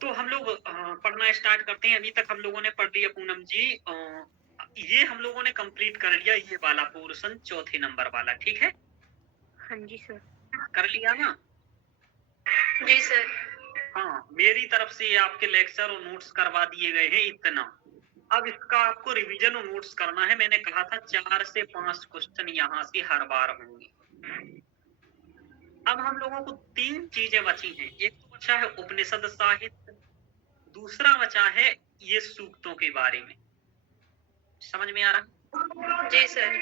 तो हम लोग पढ़ना स्टार्ट करते हैं। अभी तक हम लोगों ने पढ़ लिया पूनम जी, ये हम लोगों ने कंप्लीट कर लिया ये वाला पोर्शन, चौथे नंबर वाला, ठीक है? हाँ जी सर। कर लिया ना? जी सर। हाँ, मेरी तरफ से ये आपके लेक्चर और नोट्स करवा दिए गए हैं इतना। अब इसका आपको रिवीजन और नोट्स करना है। मैंने कहा था 4 से 5 क्वेश्चन यहाँ से हर बार होंगे। अब हम लोगों को 3 चीजें बची हैं। एक तो बचा है उपनिषद साहित्य, दूसरा बचा है ये सूक्तों के बारे में। समझ में आ रहा? जी सर।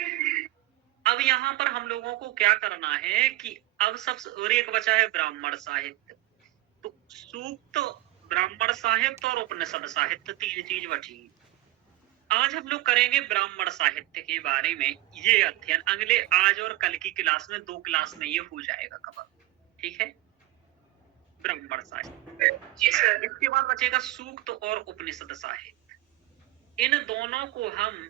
अब यहाँ पर हम लोगों को क्या करना है कि अब सब, और एक बचा है ब्राह्मण साहित्य। तो सूक्त, ब्राह्मण साहित्य और उपनिषद साहित्य, 3 चीज बची। आज हम लोग करेंगे ब्राह्मण साहित्य के बारे में ये अध्ययन। अगले आज और कल की क्लास में, 2 क्लास में ये हो जाएगा कवर, ठीक है? ब्राह्मण साहित्य। जी सर। इसके बाद बचेगा सूक्त और उपनिषद साहित्य। इन दोनों को हम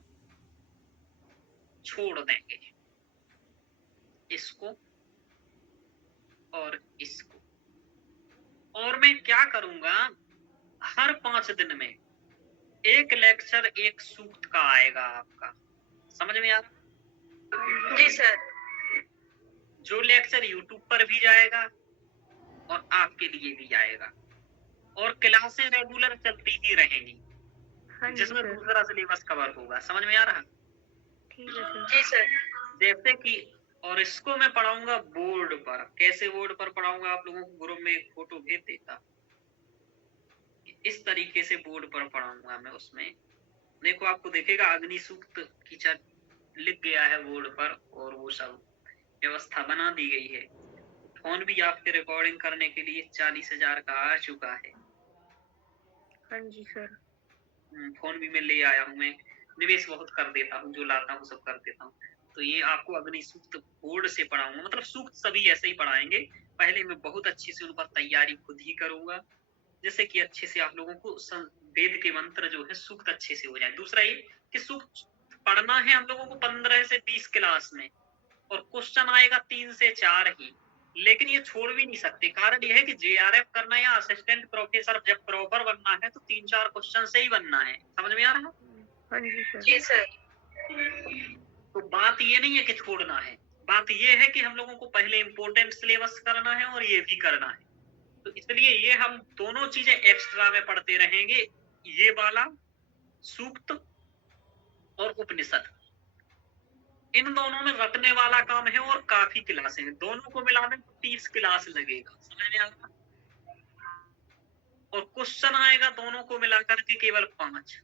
छोड़ देंगे, इसको और इसको। और मैं क्या करूंगा, हर 5 दिन में एक लेक्चर एक सूक्त का आएगा आपका। समझ में आ रहा? जी सर। जो लेक्चर यूट्यूब पर भी जाएगा और आपके लिए भी आएगा, और क्लासें रेगुलर चलती ही रहेंगी, हाँ जी जिसमें सर। दूसरा सिलेबस कवर होगा। समझ में आ रहा? ठीक है सर। जी सर। जैसे कि, और इसको मैं पढ़ाऊंगा बोर्ड पर। कैसे बोर्ड पर पढ़ाऊंगा, आप लोगों को ग्रुप में एक फोटो भेज देता। इस तरीके से बोर्ड पर पढ़ाऊंगा मैं। उसमें देखो, आपको दिखेगा अग्नि सूक्त की लिख गया है बोर्ड पर, और वो सब व्यवस्था बना दी गई है। फोन भी आपके रिकॉर्डिंग करने के लिए 40,000 का आ चुका है। हाँ जी सर। फोन भी मैं ले आया हूँ। मैं निवेश बहुत कर देता हूँ, जो लाता हूँ सब कर देता हूँ। तो ये आपको अग्नि सूक्त बोर्ड से पढ़ाऊंगा, मतलब सूक्त सभी ऐसे ही पढ़ाएंगे। पहले मैं बहुत अच्छे से उन पर तैयारी खुद ही करूंगा, जैसे कि अच्छे से आप लोगों को वेद के मंत्र जो है सूक्त अच्छे से हो जाए। दूसरा ये कि सूक्त पढ़ना है हम लोगों को 15 से 20 क्लास में, और क्वेश्चन आएगा 3 से 4 ही। लेकिन ये छोड़ भी नहीं सकते। कारण ये है कि जेआरएफ करना या असिस्टेंट प्रोफेसर जब प्रॉपर बनना है तो 3-4 क्वेश्चन से ही बनना है। समझ में आ रहा है? हाँ जी सर। जी सर। तो बात ये नहीं है कि छोड़ना है, बात ये है कि हम लोगों को पहले इम्पोर्टेंट सिलेबस करना है और ये भी करना है। तो इसलिए ये हम दोनों चीजें एक्स्ट्रा में पढ़ते रहेंगे, ये वाला सूक्त और उपनिषद। इन दोनों में रटने वाला काम है, और काफी क्लासें हैं। दोनों को मिलाने में 30 क्लास लगेगा। समझ में आ रहा? और क्वेश्चन आएगा दोनों को मिलाकर के केवल 5।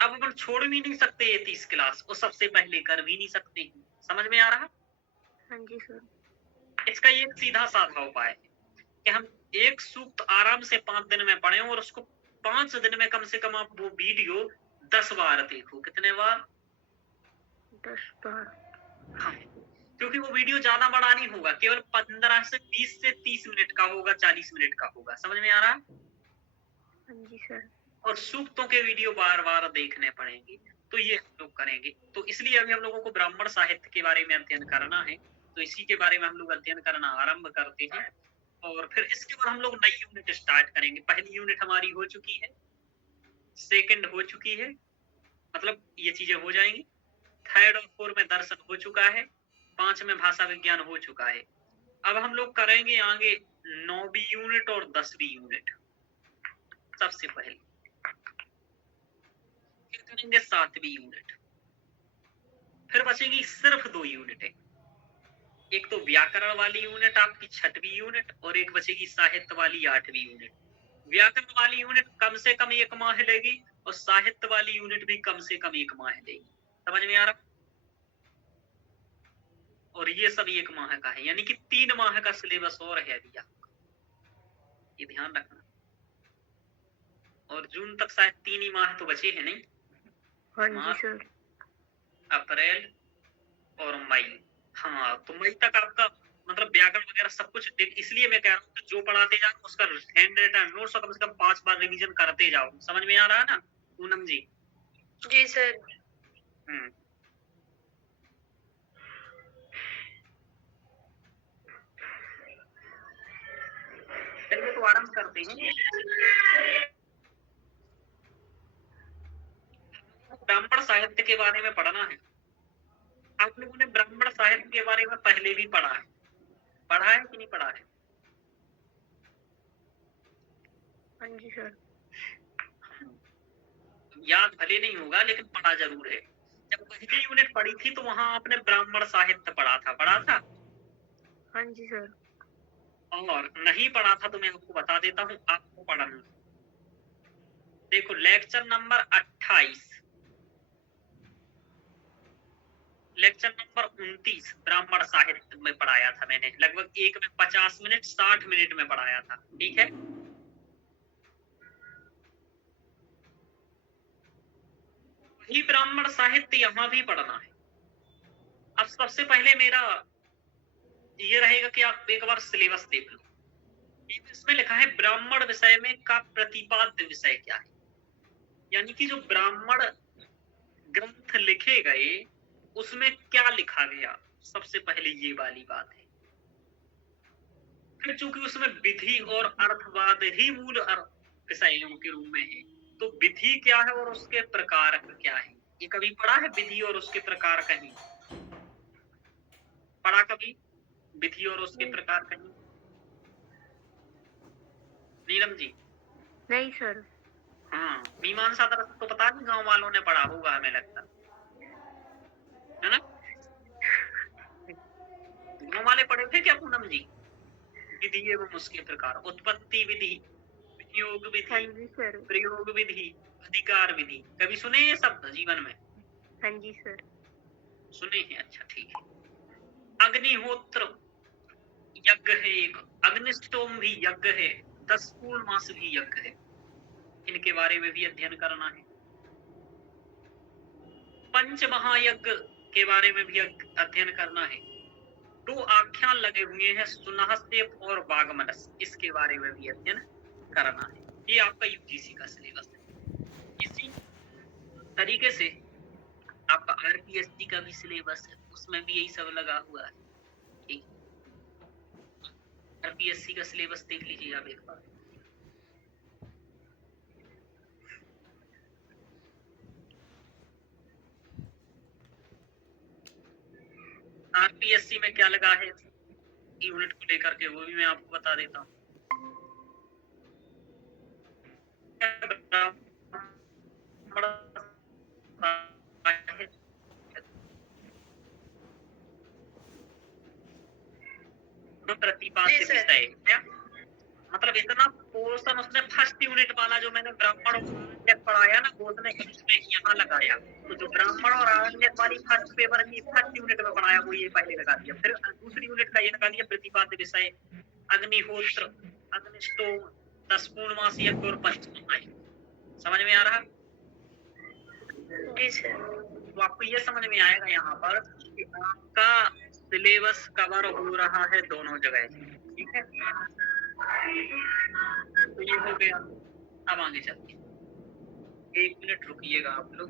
अब अपन छोड़ भी नहीं सकते ये 30 क्लास, और सबसे पहले कर भी नहीं सकते। समझ में आ रहा? हाँ जी सर। इसका एक सीधा साधा उपाय है कि हम एक सूक्त आराम से 5 दिन में पढ़ें, और उसको 5 दिन में कम से कम आप वो वीडियो 10 बार देखो। कितने बार? 10 बार। हाँ, क्योंकि वो वीडियो ज्यादा बड़ा नहीं होगा, केवल 15 से 20 से 30 मिनट का होगा, 40 मिनट का होगा। समझ में आ रहा? हाँ जी सर। और सूक्तों के वीडियो बार बार देखने पड़ेंगे। तो ये हम लोग करेंगे। तो इसलिए अभी हम लोगों को ब्राह्मण साहित्य के बारे में अध्ययन करना है। तो इसी के बारे में हम लोग अध्ययन करना आरंभ करते हैं, और फिर इसके बाद हम लोग नई यूनिट स्टार्ट करेंगे। पहली यूनिट हमारी हो चुकी है, सेकंड हो चुकी है, मतलब ये चीजें हो जाएंगी। थर्ड और फोर्थ में दर्शन हो चुका है, 5 में भाषा विज्ञान हो चुका है। अब हम लोग करेंगे आगे 9वीं यूनिट और 10वीं यूनिट। सबसे पहले फिर करेंगे 7वीं यूनिट। फिर बचेगी सिर्फ 2 यूनिटें। एक तो व्याकरण वाली यूनिट आपकी 6वीं यूनिट, और एक बचेगी साहित्य वाली 8वीं यूनिट। व्याकरण वाली यूनिट कम से कम 1 माह लेगी, और साहित्य वाली यूनिट भी कम से कम 1 माह लेगी। समझ में आ रहा? और ये सब 1 माह का है, यानी कि 3 माह का सिलेबस और है अभी आपका, ये ध्यान रखना। और जून तक शायद 3 ही माह तो बचे हैं, नहीं? हाँ जी मार्च, सर। अप्रैल और मई। हाँ, तो मई तक आपका मतलब व्याकरण वगैरह सब कुछ इसलिए मैं कह रहा हूँ कि जो पढ़ाते जाओ उसका हैंड रिटन नोट्स कम से कम 5 बार रिवीजन करते जाओ। समझ में आ रहा है ना पूनम जी? जी सर। हम्म। चलिए तो आरंभ करते पढ़ते हैं, ब्राह्मण साहित्य के बारे में पढ़ना है। आप लोगों ने ब्राह्मण साहित्य के बारे में पहले भी पढ़ा है कि नहीं पढ़ा है? हाँ जी सर। याद भले नहीं होगा लेकिन पढ़ा जरूर है। जब पहली यूनिट पढ़ी थी तो वहां आपने ब्राह्मण साहित्य पढ़ा था? हाँ जी सर। और नहीं पढ़ा था तो मैं आपको बता देता हूँ, आपको पढ़ना। देखो लेक्चर नंबर 28, लेक्चर नंबर 29 ब्राह्मण साहित्य में पढ़ाया था मैंने, लगभग एक में 50 मिनट 60 मिनट में पढ़ाया था, ठीक है। वही ब्राह्मण साहित्य यहाँ भी पढ़ना है। अब सबसे पहले मेरा ये रहेगा कि आप एक बार सिलेबस देख लो। इसमें लिखा है ब्राह्मण विषय में का प्रतिपाद्य विषय क्या है, यानी कि जो ब्राह्मण ग्रंथ लिखे गए उसमें क्या लिखा गया, सबसे पहले ये वाली बात है। फिर चूंकि उसमें विधि और अर्थवाद ही मूल विषयों के रूप में है, तो विधि क्या है और उसके प्रकार क्या है, ये कभी पढ़ा है विधि और उसके प्रकार कहीं? पढ़ा कभी विधि और उसके प्रकार कहीं? नीलम जी? नहीं सर। हाँ, मीमांसा दर्शन तो पता नहीं गांव वालों ने पढ़ा होगा, हमें लगता है ना। गांव वाले पढ़े थे क्या पूनम जी? विधि एवं उसके प्रकार, उत्पत्ति विधि, विनियोग हाँ विधि, जी सर। प्रयोग विधि, अधिकार विधि, कभी सुने ये शब्द जीवन में? हाँ जी सर। सुने हैं, अच्छा ठीक है। अग्निहोत्र यज्ञ है एक, अग्निष्टोम भी यज्ञ है, 10 पूर्णमास भी यज्ञ है, इनके बारे में भी अध्ययन करना है। पंच महायज्ञ के बारे में भी अध्ययन करना है। 2 आख्यान लगे हुए हैं, सुनहसेप और वागमनस, इसके बारे में भी अध्ययन करना है। ये आपका यूजीसी का सिलेबस है। इसी तरीके से आपका आरपीएससी का भी सिलेबस है, उसमें भी यही सब लगा हुआ है। ठीक, आरपीएससी का सिलेबस देख लीजिए आप एक बार। आरपीएससी में क्या लगा है यूनिट को लेकर के, वो भी मैं आपको बता देता हूँ। प्रतिपाद्य विषय क्या मतलब, इतना पोर्शन उसने फर्स्ट यूनिट वाला जो मैंने ब्राह्मण और आरण्यक पढ़ाया ना, वो उसने इसमें यहाँ लगाया। तो जो ब्राह्मण और आरण्यक वाली फर्स्ट पेपर की फर्स्ट यूनिट में पढ़ाया वो ये पहले लगा दिया, फिर दूसरी यूनिट का ये लगा दिया प्रतिपाद्य विषय, अग्निहोत्र, अग्निष्टोम, 10 पूर्णमास यज्ञ और पंच महायज्ञ। समझ में आ रहा? जी सर। तो आपको ये समझ में आएगा यहाँ पर कि आपका सिलेबस कवर हो रहा है दोनों जगह, ठीक है। तो ये हो गया। अब आगे चलते हैं, 1 मिनट रुकिएगा आप लोग।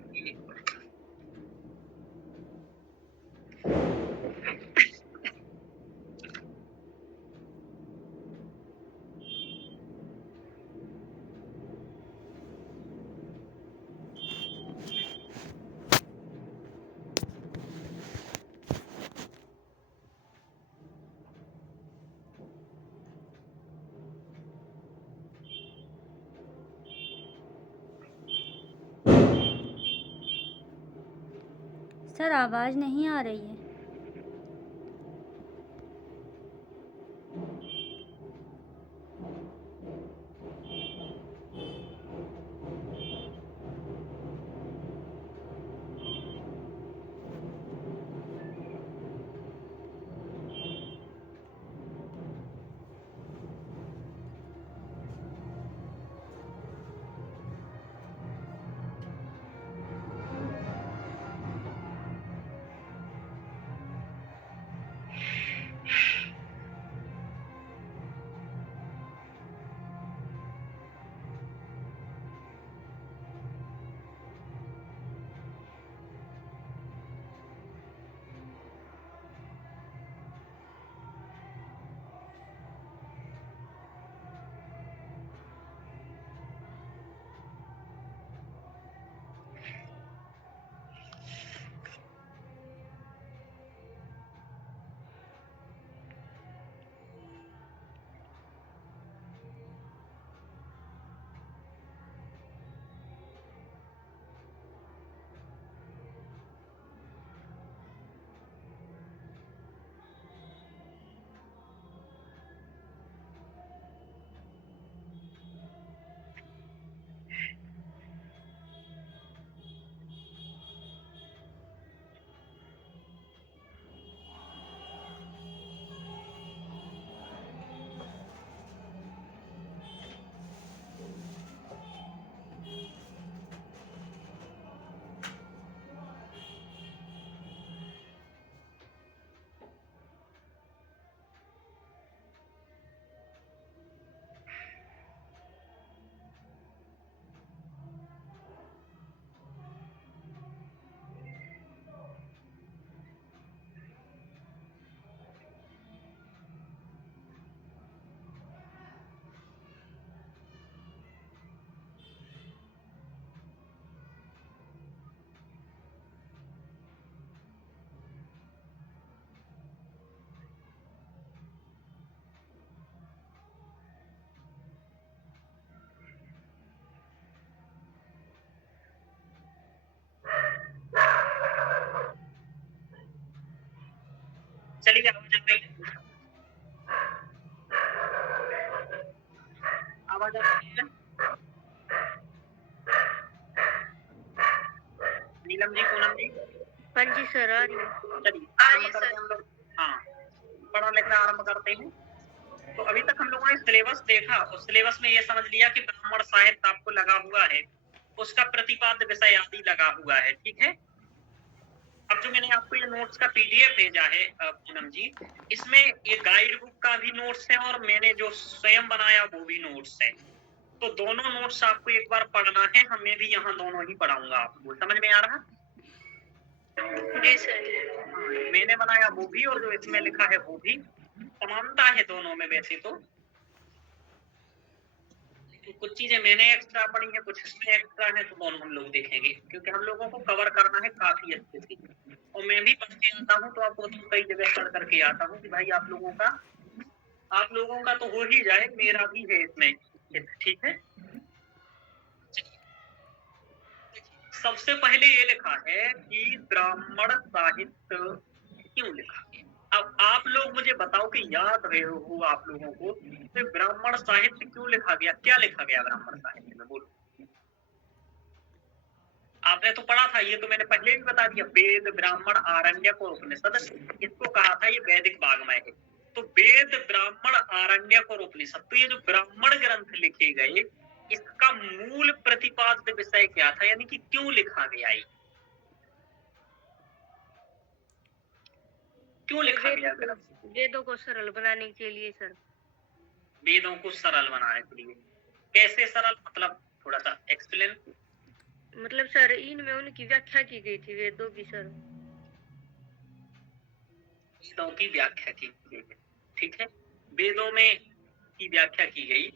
सर आवाज़ नहीं आ रही है। चलिए आवाज आ रही है, आवाज आ रही है। नीलम जी, पूनम जी, हाँ जी सर, आ रही है। चलिए आरंभ करते हैं हम लोग। हाँ, पढ़ा लिखना आरंभ करते हैं। तो अभी तक हम लोगों ने सिलेबस देखा और सिलेबस में ये समझ लिया कि ब्राह्मण साहित्य आपको लगा हुआ है, उसका प्रतिपाद्य विषय आदि लगा हुआ है, ठीक है। अब जो मैंने आपको ये नोट्स का पीडीएफ भेजा है पूनम जी, इसमें ये गाइड बुक का भी नोट्स है और मैंने जो स्वयं बनाया वो भी नोट्स है। तो दोनों नोट्स आपको एक बार पढ़ना है, हमें भी यहाँ दोनों ही पढ़ाऊंगा आपको। समझ में आ रहा? जी सर। मैंने बनाया वो भी और जो इसमें लिखा है वो भी, समानता है दोनों में वैसे तो, कुछ चीजें मैंने एक्स्ट्रा पढ़ी है, कुछ इसमें एक्स्ट्रा है, तो दोनों हम लोग देखेंगे क्योंकि हम लोगों को कवर करना है काफी अच्छे से। और मैं भी पढ़ के आता हूँ तो आपको तो कई जगह पढ़ करके आता हूँ कि भाई आप लोगों का तो हो ही जाए, मेरा भी है इसमें, ठीक है। सबसे पहले ये लिखा है कि ब्राह्मण साहित्य क्यों लिखा है। अब आप लोग मुझे बताओ कि याद रहे हो आप लोगों को तो ब्राह्मण साहित्य क्यों लिखा गया, क्या लिखा गया ब्राह्मण साहित्य में, बोलो। आपने तो पढ़ा था, ये तो मैंने पहले भी बता दिया, वेद ब्राह्मण आरण्यक और उपनिषद, इसको कहा था ये वैदिक वाग्मय है। तो वेद ब्राह्मण आरण्यक और उपनिषद, तो ये जो ब्राह्मण ग्रंथ लिखे गए इसका मूल प्रतिपाद्य विषय क्या था, यानी कि क्यों लिखा गया ये, क्यों लिखा गया ग्रंथ? वेदों को सरल बनाने के लिए सर। वेदों को सरल बनाने के लिए। कैसे सरल, मतलब थोड़ा सा एक्सप्लेन। मतलब सर इनमें उनकी व्याख्या की गई थी वेदों की सर। वेदों की व्याख्या की गई, ठीक है। वेदों में की व्याख्या की गई,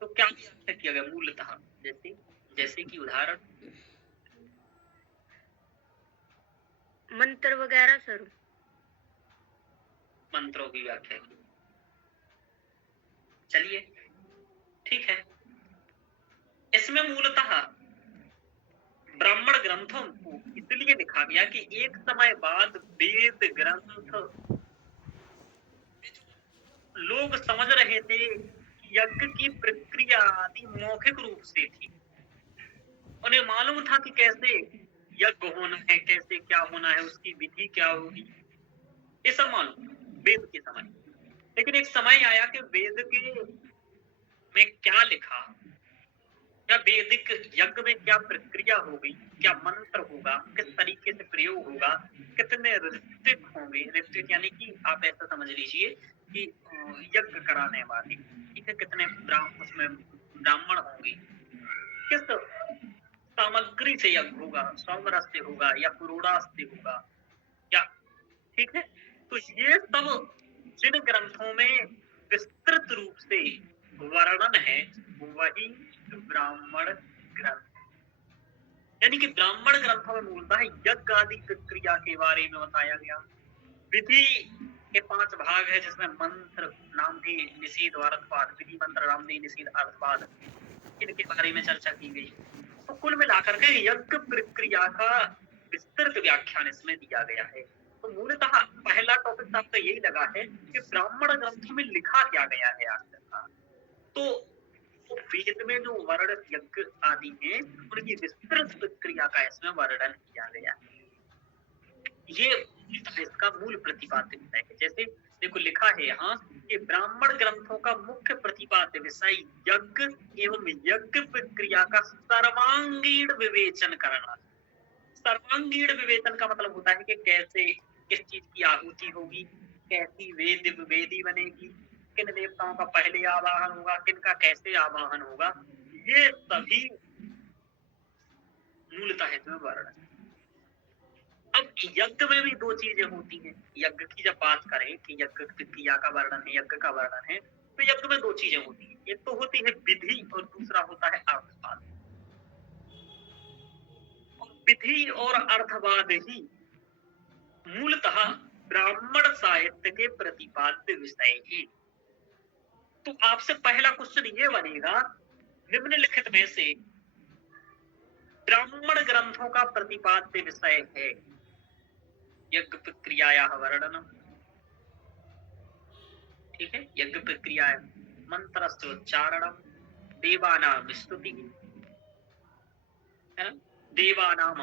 तो क्या व्याख्या किया गया मूलतः, जैसे जैसे कि उदाहरण मंत्र वगैरह सर। मंत्रों की व्याख्या की। चलिए ठीक है, इसमें मूलतः ब्राह्मण ग्रंथों को इसलिए लिखा गया कि एक समय बाद वेद ग्रंथ लोग समझ रहे थे कि यज्ञ की प्रक्रिया आदि मौखिक रूप से थी, उन्हें मालूम था कि कैसे यज्ञ होना है, कैसे क्या होना है, उसकी विधि क्या होगी, ये सब मालूम वेद के समय। लेकिन एक समय आया कि वेद के में क्या लिखा, क्या वैदिक यज्ञ में क्या प्रक्रिया होगी, क्या मंत्र होगा, किस तरीके से प्रयोग होगा, कितने ऋत्विक होंगे, ऋत्विक यानी कि आप ऐसा समझ लीजिए कि यज्ञ कराने वाले, ठीक है, कितने उसमें ब्राह्मण होंगे, किस सामग्री से यज्ञ होगा, सौमरस से होगा या पुरोडास से होगा, या ठीक है। तो ये सब जिन ग्रंथों में विस्तृत रूप से वर्णन है वही ब्राह्मण ग्रंथ, यानी कि ब्राह्मण ग्रंथों में मूलतः यज्ञ आदि प्रक्रिया के बारे में बताया गया। विधि के 5 भाग है जिसमें मंत्र, नामधी, निषेध और अर्थवाद, विधि मंत्र नामधी निषेध अर्थवाद, इनके बारे में चर्चा की गई। तो कुल मिलाकर के यज्ञ प्रक्रिया का विस्तृत व्याख्यान इसमें दिया गया है। तो मूलतः पहला टॉपिक आपका यही लगा है कि ब्राह्मण ग्रंथों में लिखा क्या गया है आज तक। तो वेद में जो वर्णित यज्ञ आदि है उनकी विस्तृत प्रक्रिया का इसमें वर्णन किया गया है। ये इसका मूल प्रतिपाद्य विषय है। जैसे देखो लिखा है यहाँ कि ब्राह्मण ग्रंथों का मुख्य प्रतिपाद्य विषय यज्ञ एवं यज्ञ प्रक्रिया का सर्वांगीण विवेचन करना। सर्वांगीण विवेचन का मतलब होता है कि कैसे किस चीज की आहुति होगी, कैसी वेदी बनेगी, किन देवताओं का पहले आवाहन होगा, किन का कैसे आवाहन होगा, ये सभी मूलतः इसमें वर्णन। अब यज्ञ में भी 2 चीजें होती हैं। यज्ञ की जब बात करें कि यज्ञ क्रिया का वर्णन है, यज्ञ का वर्णन है, तो यज्ञ में 2 चीजें होती हैं। एक तो होती है विधि और दूसरा होता है अर्थवाद। विधि और अर्थवाद ही मूलतः ब्राह्मण साहित्य के प्रतिपाद्य विषय है। तो आपसे पहला क्वेश्चन ये बनेगा निम्नलिखित में से ब्राह्मण ग्रंथों का प्रतिपाद्य विषय है यज्ञ प्रक्रिया वर्णन, ठीक है, यज्ञ प्रक्रिया है, मंत्रस्योच्चारणम, देवानाम स्तुति, है ना, देवानाम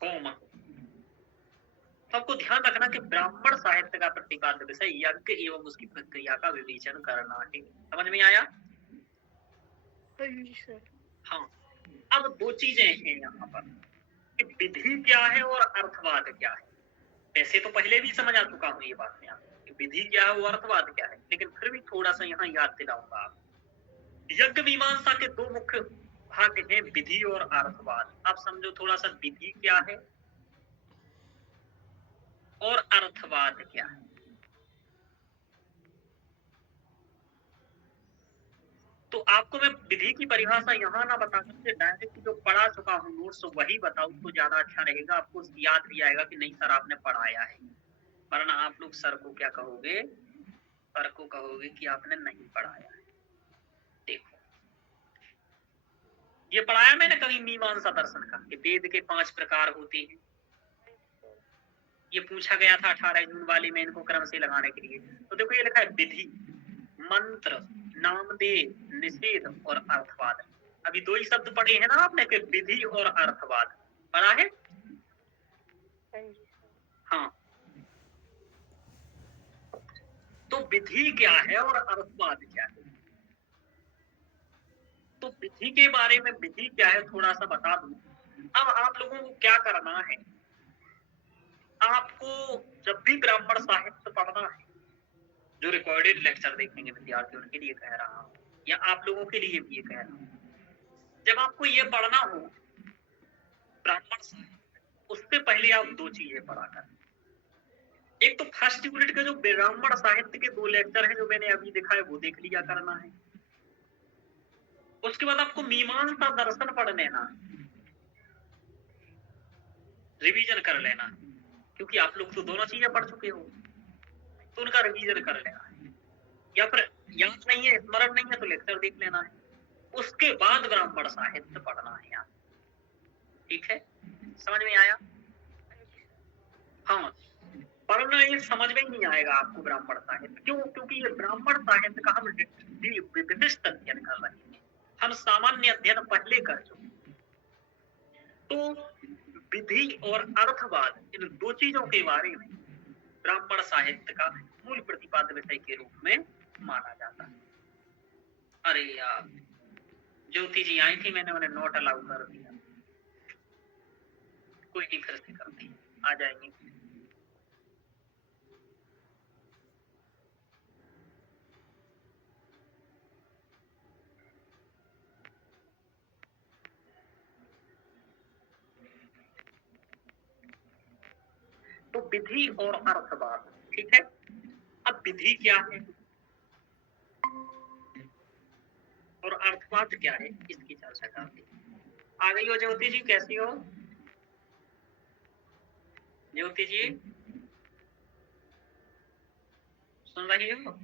होम। तो आपको ध्यान रखना कि ब्राह्मण साहित्य का प्रतिपाद्य विषय यज्ञ एवं उसकी प्रक्रिया का विवेचन करना है। समझ में आया? हाँ जी सर। हाँ, अब दो चीजें हैं यहाँ पर कि विधि क्या है और अर्थवाद क्या है। वैसे तो पहले भी समझ आ चुका हूँ ये बात यहाँ कि विधि क्या है और अर्थवाद क्या है, लेकिन फिर भी थोड़ा सा यहाँ याद दिलाऊंगा आप। यज्ञ मीमांसा के दो मुख्य भाग हैं, विधि और अर्थवाद। आप समझो थोड़ा सा विधि क्या है और अर्थवाद क्या है। तो आपको मैं विधि की परिभाषा यहाँ ना बता सकते, डायरेक्ट जो पढ़ा चुका हूँ नोट्स वही बताऊं तो ज्यादा अच्छा रहेगा, आपको याद भी आएगा कि नहीं सर आपने पढ़ाया है। वरना आप लोग सर को क्या कहोगे, सर को कहोगे कि आपने नहीं पढ़ाया है। देखो, ये पढ़ाया मैंने कभी मीमांसा दर्शन का कि वेद के 5 प्रकार होते हैं। ये पूछा गया था 18 जून वाले में इनको क्रम से लगाने के लिए। तो देखो ये लिखा है विधि, मंत्र, नामदेव, निषेध और अर्थवाद। अभी दो ही शब्द पढ़े हैं ना आपने कि विधि और अर्थवाद पढ़ा है। हाँ जी सर। हाँ, तो विधि क्या है और अर्थवाद क्या है। तो विधि के बारे में, विधि क्या है थोड़ा सा बता दूं। अब आप लोगों को क्या करना है, आपको जब भी ब्राह्मण साहित्य पढ़ना है, जो रिकॉर्डेड लेक्चर देखेंगे विद्यार्थी उनके लिए कह रहा हूँ, या आप लोगों के लिए भी ये कह रहा हूँ, जब आपको ये पढ़ना हो ब्राह्मण साहित्य, उससे पहले आप दो चीजें पढ़ा कर। एक तो फर्स्ट यूनिट के जो ब्राह्मण साहित्य के 2 लेक्चर हैं जो मैंने अभी दिखाए वो देख लिया करना है। उसके बाद आपको मीमांसा दर्शन पढ़ लेना, रिवीजन कर लेना, क्योंकि आप लोग तो दोनों चीजें पढ़ चुके हो तो उनका रिवीजन कर लेना है, या फिर याद नहीं है, स्मरण नहीं है तो लेक्चर देख लेना है। उसके बाद ब्राह्मण साहित्य पढ़ना है आप, ठीक है, समझ में आया? हाँ, पढ़ना ये समझ में ही नहीं आएगा आपको ब्राह्मण साहित्य, क्यों? क्योंकि ये ब्राह्मण साहित्य का हम विशिष्ट अध्ययन कर रहे हैं, हम सामान्य अध्ययन पहले कर चुके। तो विधि और अर्थवाद इन दो चीजों के बारे में ब्राह्मण साहित्य का मूल प्रतिपाद्य विषय के रूप में माना जाता है। अरे यार, ज्योति जी आई थी, मैंने उन्हें नोट अलाउ कर दिया, कोई नहीं फिर से करते हैं, आ जाएंगे। तो विधि और अर्थवाद, ठीक है। अब विधि क्या है और अर्थवाद क्या है इसकी चर्चा करते हैं। आ गई हो ज्योति जी, कैसी हो ज्योति जी, सुन रही हो?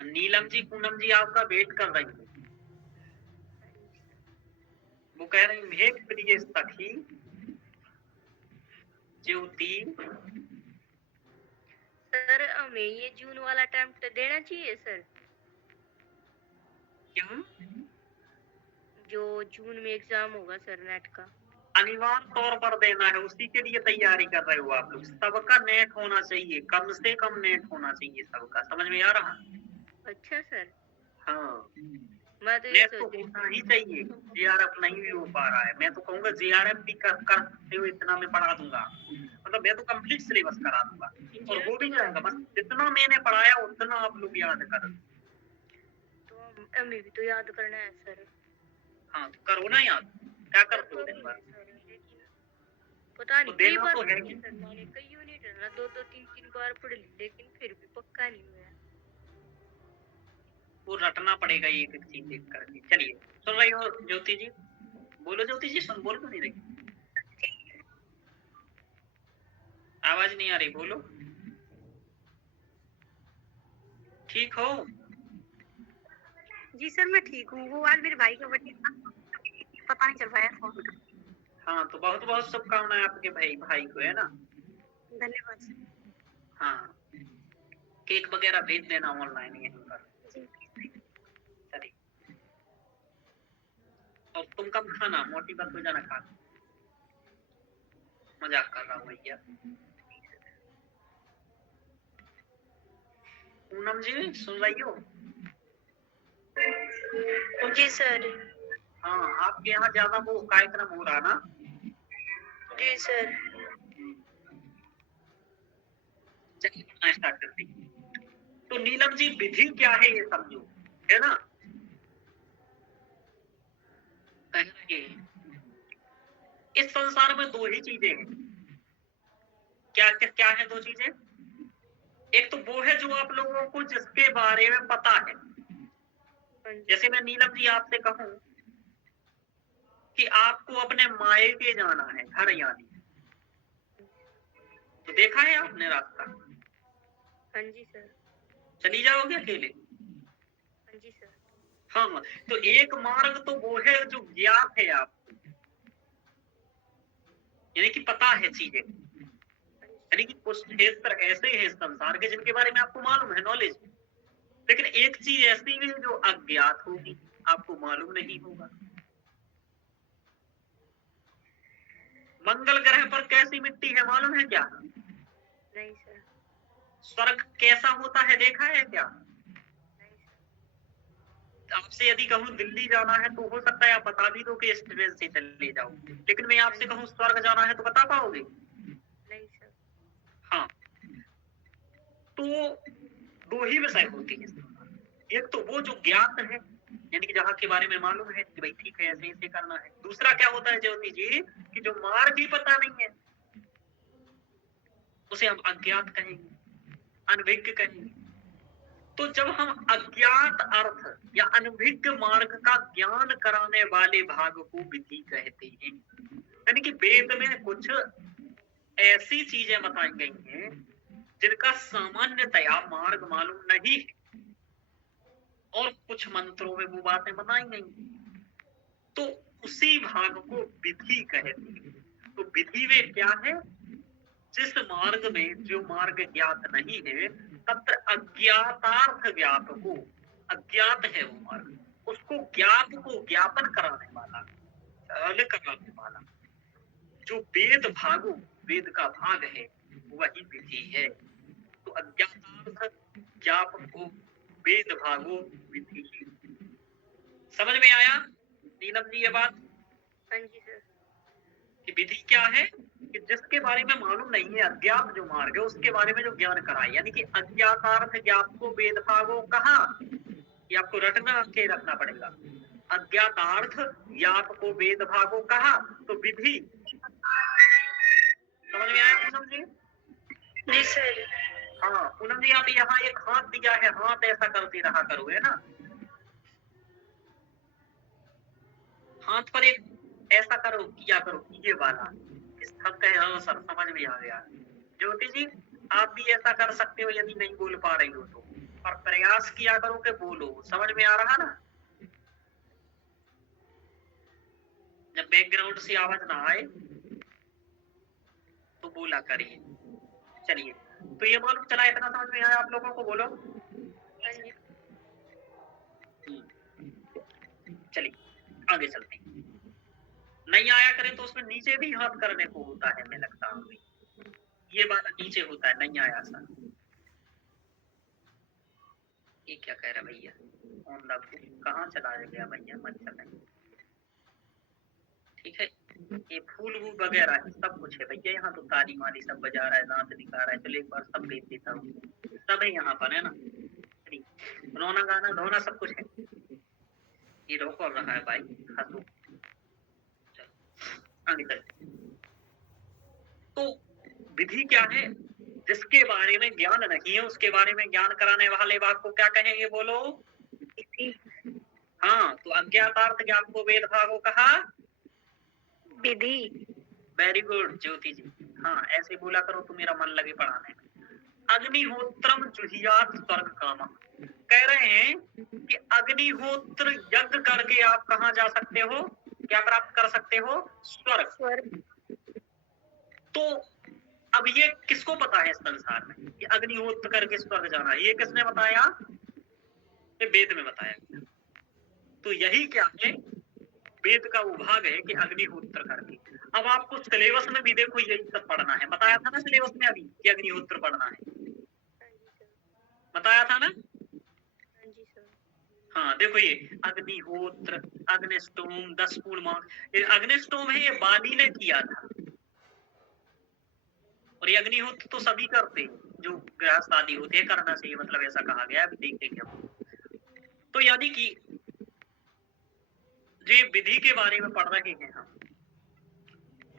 नीलम जी, पूनम जी आपका वेट कर रही है, वो कह रही है प्रिय सखी ज्योति। सर हमें ये जून वाला अटेम्प्ट देना चाहिए सर, क्यों? जो जून में एग्जाम होगा सर नेट का। अनिवार्य तौर पर देना है, उसी के लिए तैयारी कर रहे हो आप लोग। सबका नेट होना चाहिए, कम से कम नेट होना चाहिए सबका, समझ में आ रहा? अच्छा सर। हाँ, मैं तो ये नेट तो सोच रही होना ही चाहिए। जेआरएफ नहीं भी हो पा रहा है, मैं तो कहूंगा जेआरएफ भी कर सकते हो, इतना मैं पढ़ा दूंगा, मतलब मैं तो कंप्लीट सिलेबस करा दूंगा और हो भी जाएगा। बस जितना मैंने पढ़ाया उतना आप लोग याद कर, तो हमें भी तो याद करना है सर। हाँ तो करो ना याद, क्या करते हो दिन भर? पता नहीं कई देना बार तो है पढ़ी सर मैंने, कई यूनिट है ना, 2-3 बार पढ़ ली लेकिन फिर भी पक्का नहीं हुआ। वो रटना पड़ेगा एक एक चीज देख करके। चलिए, सुन रही हो ज्योति जी? बोलो ज्योति जी, सुन, बोल क्यों नहीं रही? आवाज नहीं आ रही, बोलो। ठीक हो? जी सर मैं ठीक हूँ। वो आज मेरे भाई का बर्थडे था, पता नहीं चल पाया फोन का। हाँ, तो बहुत बहुत शुभकामनाएं आपके भाई भाई को, है ना। धन्यवाद सर। हाँ, केक वगैरह भेज देना ऑनलाइन यहीं पर। जी चलिए, और तुम कब खाना, मोटी बात हो जाना खा, मजाक कर रहा हूँ भैया। पूनम जी सुन रही हो? जी सर। हाँ, आपके यहाँ ज्यादा वो कार्यक्रम हो रहा ना। जी सर। चलिए बनाना स्टार्ट करते हैं। तो नीलम जी विधि क्या है ये समझो, है ना। कह रहे हैं, इस संसार में दो ही चीजें हैं। क्या क्या क्या है दो चीजें? एक तो वो है जो आप लोगों को जिसके बारे में पता है। हाँ जी। जैसे मैं नीलम जी आपसे कहूं कि आपको अपने मायके जाना है, घर यानी, तो देखा है आपने रास्ता, हाँ जी सर। चली जाओगे अकेले? हाँ जी सर। हाँ, तो एक मार्ग तो वो है जो ज्ञात है आपको, यानी कि पता है चीजें, यानी कि कुछ क्षेत्र ऐसे हैं संसार के जिनके बारे में आपको मालूम है, नॉलेज। लेकिन एक चीज ऐसी है जो अज्ञात होगी, आपको मालूम नहीं होगा। मंगल ग्रह पर कैसी मिट्टी है मालूम है क्या? नहीं सर। स्वर्ग कैसा होता है देखा है क्या? नहीं सर। आपसे यदि कहूँ दिल्ली जाना है तो हो सकता है आप बता भी दो कि इस ट्रेन से चले जाओ, लेकिन मैं आपसे कहूँ स्वर्ग जाना है तो बता पाओगे? नहीं सर। हाँ, तो दो ही विषय होती है। एक तो वो जो ज्ञात है, यानी कि जहाँ के बारे में मालूम है कि भाई ठीक है ऐसे ऐसे करना है। दूसरा क्या होता है ज्योति जी, कि जो मार्ग ही पता नहीं है उसे हम अज्ञात कहेंगे, अनभिज्ञ कहेंगे। तो जब हम अज्ञात अर्थ या अनभिज्ञ मार्ग का ज्ञान कराने वाले भाग को विधि कहते हैं। यानी कि वेद में कुछ ऐसी चीजें बताई गई हैं जिनका सामान्यतया मार्ग मालूम नहीं है, और कुछ मंत्रों में वो बातें बताई गई, तो उसी भाग को विधि कहते हैं। तो विधि में क्या है, जिस मार्ग में जो मार्ग ज्ञात नहीं है, तत्र अज्ञातार्थ ज्ञात को, अज्ञात है वो मार्ग, उसको ज्ञात को ज्ञापन कराने वाला, कराने वाला जो वेद भागो, वेद का भाग है, वही विधि है। तो अज्ञातार्थ ज्ञापन को वेद भागो विधि। समझ में आया नीलम जी ये बात? हाँ जी सर। कि विधि क्या है, कि जिसके बारे में मालूम नहीं है, अज्ञात जो मार्ग है उसके बारे में जो ज्ञान कराए, यानी कि अज्ञातार्थ ज्ञात को वेद भागो कहा। ये आपको रटना के रखना पड़ेगा। अज्ञातार्थ ज्ञात को वेद भागो कहा, तो विधि। समझ में आया पूनम जी? जी सर। हाँ पूनम जी, आप यहाँ एक हाथ दिया है, हाथ ऐसा करते रहा करो, है ना। हाथ पर एक ऐसा करो, किया करो, ये वाला सब कहे। हाँ सर समझ में आ गया। ज्योति जी आप भी ऐसा कर सकते हो यदि नहीं बोल पा रही हो तो, और प्रयास किया करो कि बोलो। समझ में आ रहा ना? जब बैकग्राउंड से आवाज ना आए तो बोला करिए। चलिए, तो ये मालूम चला, इतना समझ में आया आप लोगों को? बोलो। हाँ जी। चलिए आगे चलते हैं। नहीं आया करें तो उसमें नीचे भी हाथ करने को होता है, मैं लगता हूँ ये वाला नीचे होता है, नहीं आया सर। ये क्या कह रहा भैया, कहाँ चला गया भैया, मत चले। ठीक है, ये फूल वूल वगैरह है, सब कुछ है भैया यहाँ तो। ताली माली सब बजा रहा है, दांत दिखा रहा है। चलो एक बार सब भेज देता हूँ, सब है यहाँ पर, है ना। रोना गाना धोना सब कुछ है। ये रोक और रहा है भाई, हंसो। आगे चलते। तो विधि क्या है, जिसके बारे में ज्ञान नहीं है उसके बारे में ज्ञान कराने वाले बात को क्या कहेंगे, बोलो? हाँ, तो अज्ञातार्थ ज्ञान को वेद भागो कहा, विधि। वेरी गुड ज्योति जी। हाँ ऐसे बोला करो तो मेरा मन लगे पढ़ाने में। अग्निहोत्रम जुहियात स्वर्ग कामा, कह रहे हैं कि अग्निहोत्र यज्ञ करके आप कहाँ जा सकते हो, क्या प्राप्त कर सकते हो? स्वर्ग। स्वर्ग। तो अब ये किसको पता है इस संसार में कि अग्निहोत्र करके स्वर्ग जाना है? ये किसने बताया? ये वेद में बताया गया। तो यही क्या है, वेद का वो भाग है कि अग्निहोत्र करके। अब आपको सिलेबस में भी देखो यही सब पढ़ना है, बताया था ना सिलेबस में अभी कि अग्निहोत्र पढ़ना है, हाँ जी सर। बताया था ना? हाँ जी सर। हाँ देखो ये अग्निहोत्र, अग्निष्टोम, 10 पूर्णांक। ये अग्निष्टोम है, ये बाली ने किया था, और ये अग्निहोत्र तो सभी करते हैं जो गृहस्थ आदि होते हैं, करना चाहिए, मतलब ऐसा कहा गया है, अभी देखेंगे हम। तो यानी कि ये विधि के बारे में पढ़ रहे हैं हम।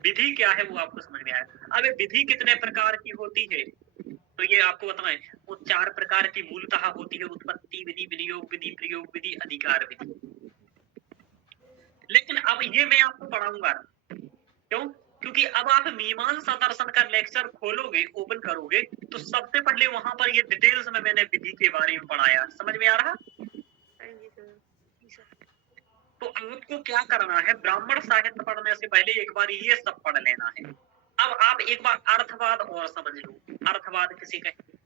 विधि क्या है वो आपको समझ में आया। अब ये विधि कितने प्रकार की होती है तो ये आपको बताएं, वो 4 प्रकार की मूलतः होती है, उत्पत्ति विधि, विनियोग विधि, प्रयोग विधि, अधिकार विधि। लेकिन अब ये मैं आपको पढ़ाऊंगा, क्यों? क्योंकि अब आप मीमांसा दर्शन का लेक्चर खोलोगे, ओपन करोगे, तो सबसे पहले वहां पर ये डिटेल्स में मैंने विधि के बारे में पढ़ाया, समझ में आ रहा? हाँ जी सर। जी सर। तो आपको क्या करना है, ब्राह्मण साहित्य पढ़ने से पहले एक बार ये सब पढ़ लेना है। अब आप एक बार अर्थवाद और समझ लो। अर्थवाद किसे कहते हैं?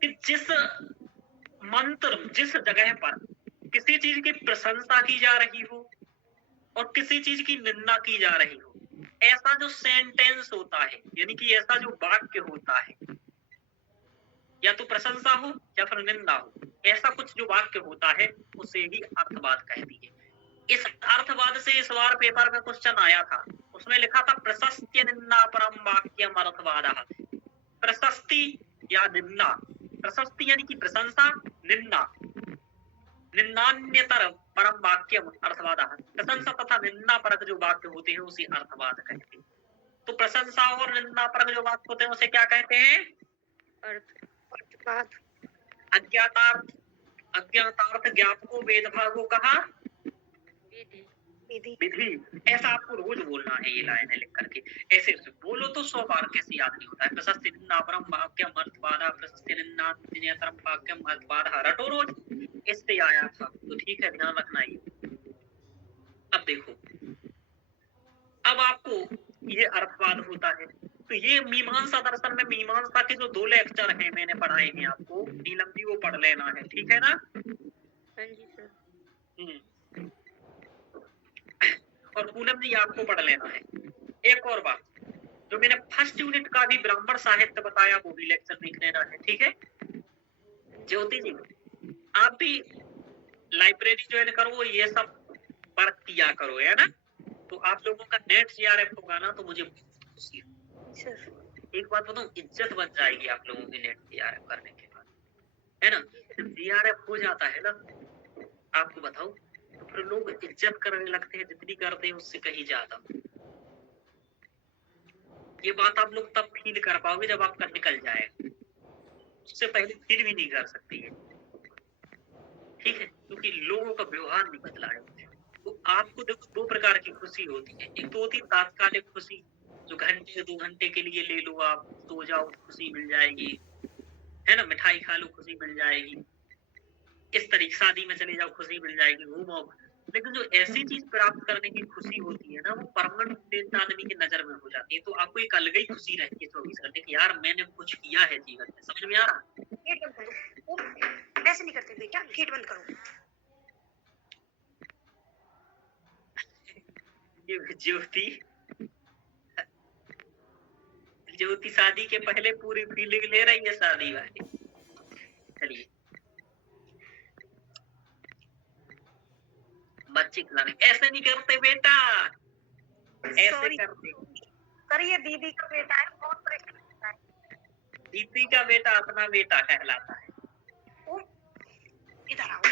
कि जिस मंत्र, जिस जगह पर किसी चीज की प्रशंसा की जा रही हो और किसी चीज की निंदा की जा रही हो, ऐसा जो सेंटेंस होता है, यानी कि ऐसा जो वाक्य होता है, या तो प्रशंसा हो या फिर निंदा हो, ऐसा कुछ जो वाक्य होता है उसे ही अर्थवाद कहती है। इस अर्थवाद से इस बार पेपर में क्वेश्चन आया था, उसमें लिखा था प्रशस्त्य निंदा परम वाक्यम अर्थवादः। प्रशस्ति या निंदा, प्रशस्ति यानी कि प्रशंसा, निंदा, निंदान्यतर परम वाक्यम अर्थवादः। प्रशंसा तथा निंदा परक जो वाक्य होते हैं उसे अर्थवाद कहते हैं। तो प्रशंसा और निंदा परक जो वाक्य होते हैं उसे क्या कहते हैं? अर्थवाद। अज्ञातार्थ, अज्ञातार्थ ज्ञापको वेद भागो कहा विधि। विधि। ऐसा आपको रोज बोलना है, ये लाइनें लिख करके ऐसे बोलो तो 100 बार कैसे याद नहीं होता है। प्रशस्ति निंदा परम वाक्यम अर्थवादः, प्रशस्ति निंदा निन्यतरम वाक्यम अर्थवादः, रटो रोज, इससे आया था तो ठीक है, ध्यान रखना ये। अब देखो, अब आपको ये अर्थवाद होता है, तो ये मीमांसा दर्शन में मीमांसा के जो 2 लेक्चर हैं मैंने पढ़ाए हैं आपको, नीलम जी वो पढ़ लेना है, ठीक है ना? हाँ जी सर। और पूनम जी आपको पढ़ लेना है। एक और बात, जो मैंने फर्स्ट यूनिट का भी ब्राह्मण साहित्य बताया वो भी लेक्चर देख लेना है, ठीक है? ज्योति जी आप भी लाइब्रेरी ज्वाइन करो, ये सब वर्क किया करो, है ना? तो आप लोगों का नेट सीआरएफ होगा ना, तो मुझे खुशी है। एक बात बताऊं, इज्जत बन जाएगी आप लोगों की नेट सीआरएफ करने के बाद, है ना? जब सीआरएफ हो जाता है ना, आपको बताऊं, तो फिर लोग इज्जत करने लगते हैं, जितनी करते हैं उससे कहीं ज्यादा। ये बात आप लोग तब फील कर पाओगे जब आपका निकल जाए, उससे पहले फील भी नहीं कर सकती है, ठीक है? क्योंकि लोगों का व्यवहार नहीं बदला है। तो आपको देखो 2 प्रकार की खुशी होती है, एक तो होती है तात्कालिक खुशी, जो घंटे 2 घंटे के लिए ले लो, आप सो जाओ खुशी मिल जाएगी, है ना? मिठाई खा लो खुशी मिल जाएगी, इस तरीके शादी में चले जाओ खुशी मिल जाएगी, घूमो। लेकिन जो ऐसी चीज प्राप्त करने की खुशी होती है ना, वो परमानेंट आदमी की नजर में हो जाती है, तो आपको एक अलग ही खुशी रहती है 24 घंटे की, यार मैंने कुछ किया है जीवन में। समझ में आ रहा? गेट बंद करो, ऐसे नहीं करते बेटा, गेट बंद करो। ये ज्योति शादी के पहले पूरी फीलिंग ले रही है शादी वाली। चलिए, बच्चे खिलाने ऐसे नहीं करते बेटा, ऐसे करते। सर ये दीदी का बेटा है, बहुत परेशान करता है। दीदी का बेटा अपना बेटा कहलाता है। ओ, इधर आओ।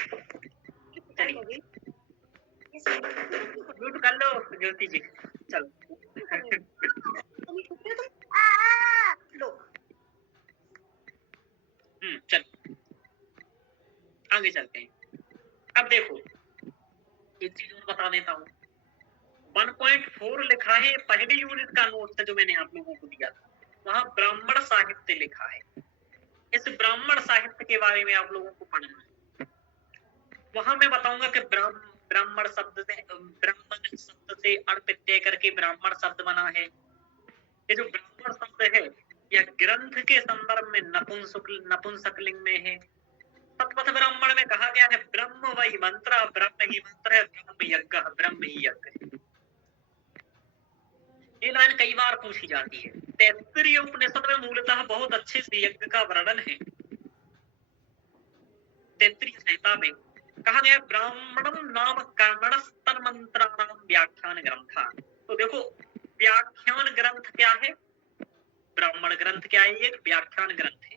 चलिए म्यूट कर लो ज्योति जी, चल। लो। चल आगे चलते हैं। अब देखो एक चीज और बता देता हूँ, 1.4 लिखा है, पहले यूनिट का नोट था जो मैंने आप लोगों को दिया था, वहां ब्राह्मण साहित्य लिखा है। इस ब्राह्मण साहित्य के बारे में आप लोगों को पढ़ना है। वहां मैं बताऊंगा कि ब्राह्मण शब्द से अण प्रत्यय करके ब्राह्मण शब्द बना है। ये जो ब्राह्मण शब्द है यह ग्रंथ के संदर्भ में नपुंसकलिंग में है। शतपथ ब्राह्मण में कहा गया है ब्रह्म वही मंत्र, ब्रह्म ही मंत्र है, ब्रह्म यज्ञ, ब्रह्म ही यज्ञ है। ये लाइन कई बार पूछी जाती है। तैत्तिरीय उपनिषद में मूलतः बहुत अच्छे से यज्ञ का वर्णन है। तैत्तिरीय संहिता में कहा गया ब्राह्मणम नाम कर्मणस्तन मंत्राणाम व्याख्यान ग्रंथ। तो देखो व्याख्यान ग्रंथ क्या है, ब्राह्मण ग्रंथ क्या है, एक व्याख्यान ग्रंथ है।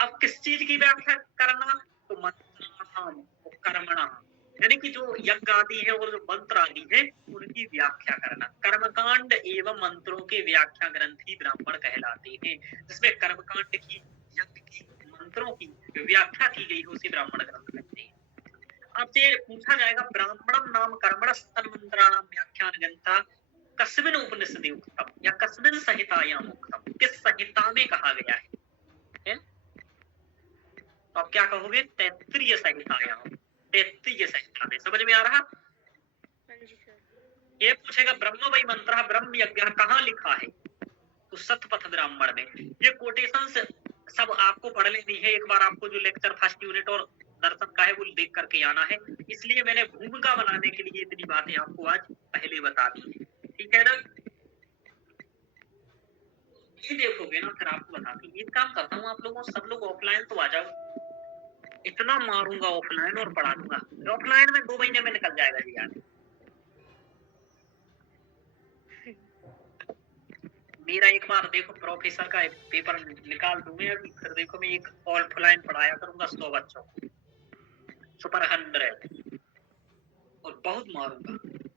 अब किस चीज की व्याख्या करना, तो मंत्राणाम कर्मणाम, यानी कि जो यज्ञ आदि है और जो मंत्र आदि है उनकी व्याख्या करना। कर्मकांड एवं मंत्रों के व्याख्या ग्रंथ ही ब्राह्मण कहलाते हैं। जिसमें कर्मकांड की, यज्ञ की, मंत्रों की व्याख्या की गई हो उसे ब्राह्मण ग्रंथ कहते हैं। आपसे पूछा जाएगा ब्राह्मणम नाम कर्मणस्तन मंत्राणाम व्याख्यान ग्रंथ कस्मिन उपनिषदे उक्तम या कस्मिन संहितायाम उक्तम, किस संहिता में कहा गया है? तो आप क्या कहोगे? तैत्तिरीय संहितायाम, तैत्तिरीय संहिता में। समझ में आ रहा? हाँ जी सर। ये पूछेगा ब्रह्म वही मंत्र ब्रह्म यज्ञ कहाँ लिखा है, तो शतपथ ब्राह्मण में। ये कोटेशंस सब आपको पढ़ लेनी है। एक बार आपको जो लेक्चर फर्स्ट यूनिट और दर्शन का है वो देख करके आना है। इसलिए मैंने भूमिका बनाने के लिए इतनी बातें आपको आज पहले बता दी है, ठीक है ना? ये देखोगे ना फिर आपको बताती। एक काम करता हूँ, आप लोगों सब लोग ऑफलाइन तो आ जाओ। इतना मारूंगा ऑफलाइन और पढ़ा दूंगा। ऑफलाइन में 2 महीने में निकल जाएगा जी यार। मेरा एक बार देखो प्रोफेसर का पेपर निकाल दूंगा, फिर देखो मैं एक ऑफलाइन पढ़ाया करूंगा 100 बच्चों को, सुपर 100, और बहुत मारूंगा,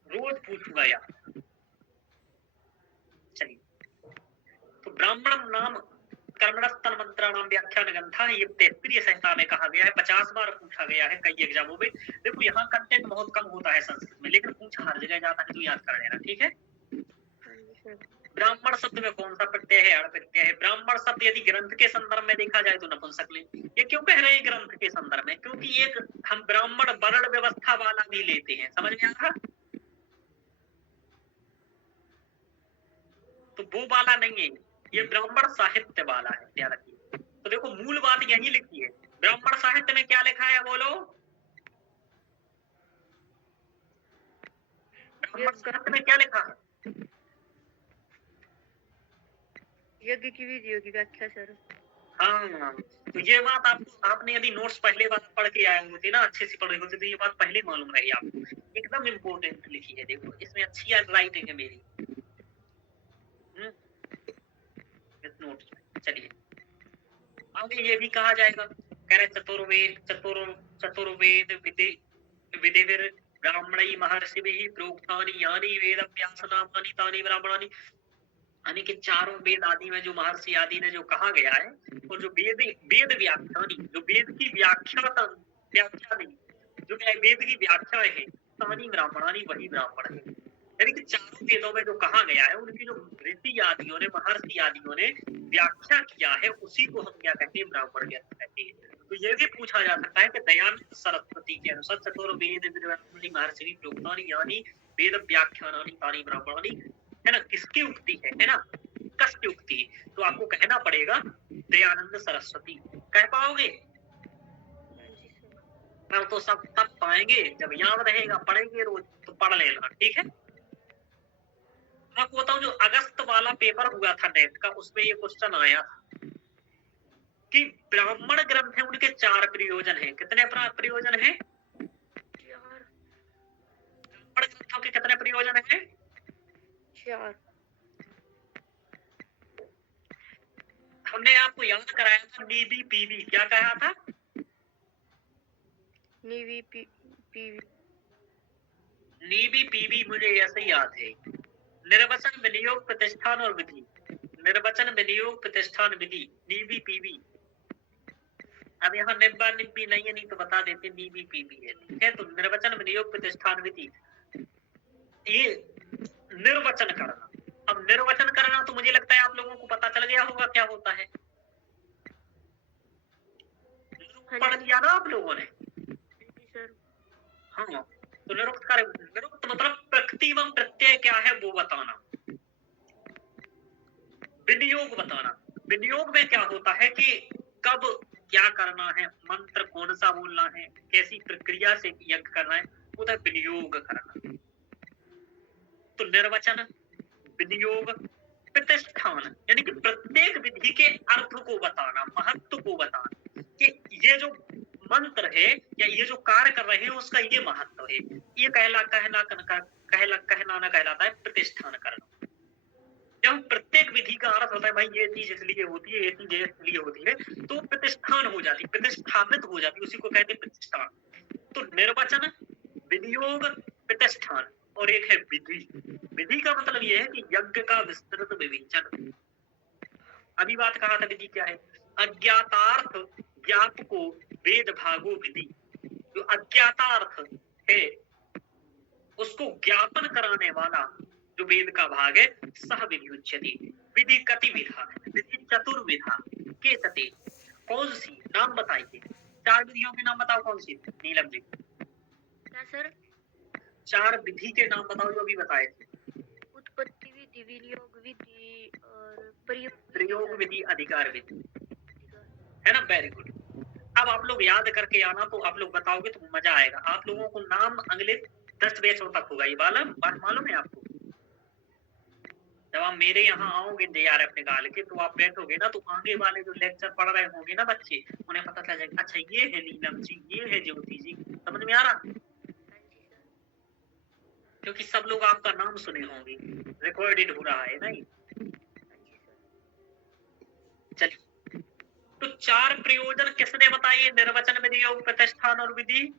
रोज पूछूंगा यार। चलिए, तो ब्राह्मण नाम कर्मणस्तन मंत्राणाम व्याख्यान ग्रंथ, ये तैत्तिरीय संहिता में कहा गया है। 50 बार पूछा गया है कई एग्जामों में। देखो यहाँ कंटेंट बहुत कम होता है संस्कृत में, लेकिन पूछा हर जगह जाता है, तो याद कर लेना, ठीक है? ब्राह्मण शब्द में कौन सा प्रत्यय है? अण प्रत्यय है। ब्राह्मण शब्द यदि ग्रंथ के संदर्भ में देखा जाए तो नपुंसकलिंग। ये क्यों कह रहे हैं ग्रंथ के संदर्भ में? क्योंकि एक हम ब्राह्मण वर्ण व्यवस्था वाला भी लेते हैं। समझ में आ रहा? तो वो वाला नहीं है, ये ब्राह्मण साहित्य वाला है, ध्यान रखिए। तो देखो मूल बात यही लिखी है। ब्राह्मण साहित्य में क्या लिखा है बोलो? ब्राह्मण साहित्य में क्या लिखा है? यज्ञ की विधियों की व्याख्या सर। हाँ, तो ये बात आपने यदि नोट्स पहले बार पढ़ के आए होते ना, अच्छे से पढ़े होते, तो ये बात पहले मालूम रही आपको। एकदम इम्पोर्टेंट लिखी है, देखो इसमें अच्छी राइटिंग है मेरी नोट्स में। चलिए आगे ये भी कहा जाएगा, कह रहे चतुर्वेद विधिविर ब्राह्मणी महर्षिभिः प्रोक्तानि यानि वेद व्यास नामानि तानि ब्राह्मणानि, यानी कि चारों वेद आदि में जो महर्षि आदि ने जो कहा गया है, और जो वेद व्याख्यानी, जो वेद की व्याख्या नहीं, जो वेद की व्याख्या है, तानि ब्राह्मणानि, वही ब्राह्मण है। यानी कि चारों वेदों में जो कहा गया है उनकी जो ऋषि आदियों ने, महर्षि आदियों ने व्याख्या किया है, उसी को हम क्या कहते हैं? ब्राह्मण ज्ञान कहते हैं। तो ये भी पूछा जा सकता है कि दयानंद सरस्वती के अनुसार चतुर्वेद महर्षि प्रोक्तानि यानि वेद व्याख्यानानि तानि ब्राह्मणानि, है ना? किसकी उक्ति है ना? किसकी उक्ति? तो आपको कहना पड़ेगा दयानंद सरस्वती। कह पाओगे? तो सब तब पाएंगे जब याद रहेगा, पढ़ेंगे रोज, तो पढ़ लेना, ठीक है? आपको बताऊं, जो अगस्त वाला पेपर हुआ था नेट का, उसमें ये क्वेश्चन आया कि ब्राह्मण ग्रंथ है उनके 4 प्रयोजन हैं। कितने प्रयोजन हैं? 4। ब्राह्मण ग्रंथों के कितने प्रयोजन हैं? 4। हमने आपको याद कराया था नीबी पीवी, क्या कहा था? नीवी पीवी, नीबी पीवी मुझे ऐसे ही याद है। निर्वचन विनियोग प्रतिष्ठान और विधि, निर्वचन विनियोग प्रतिष्ठान विधि, नीबी पीवी। अब यहाँ निब्बा निब्बी नहीं है, नहीं तो बता देते नीबी पीवी है, ठीक है? तो निर्वचन विनियोग प्रतिष्ठान विधि, ये निर्वचन करना। अब निर्वचन करना तो मुझे लगता है आप लोगों को पता चल गया होगा क्या होता है। पढ़ लिया ना आप लोगों ने? सर। हाँ, तो निरुक्त का निरुक्त मतलब प्रकृति एवं प्रत्यय क्या है वो बताना। विनियोग बताना, विनियोग में क्या होता है कि कब क्या करना है, मंत्र कौन सा बोलना है, कैसी प्रक्रिया से यज्ञ करना है, वो था विनियोग करना। तो निर्वचन, विनियोग, प्रतिष्ठान यानी कि प्रत्येक विधि के अर्थ को बताना, महत्व को बताना कि ये जो मंत्र है या ये जो कार्य कर रहे हैं उसका ये महत्व है, ये कहलाना कहलाता है प्रतिष्ठान करना। जब प्रत्येक विधि का अर्थ होता है भाई ये चीज इसलिए होती है, ये चीज इसलिए होती है, तो प्रतिष्ठान हो जाती, प्रतिष्ठापित हो जाती, उसी को कहते हैं प्रतिष्ठान। तो निर्वचन, विनियोग, प्रतिष्ठान और एक है विधि। विधि का मतलब ये है कि यज्ञ का विस्तृत विवेचन। अभी बात कहा था विधि क्या है, अज्ञातार्थ ज्ञापको वेद भागो विधि। जो अज्ञातार्थ है उसको ज्ञापन कराने वाला जो वेद का भाग है सह विधि उच्यते। विधि कति विधा, विधि चतुर्विधा के सते। कौन सी, नाम बताइए, 4 विधियों के नाम बताओ कौन सी। नीलम जी क्या सर? 4 विधि के नाम बताओ जो अभी बताए थे। उत्पत्ति विधि, विनियोग विधि और प्रयोग विधि, अधिकार विधि, है ना। Very good. अब आप लोग याद करके आना, तो आप लोग बताओगे तो मजा आएगा। आप लोगों को नाम अगले 10 बैचों तक होगा, ये मालूम है आपको। जब आप मेरे यहाँ आओगे JRF निकाल के, तो आप बैठोगे ना, तो आगे वाले जो लेक्चर पढ़ रहे होंगे ना बच्चे, उन्हें पता चल जाएगा अच्छा ये है नीलम जी, ये है ज्योति जी। समझ में आ रहा, क्योंकि सब लोग आपका नाम सुने होंगे, रिकॉर्डेड हो रहा है ना ये। चलिए, तो 4 प्रयोजन किसने बताइए, निर्वचन, विनियोग, प्रतिष्ठान और विधि।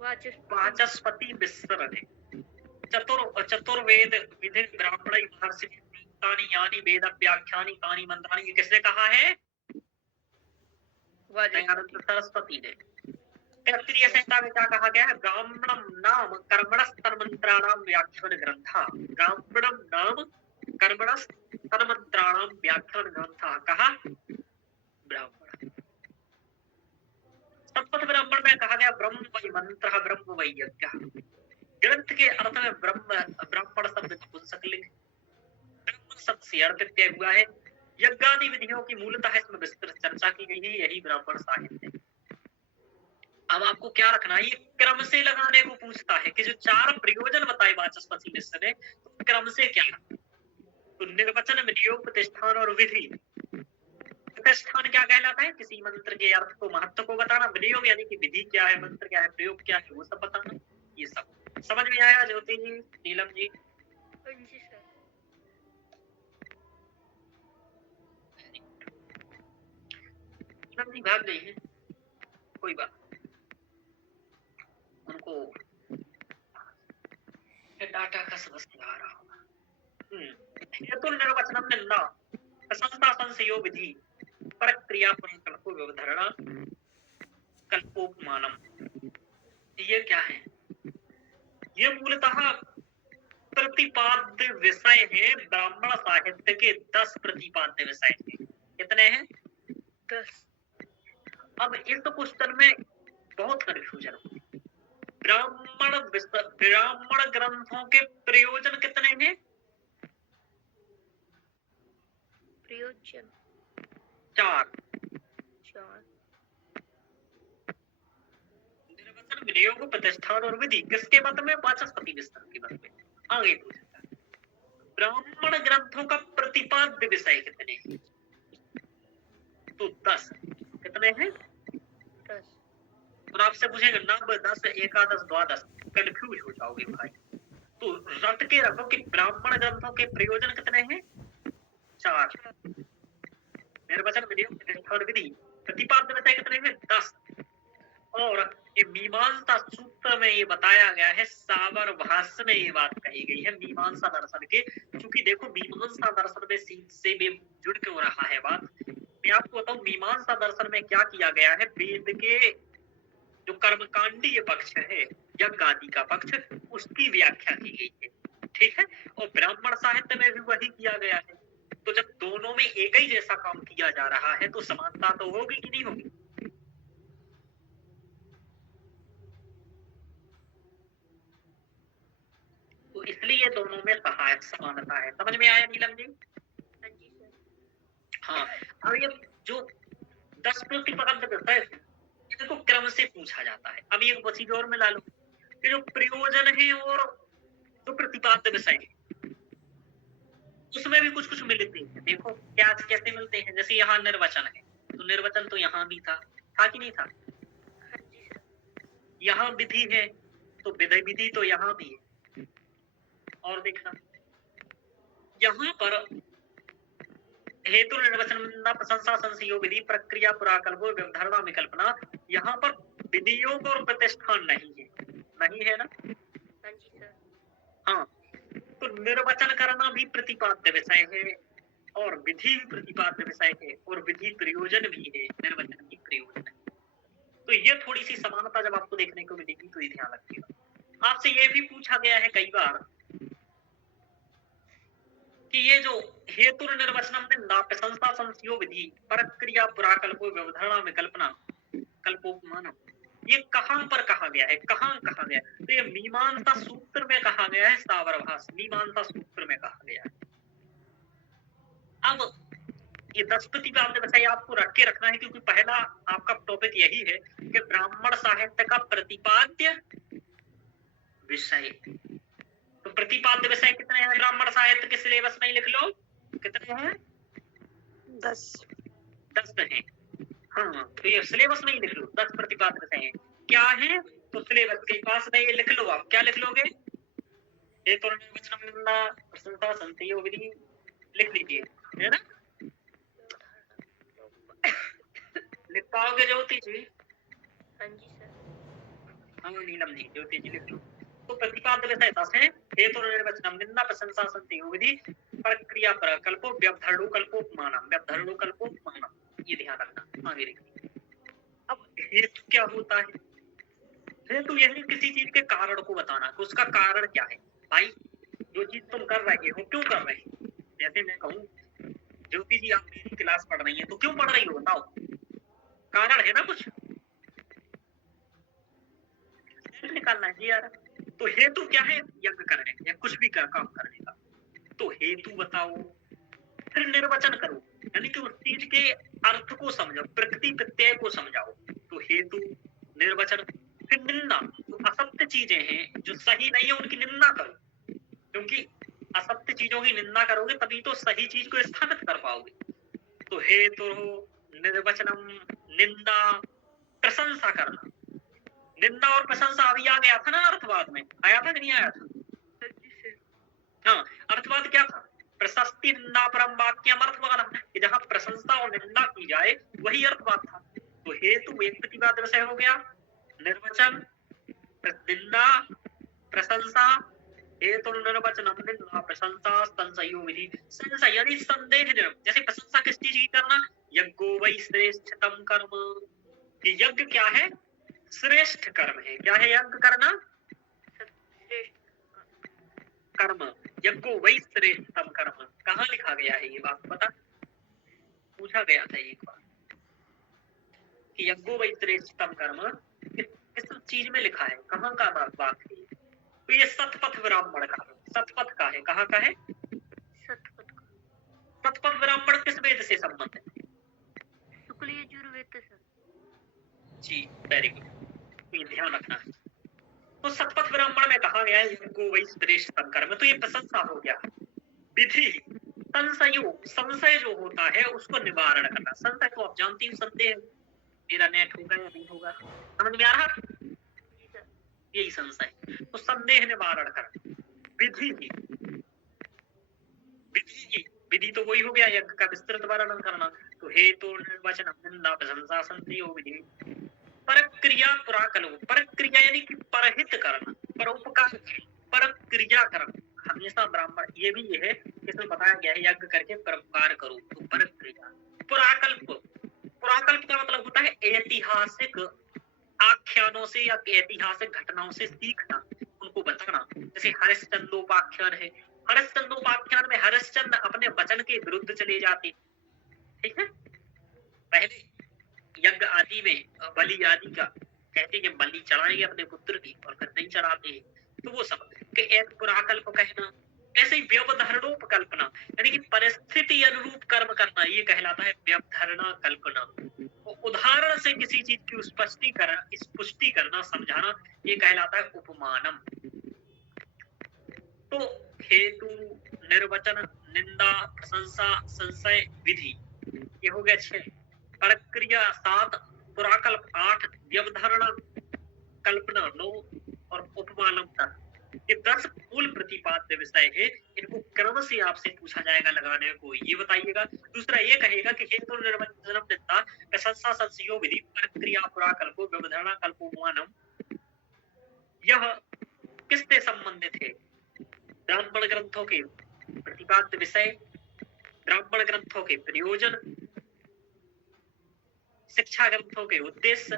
वाचस्पति मिश्र ने। चतुर्वेद विधि ब्राह्मण यानी वेद व्याख्यानी तानी मंत्राणी, ये किसने कहा है, दयानंद सरस्वती ने। तृतीय संहिता में क्या कहा गया है, ब्राह्मणम नाम कर्मणस तन्मंत्राणाम व्याख्यान ग्रंथा। ब्राह्मणम नाम कर्मणस तन्मंत्राणाम व्याख्यान ग्रंथा कहा ब्राह्मण। सप्तम ब्राह्मण में कहा गया ब्रह्म वै मंत्र ब्रह्म वै यज्ञ। ग्रंथ के अर्थ में ब्राह्मण शब्द नपुंसकलिंग, ब्रह्म शब्द से अर्थ प्रत्यय हुआ है। यज्ञादि विधियों की मूलतः इसमें विस्तृत चर्चा की गई है, यही ब्राह्मण साहित्य है। अब आपको क्या रखना है, ये क्रम से लगाने को पूछता है कि जो 4 प्रयोजन बताए वाचस्पति मिश्र ने, तो क्रम से क्या, तो निर्वचन, विनियोग, प्रतिष्ठान और विधि। प्रतिष्ठान क्या कहलाता है, किसी मंत्र के अर्थ को, महत्व को बताना। विनियोग यानी कि विधि क्या है, मंत्र क्या है, प्रयोग क्या है, वो सब बताना। ये सब समझ में आया ज्योति जी, नीलम जी। नीलम जी भाग गई है, कोई बात, उनको डाटा का समस्या आ रहा होगा। हेतु निर्वचनम निंदा प्रशंसा संशयो विधि प्रक्रिया पुनर्कल्पो व्यवधारणा कल्पोपमानम। ये क्या है, ये मूलतः प्रतिपाद्य विषय है। ब्राह्मण साहित्य के 10 प्रतिपाद्य विषय हैं। कितने हैं, 10। अब इस क्वेश्चन में बहुत कंफ्यूजन हो, ब्राह्मण ग्रंथों के प्रयोजन कितने हैं, प्रयोजन 4। निर्वचन, विनियोग, प्रतिष्ठान और विधि किसके मत में, वाचस्पति मिश्र के मत में। आगे पूछता है ब्राह्मण ग्रंथों का प्रतिपाद्य विषय कितने हैं, तो 10। कितने हैं, 10। और आपसे पूछेगा 9, 10, एकादश, द्वादश, कंफ्यूज हो जाओगे भाई। तो रट के रखो कि ब्राह्मण ग्रंथों के प्रयोजन कितने हैं, 4। निर्वचन, विनियोग, प्रतिष्ठान, विधि, प्रतिपाद्य विषय कितने हैं, 10। और ये मीमांसा सूत्र में ये बताया गया है, सावर भाष्य में ये बात कही गई है मीमांसा दर्शन के। क्योंकि देखो मीमांसा दर्शन में से भी जुड़ के हो रहा है बात। मैं आपको बताऊं मीमांसा दर्शन में क्या किया गया है, वेद के जो कर्मकांडीय पक्ष है, यज्ञ आदि का पक्ष, उसकी व्याख्या की गई है, ठीक है। और ब्राह्मण साहित्य में भी वही किया गया है। तो जब दोनों में एक ही जैसा काम किया जा रहा है तो समानता तो होगी कि नहीं होगी। तो इसलिए दोनों में सहायक समानता है। समझ में आया नीलम जी? हाँ जी सर। हाँ, अब ये जो 10 प्रतिपाद्य विषय है, इनको क्रम से पूछा जाता है। अब एक बची और मिला लो कि जो प्रयोजन है और जो प्रतिपाद्य विषय है, उसमें भी कुछ कुछ मिलते हैं। देखो क्या कैसे मिलते हैं, जैसे यहाँ निर्वचन है, तो निर्वचन तो यहाँ भी था कि नहीं था? हाँ जी सर। यहाँ विधि है, तो विधि तो यहाँ भी है। और देखना यहाँ पर हेतु निर्वचन निंदा प्रशंसा संशयोग विधि प्रक्रिया पुराकल्प व्यवधारणा विकल्पना, यहाँ पर विधियोग और प्रतिष्ठान नहीं है ना? हाँ जी सर। हाँ, तो निर्वचन करना भी प्रतिपाद्य विषय है और विधि भी प्रतिपाद्य विषय है और विधि प्रयोजन भी है, निर्वचन की प्रयोजन है। तो ये थोड़ी सी समानता जब आपको देखने को मिलेगी तो ये ध्यान रखिएगा। आपसे ये भी पूछा गया है कई बार कि ये जो हेतु निर्वचनम में ना प्रशंसा संशयो विधि प्रक्रिया पुराकल्पो व्यवधारणा विकल्पना कल्पोपमानम, ये कहां पर कहा गया है, कहां कहा गया है? तो ये मीमांसा सूत्र में कहा गया है, सावरभास मीमांसा सूत्र में कहा गया है। अब ये 10 प्रतिपाद्य विषय आपको रख के रखना है, क्योंकि पहला आपका टॉपिक यही है कि ब्राह्मण साहित्य का प्रतिपाद्य विषय। तो प्रतिपाद्य विषय कितने हैं ब्राह्मण साहित्य के सिलेबस में? लिख लो कितने हैं? 10 हैं। हाँ, तो ये सिलेबस में ही लिख लो 10 प्रतिपाद्य विषय हैं। क्या है? तो सिलेबस के पास में ये लिख लो। आप क्या लिख लोगे? हेतु निर्वचनम निंदा प्रशंसा संशयो विधि लिख लीजिए, है ना? लिख पाओगे ज्योति जी? हाँ जी सर। हाँ नीलम जी, ज्योति जी लिख लो। तो प्रतिपाद्य विषय 10 है। हेतु निर्वचनम निंदा प्रशंसा संशयो विधि प्रक्रिया प्रकल्पो व्यवधारणो कल्पोपमानम, ये ध्यान रखना। आगे देखिए, अब हेतु क्या होता है? हेतु यही किसी चीज के कारण को बताना, उसका कारण क्या है। भाई जो चीज तुम कर रहे हो क्यों कर रहे हो? जैसे मैं कहूँ ज्योति जी आप मेरी क्लास पढ़ रही है, तो क्यों पढ़ रही हो बताओ? कारण है ना कुछ, निकालना है यार। तो हेतु क्या है? यज्ञ करने या कुछ भी काम करने का। तो हेतु बताओ, फिर निर्वचन करो, यानी कि उस चीज के अर्थ को समझो, प्रकृति प्रत्यय को समझाओ। तो हेतु, निर्वचन, फिर निंदा। जो असत्य चीजें हैं जो सही नहीं है उनकी निंदा करो, क्योंकि असत्य चीजों की निंदा करोगे तभी तो सही चीज को स्थापित कर पाओगे। तो हेतु, निर्वचनम, निंदा, प्रशंसा करना। निंदा और प्रशंसा अभी आ गया था ना, अर्थवाद में आया था कि नहीं आया था? हाँ, अर्थवाद क्या था? प्रशस्ति निंदा परम वाक्यम अर्थवाद, कि जहाँ प्रशंसा और निंदा की जाए वही अर्थवाद था। तो हेतु एक प्रतिपाद्य विषय हो गया, निर्वचन, निंदा, प्रशंसा, हेतु निर्वचनम निंदा प्रशंसा संशयो विधि। संशय यानी संदेह, जैसे प्रशंसा किस चीज की करना? यज्ञो वै श्रेष्ठतम कर्म, कि यज्ञ क्या है? श्रेष्ठ कर्म है। क्या है यज्ञ करना? कर्म। यज्ञो वै श्रेष्ठतम कर्म, कहाँ लिखा गया है ये बात पता? पूछा गया था एक बार कि यज्ञो वै श्रेष्ठतम कर्म किस चीज में लिखा है, कहाँ का बात है? तो ये सतपथ ब्राह्मण का है, सतपथ का है। कहाँ का है? सतपथ ब्राह्मण किस वेद से संबंध है? शुक्ल यजुर्वेद सर। जी वेरी गुड, तो ये ध्यान रखना है। तो सतपथ ब्राह्मण में कहा गया है यज्ञो वै श्रेष्ठतम कर्म, तो ये प्रशंसा हो गया। विधि, संशयो, संशय जो होता है उसको निवारण करना। संशय तो आप जानती हो, संदेह, मेरा नेट होगा या नहीं होगा, समझ में आ रहा? यही संशय, तो संदेह निवारण करना। विधि, विधि तो वही हो गया यज्ञ का विस्तृत वर्णन करना। तो हेतु निर्वचन निंदा प्रशंसा संशयो विधि परक्रिया पुराकल्प, परक्रिया यानी कि परहित करना, परोपकार, परक्रिया करना। हमेशा ब्राह्मण ये भी है, इसमें बताया गया है यज्ञ करके परोपकार करो, तो परक्रिया। पुराकल्प, पुराकल्प का मतलब होता है ऐतिहासिक आख्यानों से या ऐतिहासिक घटनाओं से सीखना, उनको बताना। जैसे हरिश्चंदोपाख्यान है, हरिश्चंदोपाख्यान में हरिश्चंद्र अपने वचन के विरुद्ध चले जाते, ठीक है? पहले यज्ञ आदि में बलि आदि का कहते हैं कि बलि चढ़ाएंगे अपने पुत्र की और फिर नहीं चढ़ाते हैं, तो वो सब कि एक पुराकल्प कहना, ऐसे ही व्यवधारणोपकल्पना यानी कि परिस्थिति अनुरूप कर्म करना, ये कहलाता है व्यवधारणा कल्पना। तो उदाहरण से किसी चीज की स्पष्टी करना, समझाना, ये कहलाता है उपमानम। तो हेतु, निर्वचन, निंदा, प्रशंसा, संशय, विधि, ये हो गया 6, प्रक्रिया 7, पुराकल्प 8, व्यवधारणा कल्पना 9 और उपमानम 10। ये 10 मूल प्रतिपाद्य विषय है। इनको क्रम से आपसे पूछा जाएगा लगाने को, ये बताइएगा। दूसरा ये कहेगा कि हेतु, निर्वचन, निंदा, प्रशंसा, संशय, विधि, प्रक्रिया, पुराकल्प, व्यवधारणा कल्प, उपमानम, यह किससे संबंधित है? ब्राह्मण ग्रंथों के प्रतिपाद्य विषय, ब्राह्मण ग्रंथों के प्रयोजन, शिक्षा ग्रंथों के उद्देश्य,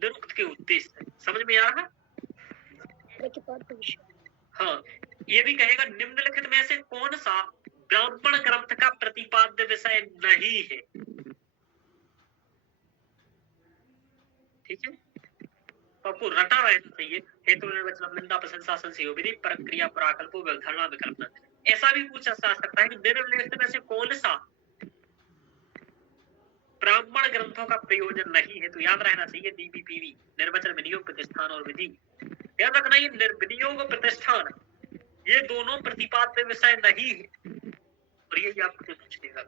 निरुक्त के उद्देश्य। समझ में आ रहा? हाँ, ये भी कहेगा निम्नलिखित में से कौन सा ब्राह्मण ग्रंथ का प्रतिपाद्य विषय नहीं है। ठीक है, तो आपको रटा रहना चाहिए। हेतु, निर्वचन, निंदा, प्रशंसा, संशय, विधि, प्रक्रिया, पुराकल्प, व्यवधारणा, विकल्पना। ऐसा भी पूछा जा सकता है कि निम्नलिखित में से कौन सा ब्राह्मण ग्रंथों का प्रयोजन नहीं है, तो याद रहना चाहिए DBPV, निर्वचन, विनियोग, प्रतिष्ठान और विधि। याद रखना, ये विनियोग और प्रतिष्ठान, ये दोनों प्रतिपाद्य विषय नहीं है, और ये आपसे पूछ लेगा।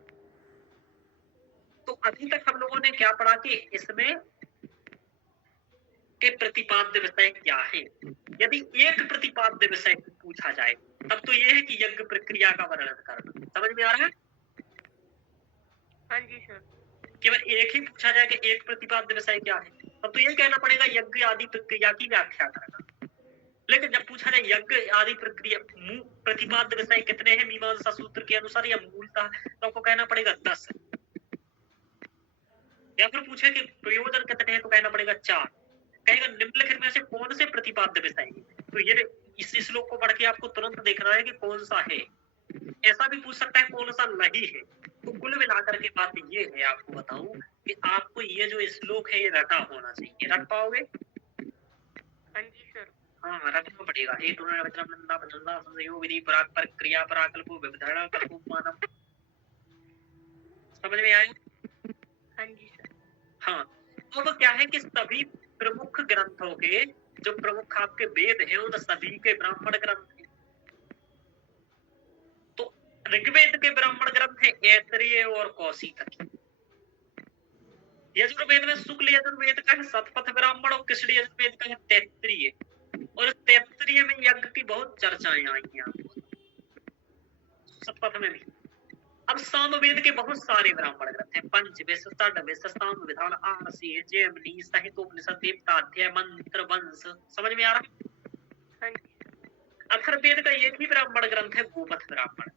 तो अभी तक हम लोगों ने क्या पढ़ा कि इसमें के प्रतिपाद्य विषय क्या है। यदि एक प्रतिपाद्य विषय पूछा जाए तब तो ये है कि यज्ञ प्रक्रिया का वर्णन करना। समझ में आ रहा है? हाँ जी सर। केवल एक ही पूछा जाए कि एक प्रतिपाद्य विषय क्या है, तब तो ये कहना पड़ेगा यज्ञ आदि प्रक्रिया की व्याख्या करना। लेकिन जब पूछा जाए यज्ञ आदि प्रक्रिया प्रतिपाद्य विषय कितने हैं मीमांसा सूत्र के अनुसार या मूलतः, तो आपको कहना पड़ेगा 10। या फिर पूछे कि प्रयोजन कितने हैं तो कहना पड़ेगा 4। कहेगा निम्नलिखित में से कौन से प्रतिपाद्य विषय है, तो ये इस श्लोक को पढ़ के आपको तुरंत देखना है कि कौन सा है। ऐसा भी पूछ सकता है कौन सा नहीं है। तो कुल मिलाकर के बात ये है, आपको बताऊं कि आपको ये जो श्लोक है ये रटा होना चाहिए। रट पाओगे? हाँ जी सर। हाँ, रटना पड़ेगा। हेतु, निर्वचन, निंदा, प्रशंसा, संशय, विधि, प्रक्रिया, पुराकल्प, व्यवधारणा कल्प, उपमानम। समझ में आया? हाँ जी सर। हाँ, अब क्या है कि सभी प्रमुख ग्रंथों के जो प्रमुख आपके वेद हैं उन सभी के ब्राह्मण ग्रंथ हैं। तो ऋग्वेद के ब्राह्मण ग्रंथ है ऐतरेय और कौशिक। यजुर्वेद में शुक्ल यजुर्वेद का है शतपथ ब्राह्मण और कृष्ण यजुर्वेद का है तैत्तरीय। और तैत्तरीय में यज्ञ की बहुत चर्चाएं आई हैं आपको, शतपथ में भी। अब सामवेद के बहुत सारे ब्राह्मण ग्रंथ हैं, पंचविश, षड्विश, सामविधान, आरसी, जैमिनी, संहितोपनिषद, देवताध्याय, मंत्र, वंश। समझ में आ रहा है? हाँ जी। अथर्ववेद का एक ही ब्राह्मण ग्रंथ है गोपथ ब्राह्मण।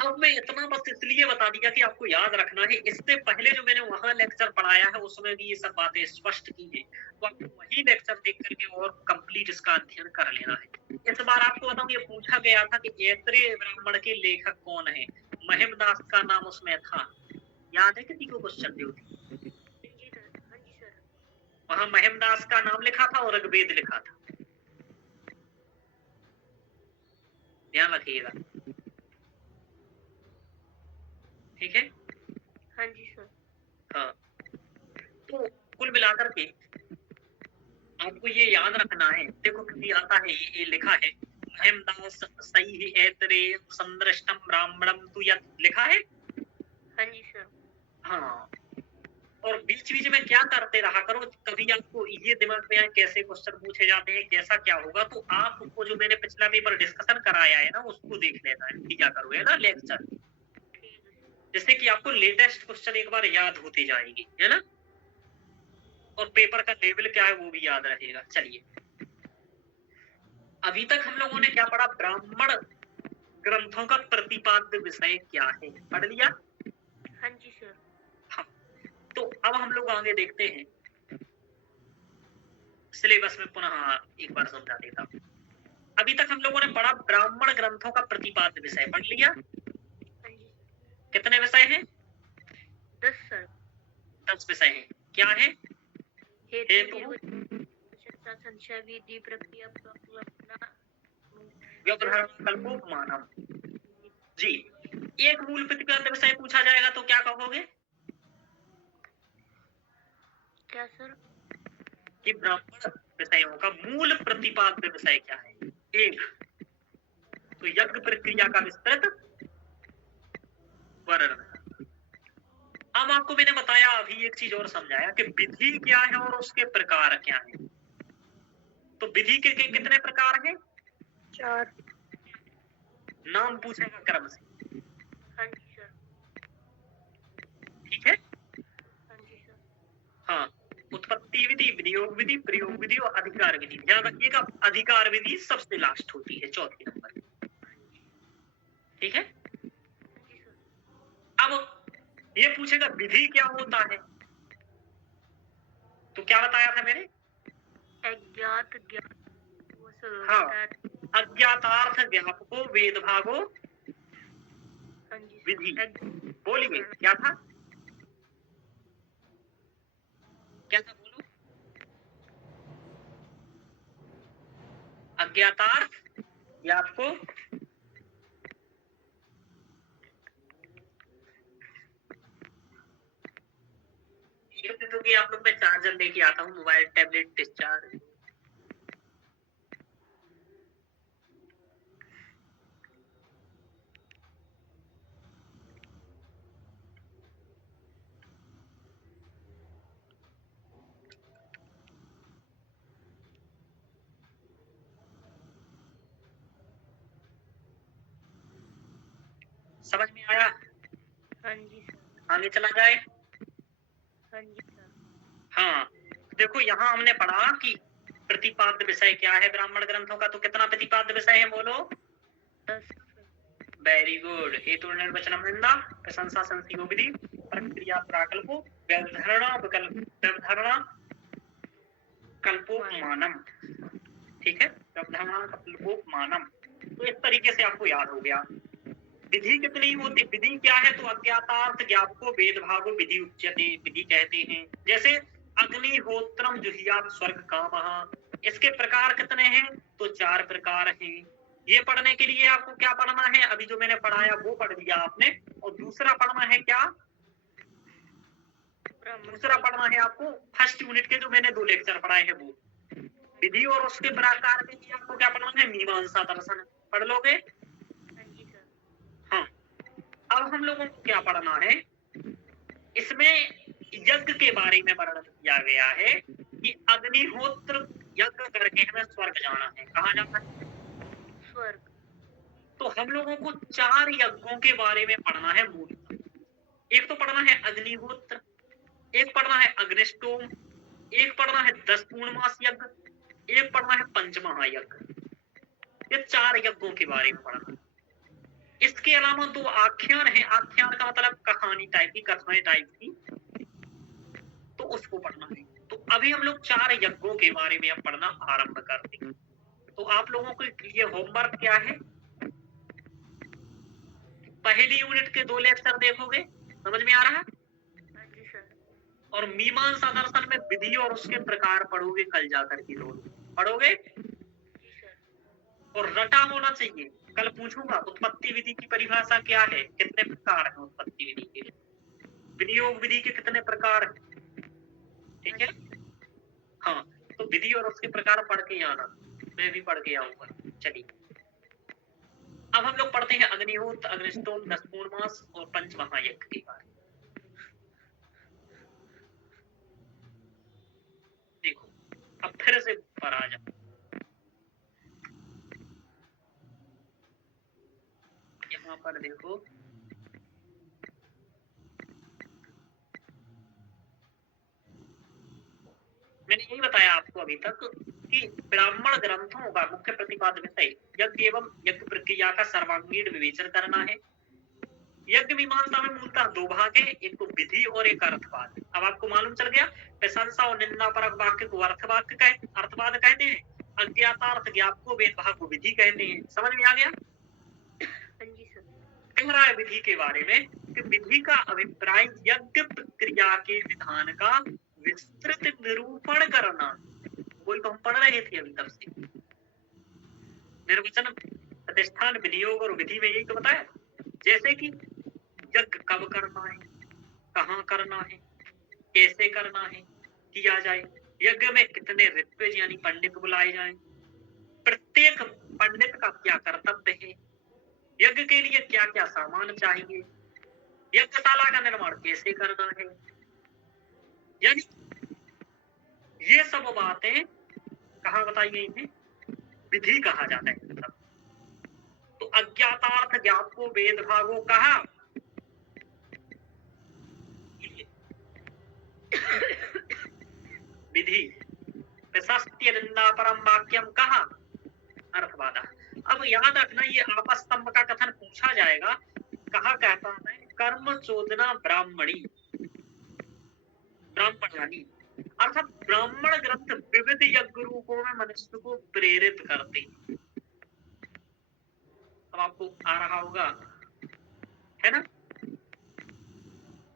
अब मैं इतना बस इसलिए बता दिया कि आपको याद रखना है। इससे पहले जो मैंने वहां लेक्चर पढ़ाया है उसमें भी ये सब बातें स्पष्ट की है, तो आपको वही लेक्चर देख करके और कंप्लीट इसका अध्ययन कर लेना है। इस बार आपको बताऊं, ये पूछा गया था कि ऐतरेय ब्राह्मण के लेखक कौन है। महिमदास का नाम उसमें था। याद है किसी को क्वेश्चन ड्यूटी? हाँ जी सर। वहां महिमदास का नाम लिखा था और ऋग्वेद लिखा था, ध्यान रखिएगा। ठीक है? हाँ जी सर। हाँ, तो कुल मिलाकर के आपको ये याद रखना है। देखो क्योंकि आता है ये लिखा है महिमदास सही ऐतरेय संदृष्टम ब्राह्मणम तु यत् लिखा है। हाँ जी सर। हाँ, और बीच बीच में क्या करते रहा करो, कभी आपको ये दिमाग में आए कैसे क्वेश्चन पूछे जाते हैं, कैसा क्या होगा, तो आपको जो मैंने पिछला पेपर डिस्कशन कराया है ना उसको देख लेना है, दिया करो, है ना लेक्चर, जिससे कि आपको लेटेस्ट क्वेश्चन एक बार याद होते जाएंगे, है ना, और पेपर का लेवल क्या है वो भी याद रहेगा। चलिए, अभी तक हम लोगों ने क्या पढ़ा? ब्राह्मण ग्रंथों का प्रतिपाद्य विषय क्या है, पढ़ लिया? हाँ जी सर। हाँ, तो अब हम लोग आगे देखते हैं। सिलेबस में पुनः एक बार समझा देता हूँ। अभी तक हम लोगों ने पढ़ा ब्राह्मण ग्रंथों का प्रतिपाद्य विषय, पढ़ लिया? हाँ जी। कितने विषय हैं? 10 सर। 10 विषय हैं। क्या है? हेतु, प्रशंसा संशय विधि प्रक्रिया कल्पना व्यवधारणा कल्पोपमानम। जी, एक मूल प्रतिपाद्य विषय पूछा जाएगा तो क्या कहोगे? क्या सर? कि ब्राह्मण विषयों का मूल प्रतिपाद्य विषय क्या है? एक तो यज्ञ प्रक्रिया का विस्तृत वर्णन। अब आपको मैंने बताया अभी एक चीज और समझाया कि विधि क्या है और उसके प्रकार क्या है। तो विधि के कितने प्रकार हैं? 4। नाम पूछेगा क्रम से, हाँ जी सर। ठीक है? हाँ जी सर। हाँ, उत्पत्ति विधि, विनियोग विधि, प्रयोग विधि और अधिकार विधि। ध्यान रखिएगा, अधिकार विधि सबसे लास्ट होती है, चौथे नंबर, ठीक है? हाँ जी सर। अब ये पूछेगा विधि क्या होता है, तो क्या बताया था मैंने? अज्ञात ज्ञात वो सर हाँ, बताया। अज्ञातार्थ व्यापको वेद भागो हाँ जी सर। विधि। बोलिए क्या था? क्या था बोलो? अज्ञातार्थ व्यापको क्योंकि आप लोग मैं चार्जर लेके आता हूँ, मोबाइल टैबलेट डिस्चार्ज। समझ में आया? हाँ जी सर। आगे चला जाए। हाँ जी सर। हाँ, देखो यहाँ हमने पढ़ा कि प्रतिपाद्य विषय क्या है ब्राह्मण ग्रंथों का। तो कितना प्रतिपाद्य विषय है बोलो? 10। Very good. हेतु निर्वचनम निंदा, प्रशंसा संयोग विधि, प्रक्रिया प्राकल्पो, व्यवधारणा व्यवधारणा कल्पोपमानम। ठीक है, व्यवधारणा कल्पोपमानम। तो इस तरीके से आपको याद हो गया। विधि कितनी होती? विधि क्या है? तो अज्ञातार्थ ज्ञापको वेद भागो विधि उच्यते, विधि कहते हैं। जैसे अग्निहोत्रम जुहियात स्वर्ग कामः। इसके प्रकार कितने हैं? तो 4 प्रकार हैं। ये पढ़ने के लिए आपको क्या पढ़ना है? अभी जो मैंने पढ़ाया वो पढ़ लिया आपने। और दूसरा पढ़ना है क्या? दूसरा पढ़ना है आपको फर्स्ट यूनिट के जो मैंने 2 लेक्चर पढ़ाए हैं वो। विधि और उसके प्रकार के लिए आपको क्या पढ़ना है? मीमांसा दर्शन पढ़ लोगे? हाँ जी सर। हाँ, अब हम लोगों को क्या पढ़ना है? इसमें यज्ञ के बारे में वर्णन किया गया है कि अग्निहोत्र यज्ञ करके हमें स्वर्ग जाना है। कहाँ जाना है? स्वर्ग। तो हम लोगों को 4 यज्ञों के बारे में पढ़ना है मूलतः। एक तो पढ़ना है अग्निहोत्र, एक पढ़ना है अग्निष्टोम, एक पढ़ना है 10 पूर्णमास यज्ञ, एक पढ़ना है पंचमहायज्ञ। ये 4 यज्ञों के बारे में पढ़ना। इसके अलावा 2 आख्यान है। आख्यान का मतलब कहानी टाइप की, कथाएं टाइप की, तो उसको पढ़ना है। तो अभी हम लोग 4 यज्ञों के बारे में अब पढ़ना आरंभ करते हैं। तो आप लोगों को ये होमवर्क क्या है? पहली यूनिट के 2 लेक्चर देखोगे, समझ में आ रहा है? हाँ जी सर। और मीमांसा दर्शन में विधि और उसके प्रकार पढ़ोगे कल जाकर के दोनों पढ़ोगे। जी सर। और रटा होना चाहिए। कल पूछूंगा उत्पत्ति विधि की परिभाषा क्या है, कितने प्रकार है उत्पत्ति विधि के, विनियोग विधि के कितने प्रकार है, ठीक है? हाँ, तो विधि और उसके प्रकार पढ़ के आना, मैं भी पढ़ के आऊंगा। चलिए, अब हम लोग पढ़ते हैं अग्निहोत्र, अग्निष्टोम, 10 पूर्णमास और पंचमहायज्ञ के बारे में। देखो, अब फिर से पर आ जाओ। यहाँ पर देखो, मैंने यही बताया आपको अभी तक कि ब्राह्मण ग्रंथों का मुख्य प्रतिपाद्य विषय यज्ञ एवं यज्ञ प्रक्रिया का सर्वांगीण विवेचन करना है। यज्ञ मीमांसा में मूलतः 2 भाग है, एक तो विधि और एक अर्थवाद। अब आपको मालूम चल गया, प्रशंसा और निंदा परक वाक्य को अर्थवाद कहते हैं, अज्ञातार्थ ज्ञाप को वेद भाग को विधि कहते हैं। समझ में आ गया? हाँ जी सर। कह रहा है विधि के बारे में कि विधि का अभिप्राय यज्ञ प्रक्रिया के विधान का विस्तृत निरूपण करना। वही तो हम पढ़ रहे थे अभी तब से। निर्वचन, प्रतिष्ठान, विनियोग और विधि में यही तो बताया। जैसे कि यज्ञ कब करना है, कहाँ करना है, कैसे करना है, किया जाए, यज्ञ में कितने ऋत्विज यानी पंडित बुलाए जाएं, प्रत्येक पंडित का क्या कर्तव्य है, यज्ञ के लिए क्या क्या सामान चाहिए, यज्ञशाला का निर्माण कैसे करना है, यानी ये सब बातें कहाँ बताई गई हैं, विधि कहा जाता है सब। तो अज्ञातार्थ ज्ञात को वेद भागो कहा, विधि, प्रशस्त्य निंदा परम वाक्यम कहा, अर्थवादा। अब याद रखना ये आपस्तंभ का कथन पूछा जाएगा, कहा कहता है कर्म चोदना ब्राह्मणी, ब्राह्मणानी, अर्थात ब्राह्मण ग्रंथ विविध यज्ञ रूपों में मनुष्य को प्रेरित करते। अब आपको आ रहा होगा, है ना,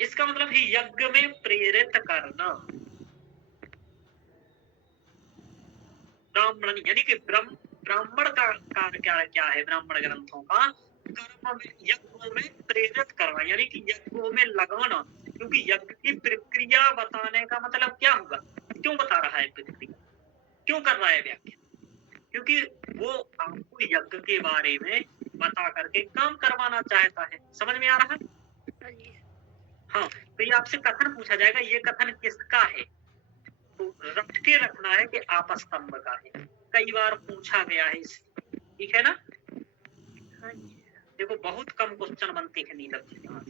इसका मतलब है यज्ञ में प्रेरित करना। ब्राह्मण यानी कि ब्राह्मण का कार्य क्या है, ब्राह्मण ग्रंथों का कर्म में, यज्ञों में प्रेरित करना, यानी कि यज्ञों में लगाना। क्योंकि यज्ञ की प्रक्रिया बताने का मतलब क्या होगा, क्यों बता रहा है प्रक्रिया, क्यों कर रहा है व्याख्या, क्योंकि वो आपको यज्ञ के बारे में बता करके काम करवाना चाहता है। समझ में आ रहा है? हाँ, तो ये आपसे कथन पूछा जाएगा, ये कथन किसका है, तो रख के रखना है कि आपस्तंभ का है। कई बार पूछा गया है इसे, ठीक है ना। देखो बहुत कम क्वेश्चन बनते हैं नीलम जी यहाँ,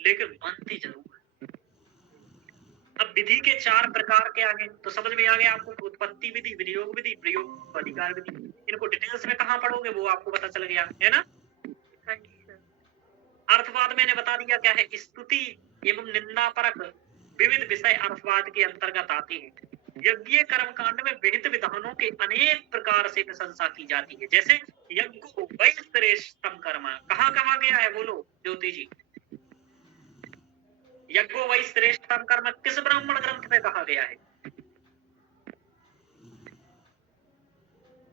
लेकिन बनते जरूर। अब विधि के 4 प्रकार क्या है तो समझ में आ गया आपको, उत्पत्ति विधि, विनियोग विधि, प्रयोग, अधिकार विधि। इनको डिटेल्स में कहाँ पढ़ोगे वो आपको पता चल गया है ना। अर्थवाद मैंने बता दिया क्या है, स्तुति एवं निंदा परक विविध विषय अर्थवाद के अंतर्गत आते हैं। यज्ञ कर्म कांड में विहित विधानों के अनेक प्रकार से प्रशंसा की जाती है। जैसे यज्ञ को वै श्रेष्ठतम कर्म कहाँ कहा गया है, बोलो ज्योति जी, यज्ञो वै श्रेष्ठतम कर्म किस ब्राह्मण ग्रंथ में कहा गया है,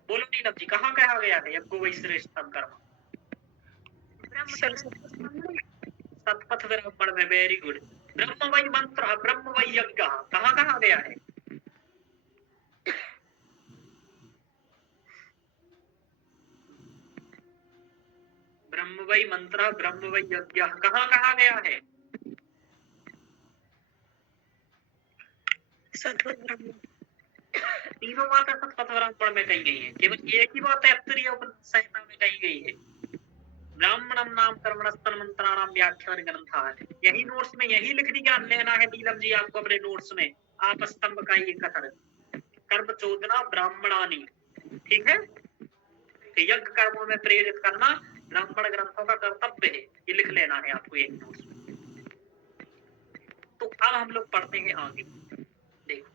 बोलो नीलम जी, कहाँ कहा गया है यज्ञो वै श्रेष्ठतम कर्म, सतपथ ब्राह्मण में। Very good. ब्रह्म वै मंत्र, ब्रह्म वै यज्ञ कहाँ कहा गया है, ब्रह्म वै मंत्र, ब्रह्म वै यज्ञ कहाँ कहा गया है, तीनों बातें सतपथ ब्राह्मण में कही गई है, केवल एक ही बात ऐत्तरीय संहिता में कही गई है, ब्राह्मणम नाम कर्मणस्तन मंत्राणाम व्याख्यान ग्रंथा। यही नोट्स में यही लिख दिया लेना है नीलम जी आपको अपने नोट्स में, आपस्तंभ का ये कथन, कर्म चोदना ब्राह्मणानी, ठीक है, यज्ञ कर्मों में प्रेरित करना ब्राह्मण ग्रंथों का कर्तव्य है, ये लिख लेना है आपको एक नोट्स में। तो अब हम लोग पढ़ते हैं आगे, देखो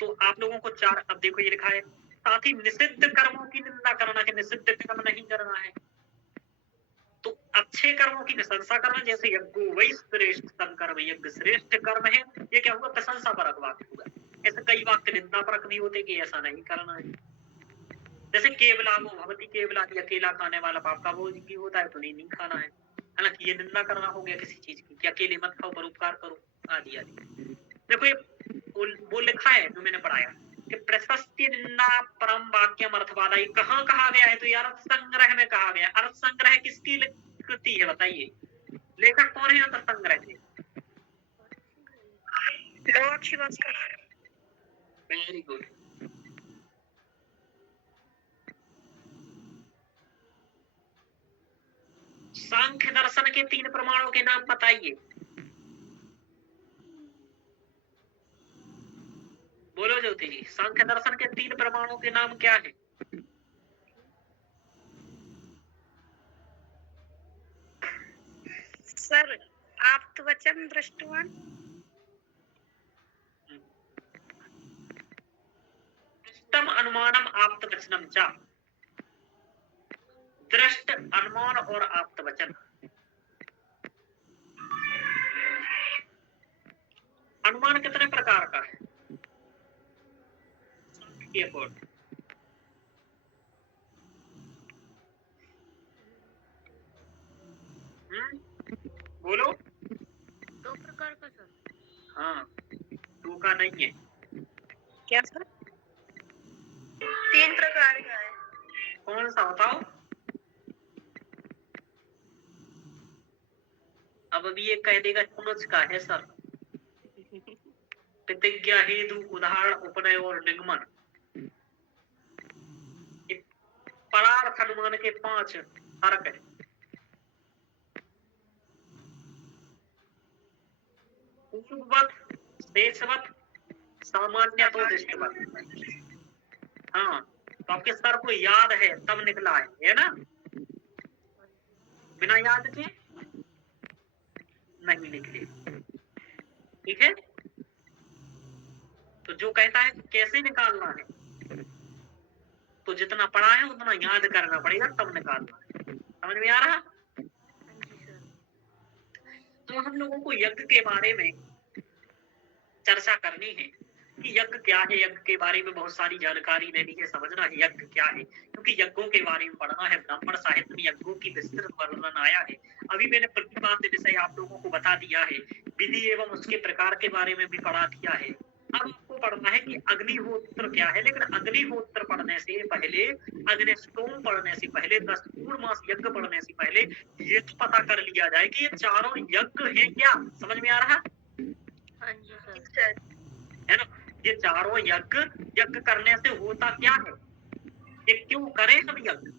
तो आप लोगों को 4, अब देखो ये लिखा है, साथ ही निषिद्ध कर्मों की निंदा करना, कि निषिद्ध कर्म नहीं करना है, तो अच्छे कर्मों की प्रशंसा करना, जैसे यज्ञो वै श्रेष्ठतम कर्म, यज्ञ श्रेष्ठ कर्म है, ये क्या हुआ, प्रशंसा परक वाक्य हुआ। ऐसे कई वाक्य निंदा परक भी होते कि ऐसा नहीं करना है, जैसे केवला वो भवती केवला, अकेला खाने वाला पाप का बोझ भी होता है तो नहीं खाना है, हालांकि ये निंदा करना हो गया किसी चीज की, कि अकेले मत खाओ परोपकार करो आदि आदि। देखो ये वो लिखा है जो मैंने पढ़ाया कि प्रशस्ति निंदा परम वाक्यम अर्थवादा, ये कहाँ कहा गया है, तो यार अर्थ संग्रह में कहा गया। अर्थ संग्रह किसकी कृति है बताइए, लेखक कौन है अर्थ संग्रह के, वेरी गुड। सांख्य दर्शन के 3 प्रमाणों के नाम बताइए, बोलो ज्योति जी, सांख्य दर्शन के 3 प्रमाणों के नाम क्या है, सर आप्तवचन दृष्टवान, दृष्टम अनुमानम आप्तवचनम च, दृष्ट अनुमान और आप्तवचन। अनुमान कितने प्रकार रिकॉर्ड। बोलो। 2 प्रकार का सर। हाँ, 2 का नहीं है। क्या सर? 3 प्रकार का है। कौन सा बताओ? अब अभी ये कह देगा 5 का है सर। प्रतिज्ञा, हेतु, उदाहरण, उपनय और निगमन। परार्थ अनुमान के 5 फर्क है। पूर्ववत, शेषवत, सामान्यत और दृष्टिवत। हाँ, तो आपके सर को याद है तब निकला है ना? बिना याद के नहीं निकले। ठीक है, तो जो कहता है कैसे निकालना है, तो जितना पढ़ा है उतना याद करना पड़ेगा तब निकालना है। समझ में आ रहा? हाँ जी सर। तो हम लोगों को यज्ञ के बारे में चर्चा करनी है कि यज्ञ क्या है। यज्ञ के बारे में बहुत सारी जानकारी लेनी है, समझना है यज्ञ क्या है, क्योंकि यज्ञों के बारे में पढ़ना है। ब्राह्मण साहित्य में यज्ञों की विस्तृत वर्णन आया है। अभी मैंने प्रतिपाद्य विषय आप लोगों को बता दिया है, विधि एवं उसके प्रकार के बारे में भी पढ़ा दिया है। अब आपको पढ़ना है कि अग्निहोत्र क्या है। लेकिन अग्निहोत्र पढ़ने से पहले, अग्निष्टोम पढ़ने से पहले, 10 पूर्णमास यज्ञ पढ़ने से पहले ये तो पता कर लिया जाए कि ये चारों यज्ञ है क्या। समझ में आ रहा? हाँ जी सर। सर है ना? ये चारों यज्ञ करने से होता क्या है, ये क्यों करें हम यज्ञ?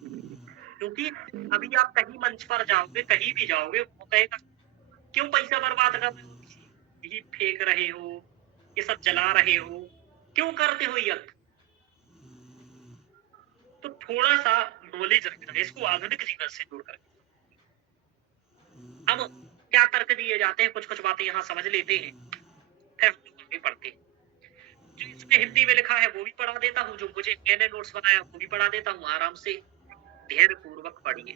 क्योंकि अभी आप कहीं मंच पर जाओगे, कहीं भी जाओगे, वो कहेगा क्यों पैसा बर्बाद कर रहे हो, ये फेंक रहे हो, ये सब जला रहे हो, क्यों करते हो यज्ञ? तो थोड़ा सा नॉलेज रखना है, इसको आधुनिक जीवन से जोड़ करके। अब क्या तर्क दिए जाते हैं, कुछ कुछ बातें यहाँ समझ लेते हैं, फिर हम लोग आगे पढ़ते हैं। जो इसमें हिंदी में लिखा है वो भी पढ़ा देता हूँ, जो मुझे मैंने नोट्स बनाया वो भी पढ़ा देता हूँ। आराम से धैर्य पूर्वक पढ़िए।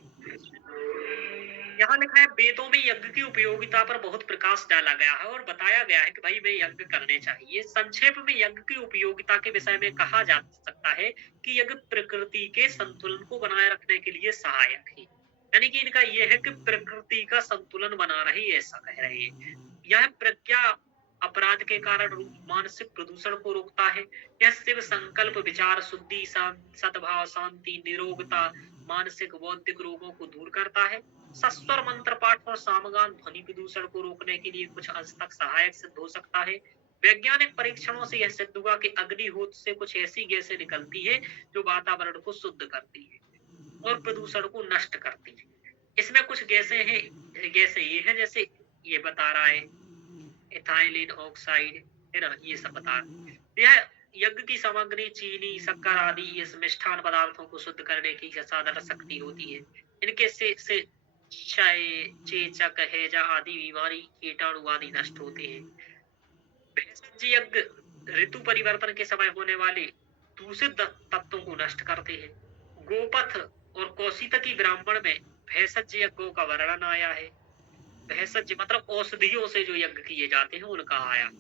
यहाँ लिखा है, वेदों में यज्ञ की उपयोगिता पर बहुत प्रकाश डाला गया है और बताया गया है कि भाई वे यज्ञ करने चाहिए। संक्षेप में यज्ञ की उपयोगिता के विषय में कहा जा सकता है कि यज्ञ प्रकृति के संतुलन को बनाए रखने के लिए सहायक है। यानी कि इनका यह है कि प्रकृति का संतुलन बना रहे, ऐसा कह रहे हैं। यह प्रज्ञा अपराध के कारण मानसिक प्रदूषण को रोकता है। यह शिव संकल्प, विचार शुद्धि, सद्भाव, शांति, निरोगता, मानसिक बौद्धिक रोगों को दूर करता है। सस्वर मंत्र पाठ और सामगान ध्वनि प्रदूषण को रोकने के लिए कुछ अंश तक सहायक सिद्ध हो सकता है। वैज्ञानिक परीक्षणों से यह सिद्ध हुआ कि अग्निहोत्र से कुछ ऐसी गैसें निकलती है जो वातावरण को शुद्ध करती है और प्रदूषण को नष्ट करती है। इसमें कुछ गैसें ये हैं, जैसे ये बता रहा है इथाइलिन ऑक्साइड, है ना, ये सब बता रहा है। यह यज्ञ की सामग्री चीनी, शक्कर आदि इस मिष्ठान पदार्थों को शुद्ध करने की असाधारण शक्ति होती है। इनके से क्षय, चेचक, हैजा आदि बीमारी, कीटाणु आदि नष्ट होते हैं। भेषज यज्ञ ऋतु परिवर्तन के समय होने वाले दूषित तत्वों को नष्ट करते हैं। गोपथ और कौशितकी ब्राह्मण में भेषज यज्ञों का वर्णन आया है। भेषज मतलब औषधियों से जो यज्ञ किए जाते हैं उनका आया।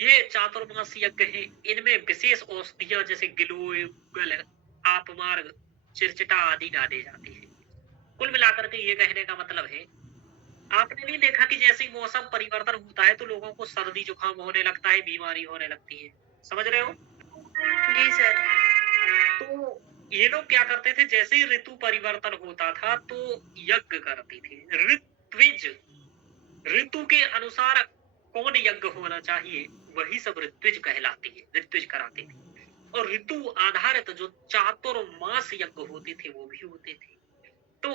ये चातुर्मास यज्ञ है, इनमें विशेष औषधियां जैसे गिलोय, गुग्गल, आपमार्ग, चिरचिटा आदि डाले जाते हैं। कुल मिलाकर के ये कहने का मतलब है, आपने नहीं देखा कि जैसे ही मौसम परिवर्तन होता है तो लोगों को सर्दी जुकाम होने लगता है, बीमारी होने लगती है। समझ रहे हो? जी सर। तो ये लोग क्या करते थे, जैसे ही ऋतु परिवर्तन होता था तो यज्ञ करते थे। ऋत्विज, ऋतु के अनुसार कौन यज्ञ होना चाहिए वही सब ऋत्विज कहलाते हैं, ऋत्विज कराते थे। और ऋतु आधारित जो चातुर्मास यज्ञ होते थे वो भी होते थे। तो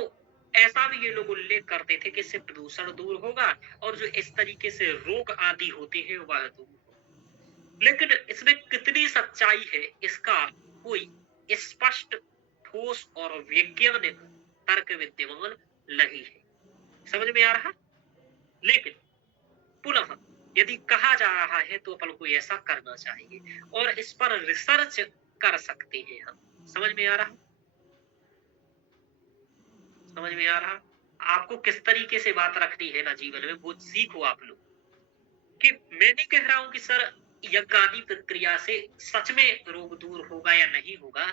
ऐसा भी ये लोग उल्लेख करते थे कि इससे प्रदूषण दूर होगा और जो इस तरीके से रोग आदि होते हैं वह दूर होगा। लेकिन इसमें कितनी सच्चाई है इसका कोई स्पष्ट, ठोस और वैज्ञानिक तर्क विद्यमान नहीं है। समझ में आ रहा? लेकिन पुनः यदि कहा जा रहा है तो अपन को ऐसा करना चाहिए और इस पर रिसर्च कर सकते हैं हम। समझ में आ रहा? समझ में आ रहा? आपको किस तरीके से बात रखनी है ना जीवन में, वो सीखो आप लोग। कि मैं नहीं कह रहा हूं कि सर यज्ञ आदि प्रक्रिया से सच में रोग दूर होगा या नहीं होगा,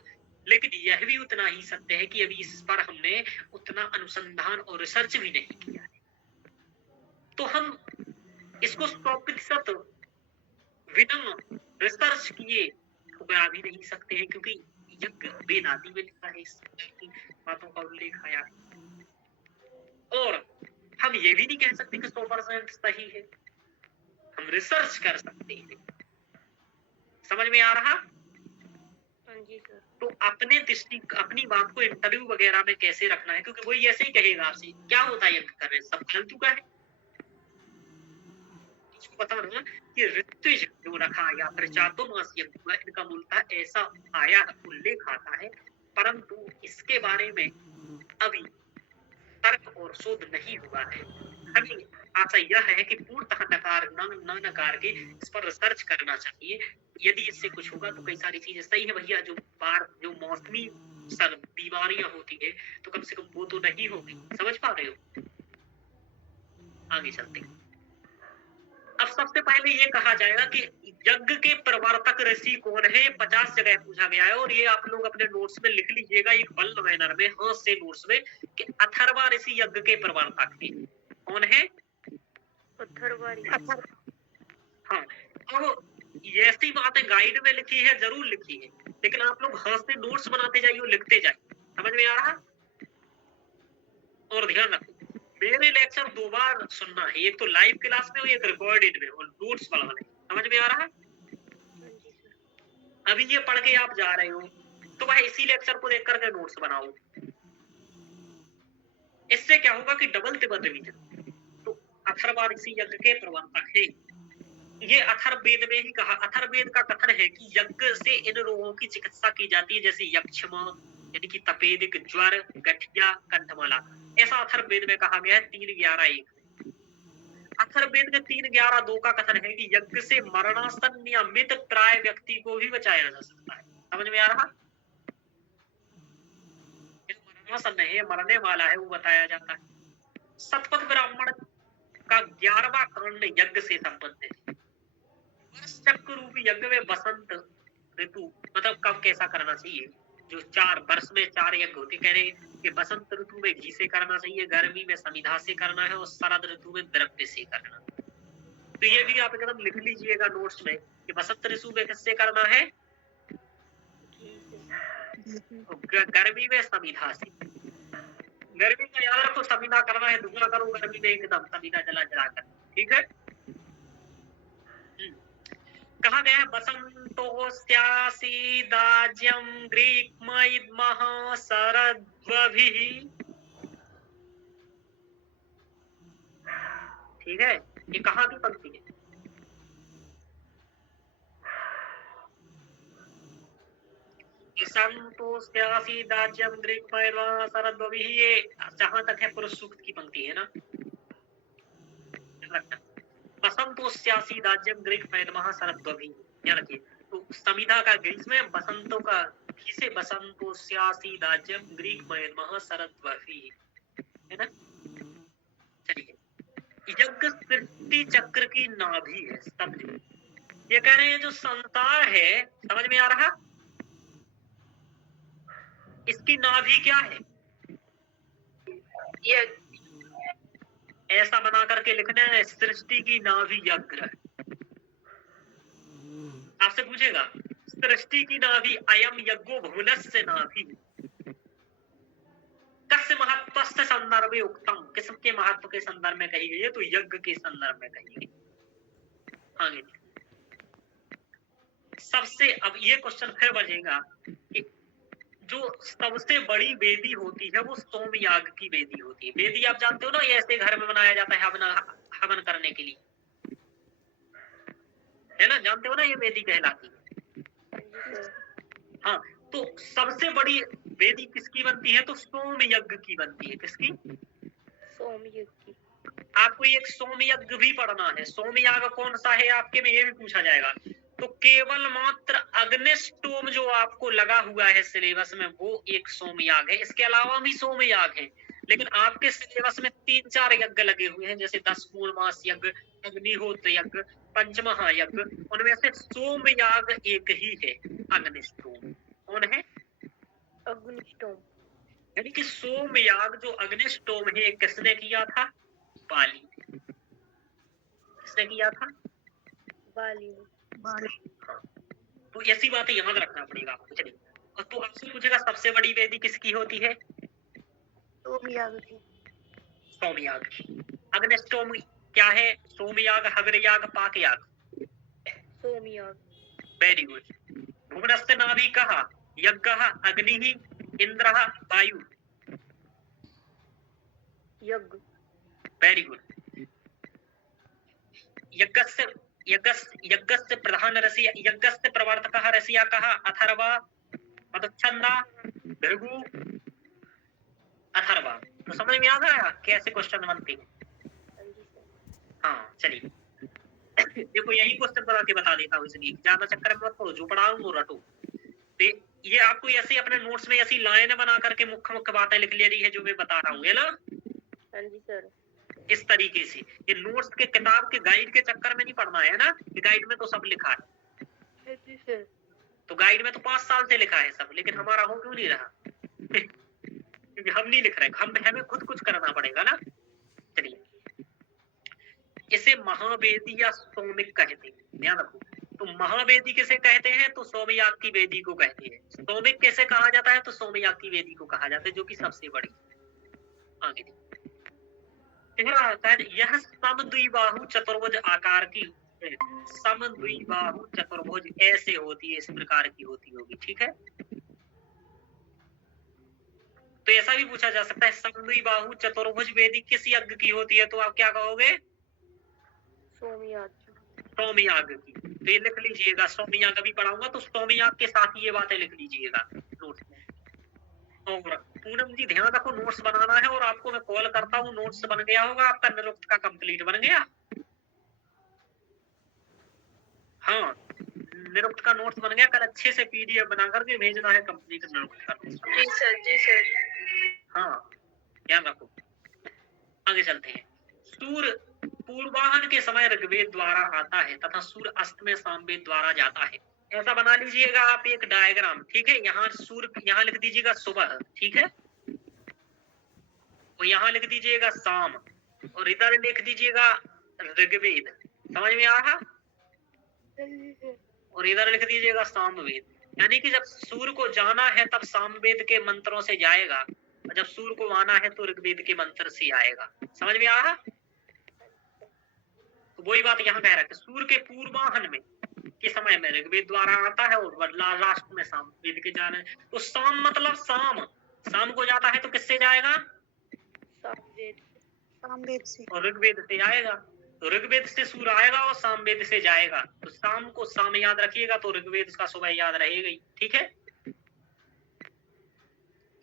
लेकिन यह भी उतना ही सत्य है कि अभी इस पर हमने उतना अनुसंधान और रिसर्च भी नहीं किया है। तो हम इसको 100% बिना रिसर्च किए ठुकरा भी नहीं सकते हैं, क्योंकि यज्ञ वेद आदि में लिखा है, इस बातों का उल्लेख आया है। और हम ये भी नहीं कह सकते कि 100% सही है, हम रिसर्च कर सकते हैं। समझ में आ रहा? हाँ जी सर। तो अपनी बात को इंटरव्यू वगैरह में कैसे रखना है, क्योंकि वही ऐसे ही कहेगा आपसे क्या होता है यज्ञ कर रहे, सब फालतू का है। इसको बता रहा कि ऋत्विज जो रखा या फिर चातुर्मास यज्ञ हुआ, इनका मूलतः ऐसा आया उल्लेख आता है, परंतु इसके बारे में अभी तर्क और शोध नहीं हुआ है। हमें आशा यह है कि पूर्णतः न नकार के इस पर रिसर्च करना चाहिए। यदि इससे कुछ होगा तो कई सारी चीजें सही है भैया, जो मौसमी बीमारियां होती है तो कम से कम वो तो नहीं होगी। समझ पा रहे हो? आगे चलते हैं। अब सबसे पहले ये कहा जाएगा कि यज्ञ के प्रवर्तक ऋषि कौन है। 50 जगह पूछा गया है, और ये आप लोग अपने नोट्स में लिख लीजिएगा एक बल्क मैनर में, हाथ से नोट्स में, कि अथर्वा ऋषि यज्ञ के प्रवर्तक है। कौन है? अथर्वा ऋषि। हाँ, अब ऐसी बातें गाइड में लिखी है, जरूर लिखी है, लेकिन आप लोग हाथ से नोट्स बनाते जाइए और लिखते जाइए। समझ में आ रहा? और ध्यान रखो, मेरे लेक्चर 2 बार सुनना है, एक तो लाइव क्लास में और एक रिकॉर्डेड में, और नोट्स बनाने। समझ में आ रहा है? हाँ जी सर। अभी ये पढ़ के आप जा रहे हो तो वह इसी लेक्चर को देख करके नोट्स बनाओ। इससे क्या होगा कि डबल तिब्बत रिवीजन। तो अथर्वा ऋषि यज्ञ के प्रवर्तक है। ये अथर्ववेद में ही कहा। अथर्ववेद का कथन है कि यज्ञ से इन रोगों की चिकित्सा की जाती है, जैसे यक्षमा यानी कि तपेदिक, ज्वर, गठिया, कंठमाला। ऐसा अथर्ववेद में कहा गया है 3:11:1। अथर्ववेद में 3:11:2 का कथन है कि यज्ञ से मरणासन या मृत प्राय व्यक्ति को भी बचाया जा सकता है। समझ में आ रहा? मरणासन नहीं है, मरने वाला है, वो बताया जाता है। शतपथ ब्राह्मण का 11वां कांड यज्ञ से संबंधित है। चक्र रूपी यज्ञ में बसंत ऋतु मतलब कब कैसा करना चाहिए, जो 4 वर्ष में 4 यज्ञ होते, कह रहे कि बसंत ऋतु में घी से करना चाहिए, गर्मी में समिधा से करना है, और शरद ऋतु में द्रव्य से करना। तो ये भी आप एकदम लिख लीजिएगा नोट्स में कि बसंत ऋतु में किससे करना है, गर्मी में समिधा से। गर्मी में याद रखो समिधा करना है, दुगना करो गर्मी में एकदम समिधा जला कर। ठीक है? कहा गया है बसंतोस्यासीदाज्यं ग्रीक्मैद्मः शरद्वभिः। ठीक है, ये कहाँ की पंक्ति है? बसंतोस्यासीदाज्यं ग्रीक्मैद्मः शरद्वभिः, ये जहां तक है पुरुष सूक्त की पंक्ति है ना। बसंतोस्यासी राज्यम ग्रीक मैदमः शरद्वभिः, याद रखिए। तो समिधा का ग्रीस में, बसंतों का घी से, बसंतोस्यासी राज्यम ग्रीक मैदमः शरद्वभिः, है ना। चलिए, यज्ञ सृष्टि चक्र की नाभि है, समझो। ये कह रहे हैं जो संसार है, समझ में आ रहा, इसकी नाभि क्या है? ये ऐसा बना करके लिखना है, सृष्टि की नाभि यज्ञ। आपसे पूछेगा सृष्टि की नाभि अयम यज्ञो भुवनस्य नाभि कस्य महत्वस्य संदर्भे उक्तम, किसके महत्व के संदर्भ में कही गई है? तो यज्ञ के संदर्भ में कही गई। आगे सबसे, अब ये क्वेश्चन फिर बचेगा कि जो सबसे बड़ी वेदी होती है वो सोमयाग की वेदी होती है। वेदी आप जानते हो ना, ये ऐसे घर में बनाया जाता है हवन करने के लिए, है ना, जानते हो ना, ये वेदी कहलाती है। हाँ, तो सबसे बड़ी वेदी किसकी बनती है? तो सोम यज्ञ की बनती है। किसकी? सोम यज्ञ की। आपको एक सोम यज्ञ भी पढ़ना है। सोम याग कौन सा है आपके में, ये भी पूछा जाएगा। तो केवल मात्र अग्निष्टोम जो आपको लगा हुआ है सिलेबस में, वो एक सोमयाग है। इसके अलावा भी सोमयाग है, लेकिन आपके सिलेबस में 3-4 यज्ञ लगे हुए हैं, जैसे 10 पूर्णमास यज्ञ, अग्निहोत्र यज्ञ, पंचमहायज्ञ। उनमें से सोमयाग एक ही है, अग्निष्टोम। कौन है? अग्निष्टोम। यानी कि सोमयाग जो अग्निष्टोम है, किसने किया था? बाली ने। किसने किया था? बाली ने। तो ऐसी बातें याद रखना पड़ेगा आपको। चलिए, और तो आपसे पूछेगा सबसे बड़ी वेदी किसकी होती है? सोमयाग की। सोमयाग की। अग्निष्टोम क्या है? सोमयाग, हविर्याग, पाकयाग। सोमयाग। Very good. भुवनस्य नाभि कहा यज्ञः अग्नि इंद्रः वायु। यज्ञ। Very good. यज्ञस्य प्रधान ऋषि, यज्ञस्य प्रवर्तकः ऋषिया कहा अथर्व, मधुच्छन्दा, भृगु, अथर्व। तो समझ में आ गया कैसे क्वेश्चन बनते हैं? हाँ चलिए, देखो यही क्वेश्चन बना के बता देता हूँ, इसलिए ज्यादा चक्कर में मत पड़ो, जो पढ़ाऊं वो रटो। तो ये आपको ऐसे अपने नोट्स में ऐसी लाइन बना करके मुख्य मुख्य बातें लिख ले रही है जो मैं बता रहा हूँ, है ना? हाँ जी सर। इस तरीके से ये नोट्स के किताब के गाइड के चक्कर में नहीं पढ़ना है ना, कि गाइड में तो सब लिखा है। हाँ जी सर। तो गाइड में तो 5 साल से लिखा है सब, लेकिन हमारा हो क्यों नहीं रहा? क्योंकि हम नहीं लिख रहे, हमें खुद कुछ करना पड़ेगा ना। चलिए, इसे महावेदी या सोमिक कहते हैं, ध्यान रखो। तो महावेदी किसे कहते हैं? तो सोमयाग की वेदी को कहते हैं। सोमिक कैसे कहा जाता है? तो सोमयाग की वेदी को कहा जाता है, जो कि सबसे बड़ी। आगे यह समद्विबाहु चतुर्भुज आकार की, समद्विबाहु चतुर्भुज ऐसे होती है, इस प्रकार की होती होगी, ठीक है? तो ऐसा भी पूछा जा सकता है, समद्विबाहु चतुर्भुज वेदी किस यज्ञ की होती है? तो आप क्या कहोगे? सोमयाग। सोमयाग की। तो ये लिख लीजिएगा, सोमयाग अभी पढ़ाऊंगा तो सोमयाग के साथ ये बातें लिख लीजिएगा नोट्स में। और पूनम जी ध्यान रखो, नोट्स बनाना है, और आपको मैं कॉल करता हूँ, नोट्स बन गया होगा आपका, निरुक्त का कंप्लीट बन गया। हाँ, निरुक्त का नोट्स बन गया, कल अच्छे से पीडीएफ बना करके भेजना है कंप्लीट निरुक्त का नोट्स। जी सर, जी सर। हाँ, ध्यान रखो। आगे चलते हैं। सूर्य पूर्वाहन के समय ऋग्वेद द्वारा आता है तथा सूर्य अस्त में सामवेद द्वारा जाता है। ऐसा बना लीजिएगा आप एक डायग्राम, ठीक है? यहाँ सूर्य, यहाँ लिख दीजिएगा सुबह, ठीक है? और यहाँ लिख दीजिएगा शाम, और इधर लिख दीजिएगा ऋग्वेद। समझ में आ रहा? और इधर लिख दीजिएगा सामवेद। यानी कि जब सूर्य को जाना है तब सामवेद के मंत्रों से जाएगा, और जब सूर्य को आना है तो ऋग्वेद के मंत्र से आएगा। समझ में आ रहा? तो वही बात यहाँ कह रहा है, सूर्य के पूर्वाहन में के समय में ऋग्वेद द्वारा आता है, और लास्ट में सामवेद के जाना है। तो शाम मतलब शाम को जाता है तो किससे जाएगा? सामवेद से। और ऋग्वेद से आएगा। तो ऋग्वेद से सूर्य आएगा और सामवेद से जाएगा। तो शाम को शाम याद रखिएगा, तो ऋग्वेद का सुबह याद रहेगा ही, ठीक है?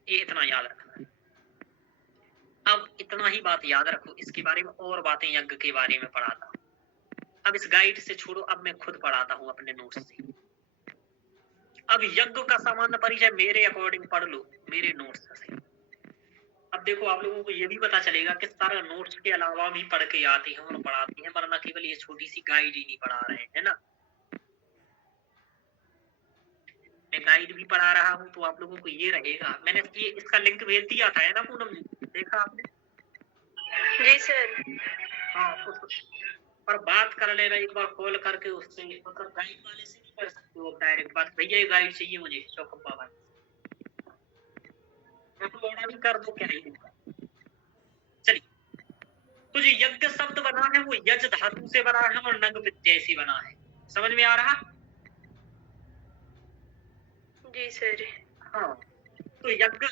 ये इतना याद रखना है। अब इतना ही बात याद रखो, इसके बारे में और बातें यज्ञ के बारे में पढ़ाता हूँ। अब इस गाइड से छोड़ो, अब मैं खुद पढ़ाता हूँ अपने नोट्स से। अब यज्ञ का सामान्य परिचय मेरे अकॉर्डिंग पढ़ लो, मेरे नोट्स से। अब देखो, आप लोगों को ये भी पता चलेगा कि सारा नोट्स के अलावा भी पढ़ के आते हैं और पढ़ाते हैं, वरना केवल ये छोटी सी गाइड ही नहीं पढ़ा रहे हैं, है ना? मैं गाइड भी पढ़ा रहा हूँ, तो आप लोगों को ये रहेगा। मैंने ये इसका लिंक भेज दिया था, है ना पूनम जी? देखा आपने? जी सर। हाँ, पर बात कर लेना एक बार कॉल करके उससे, मतलब गाइड वाले से नहीं कर सकते हो डायरेक्ट बात, भैया ये गाइड चाहिए मुझे चौकप्पा भाई, तो ऑर्डर भी कर दो, क्या ही होगा। चलिए, तो जो यज्ञ शब्द बना है वो यज धातु से बना है और नग प्रत्यय से बना है। समझ में आ रहा? जी सर। हाँ, तो यज्ञ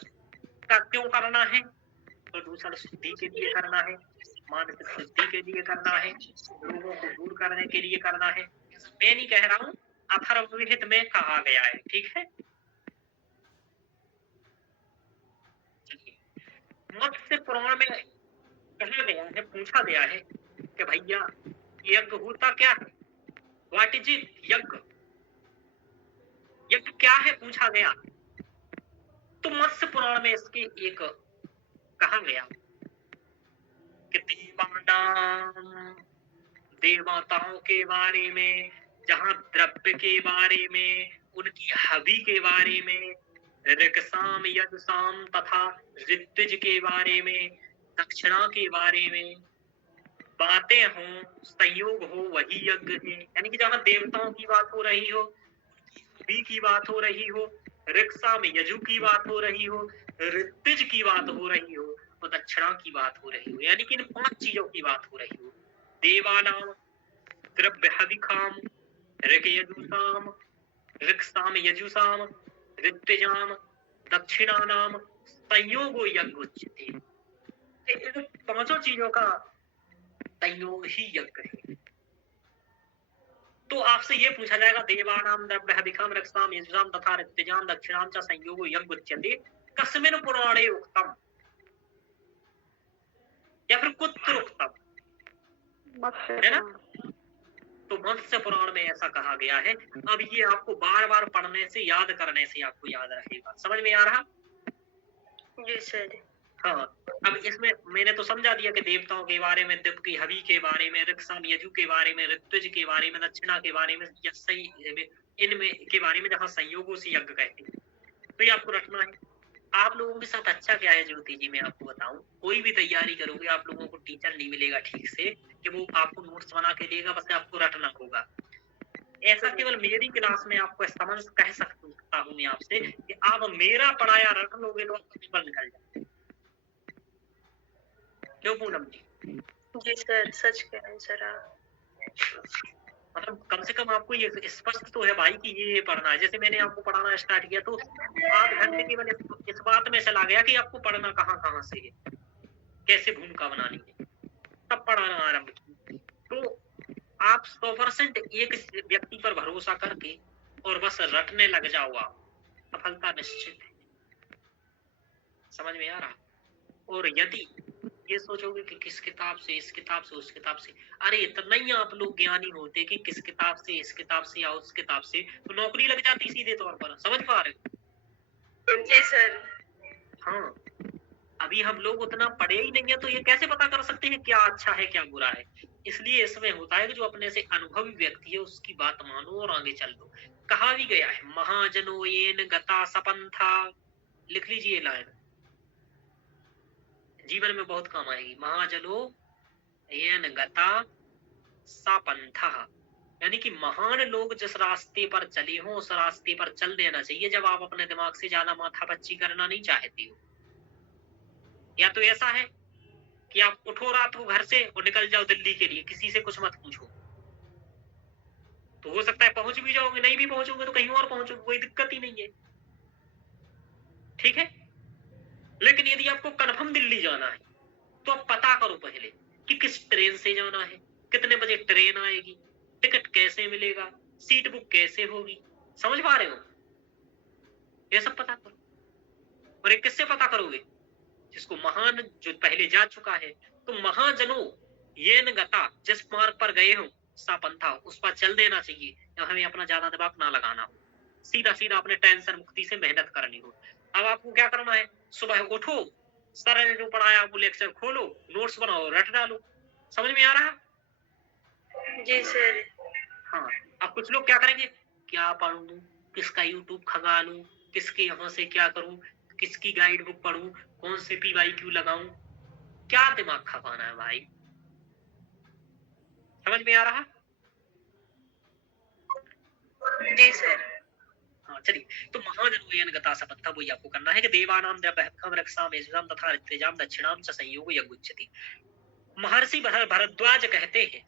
का क्यों करना है? प्रदूषण शुद्धि के लिए करना है, मानसिक शुद्धि के लिए करना है, लोगों को दूर करने के लिए करना है। मैं नहीं कह रहा हूँ, अथर्ववेद में कहा गया है, ठीक है? मत्स्य पुराण में कहा गया है, पूछा गया है कि भैया यज्ञ होता क्या है? What is it? यज्ञ, यज्ञ क्या है पूछा गया। तो मत्स्य पुराण में इसकी एक कहाँ गया कि देवताओं के बारे में, जहाँ द्रव्य के बारे में, उनकी हवि के बारे में, ऋक्साम यजुसाम तथा ऋत्विज के बारे में, दक्षिणा के बारे में बातें हों, संयोग हो, वही यज्ञ है। यानी कि जहाँ देवताओं की बात हो रही हो, हवि की बात हो रही हो, ऋक्साम यजु की बात हो रही हो, ऋत्विज की बात हो रही हो, और दक्षिणा की बात हो रही हो, यानी कि इन 5 चीजों की बात हो रही हो। देवानाम द्रव्य हविखाम ऋक यजुषाम ऋक्साम यजुषाम ऋत्विजाम दक्षिणानाम संयोगो यज्ञ उच्यते। इन 5 चीजों का संयोग ही यज्ञ है। तो आपसे ये पूछा जाएगा देवानाम द्रव्य हविखाम ऋक्साम यजुषाम तथा ऋत्विजाम दक्षिणाम च संयोगो यज्ञ उच्यते कस्मिन् पुराणे उक्तम, या फिर कुत्र उक्तम, है ना? तो मत्स्य पुराण में ऐसा कहा गया है। अब ये आपको बार बार पढ़ने से, याद करने से आपको याद रहेगा। समझ में आ रहा? जी सर। हाँ, अब इसमें मैंने तो समझा दिया कि देवताओं के बारे में, दिव्य की हवि के बारे में, ऋक्साम यजु के बारे में, ऋत्विज के बारे में, दक्षिणा के बारे में, या सही इनमें के बारे में जहाँ संयोगों से यज्ञ कहते हैं, तो ये आपको रखना है। आप लोगों के साथ अच्छा क्या है ज्योति जी, मैं आपको बताऊं, कोई भी तैयारी करोगे आप लोगों को टीचर नहीं मिलेगा ठीक से कि वो आपको नोट्स बना के देगा, बस आपको रटना होगा। ऐसा केवल मेरी क्लास में आपको समझ कह सकता हूँ मैं आपसे कि आप मेरा पढ़ाया रट लोगे तो आपका पेपर निकल जाए। क्यों पूनम जी? जी सर, सच कह रहे हैं सर आप। मतलब कम से कम आपको ये स्पष्ट तो है भाई कि ये पढ़ना है। जैसे मैंने आपको पढ़ाना स्टार्ट किया तो 8 घंटे केवल इस बात में चला गया कि आपको पढ़ना कहाँ से है, कैसे भूमिका बनानी है, तब पढ़ाना आरंभ किया। तो आप 100% एक व्यक्ति पर भरोसा करके और बस रटने लग जाओ, आप सफलता निश्चित है। समझ में आ रहा? और यदि ये सोचोगे कि किस किताब से, इस किताब से, उस किताब से, अरे इतना ही आप लोग ज्ञानी होते कि किस किताब से, इस किताब से या उस किताब से, तो नौकरी लग जाती सीधे तौर पर। समझ पा रहे हो? जी सर। हाँ, अभी हम लोग उतना पढ़े ही नहीं है तो ये कैसे पता कर सकते हैं क्या अच्छा है क्या बुरा है। इसलिए इसमें होता है कि जो अपने से अनुभवी व्यक्ति है उसकी बात मानो और आगे चल दो। कहा भी गया है महाजनो येन गता सपंथा, लिख लीजिए लाइन, जीवन में बहुत काम आएगी। महाजनो येन गता सपंथा, यानी कि महान लोग जिस रास्ते पर चले हो उस रास्ते पर चल देना चाहिए जब आप अपने दिमाग से ज्यादा माथापच्ची करना नहीं चाहते हो। या तो ऐसा है कि आप उठो रात को घर से और निकल जाओ दिल्ली के लिए, किसी से कुछ मत पूछो, तो हो सकता है पहुंच भी जाओगे, नहीं भी पहुंचोगे तो कहीं और पहुंचोगे, कोई दिक्कत ही नहीं है, ठीक है। लेकिन यदि आपको कन्फर्म दिल्ली जाना है तो आप पता करो पहले कि किस ट्रेन से जाना है, कितने बजे ट्रेन आएगी, टिकट कैसे मिलेगा, सीट बुक कैसे होगी। समझ पा रहे हो? ये सब पता करो। और एक किससे पता करोगे? जिसको महान, जो पहले जा चुका है। तो महाजनों येन गता, जिस मार्ग पर गए हो सापंथा, उस पर चल देना चाहिए। हमें अपना ज्यादा दिमाग ना लगाना हो, सीधा सीधा अपने टेंशन मुक्ति से मेहनत करनी हो। अब आपको क्या करना है, सुबह उठो, सर ने जो पढ़ाया वो लेक्चर खोलो, नोट्स बनाओ, रट डालो। समझ में आ रहा? जी सर। हाँ, अब कुछ लोग क्या करेंगे, क्या पढ़ूं, किसका यूट्यूब खंगालूं, किसके यहाँ से क्या करूं, किसकी गाइड बुक पढ़ूं, कौन से PYQ लगाऊं, क्या दिमाग खपाना है भाई। समझ में आ रहा? जी सर। हाँ चलिए, तो महाजनोयन गता सपंथा वही आपको करना है कि देवानाम द्रव्यहम रक्षाम यजुषाम तथा ऋत्विजाम दक्षिणाम च संयोग यज्ञुच्यति। महर्षि भरद्वाज कहते हैं,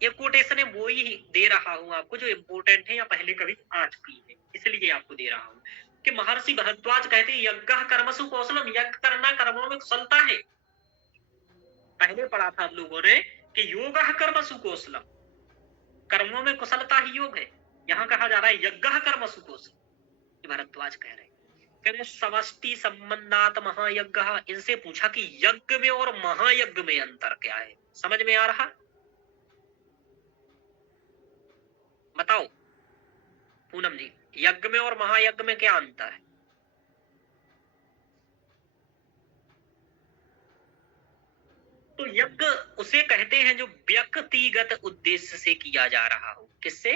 ये कोटेशन है वो ही दे रहा हूं आपको जो इम्पोर्टेंट है या पहले कभी आ चुकी है, इसलिए आपको दे रहा हूं कि महर्षि भरद्वाज कहते हैं यज्ञ कर्मसु कौशलम, यज्ञ करना कर्मों में कुशलता है। पहले पढ़ा था आप लोगों ने कि योग कर्मसु कौशलम, कर्मों में कुशलता ही योग है। यहाँ कहा जा रहा है यज्ञ कर्मसु कौशलम। भरद्वाज कह रहे हैं समष्टि संबंधात महायज्ञ। इनसे पूछा कि यज्ञ में और महायज्ञ में अंतर क्या है। समझ में आ रहा? बताओ पूनम जी, यज्ञ में और महायज्ञ में क्या अंतर है? तो यज्ञ उसे कहते हैं जो व्यक्तिगत उद्देश्य से किया जा रहा हो। किससे?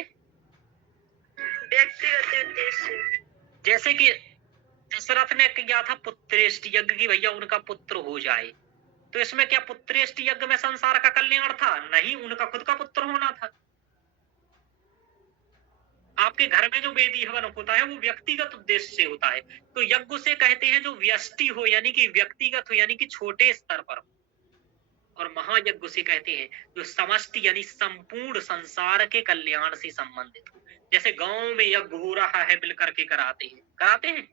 व्यक्तिगत उद्देश्य। जैसे कि दशरथ ने किया था पुत्रेष्ट यज्ञ की, भैया उनका पुत्र हो जाए। तो इसमें क्या पुत्रेष्ट यज्ञ में संसार का कल्याण था? नहीं, उनका खुद का पुत्र होना था। आपके घर में जो वेदी हवन होता है वो व्यक्तिगत उद्देश्य से होता है। तो यज्ञ उसे कहते हैं जो व्यष्टि हो, यानी कि व्यक्तिगत हो, यानी कि छोटे स्तर पर हो। और महायज्ञ उसे कहते हैं जो समष्टि यानी संपूर्ण संसार के कल्याण से संबंधित हो। जैसे गांव में यज्ञ हो रहा है, मिलकर के कराते हैं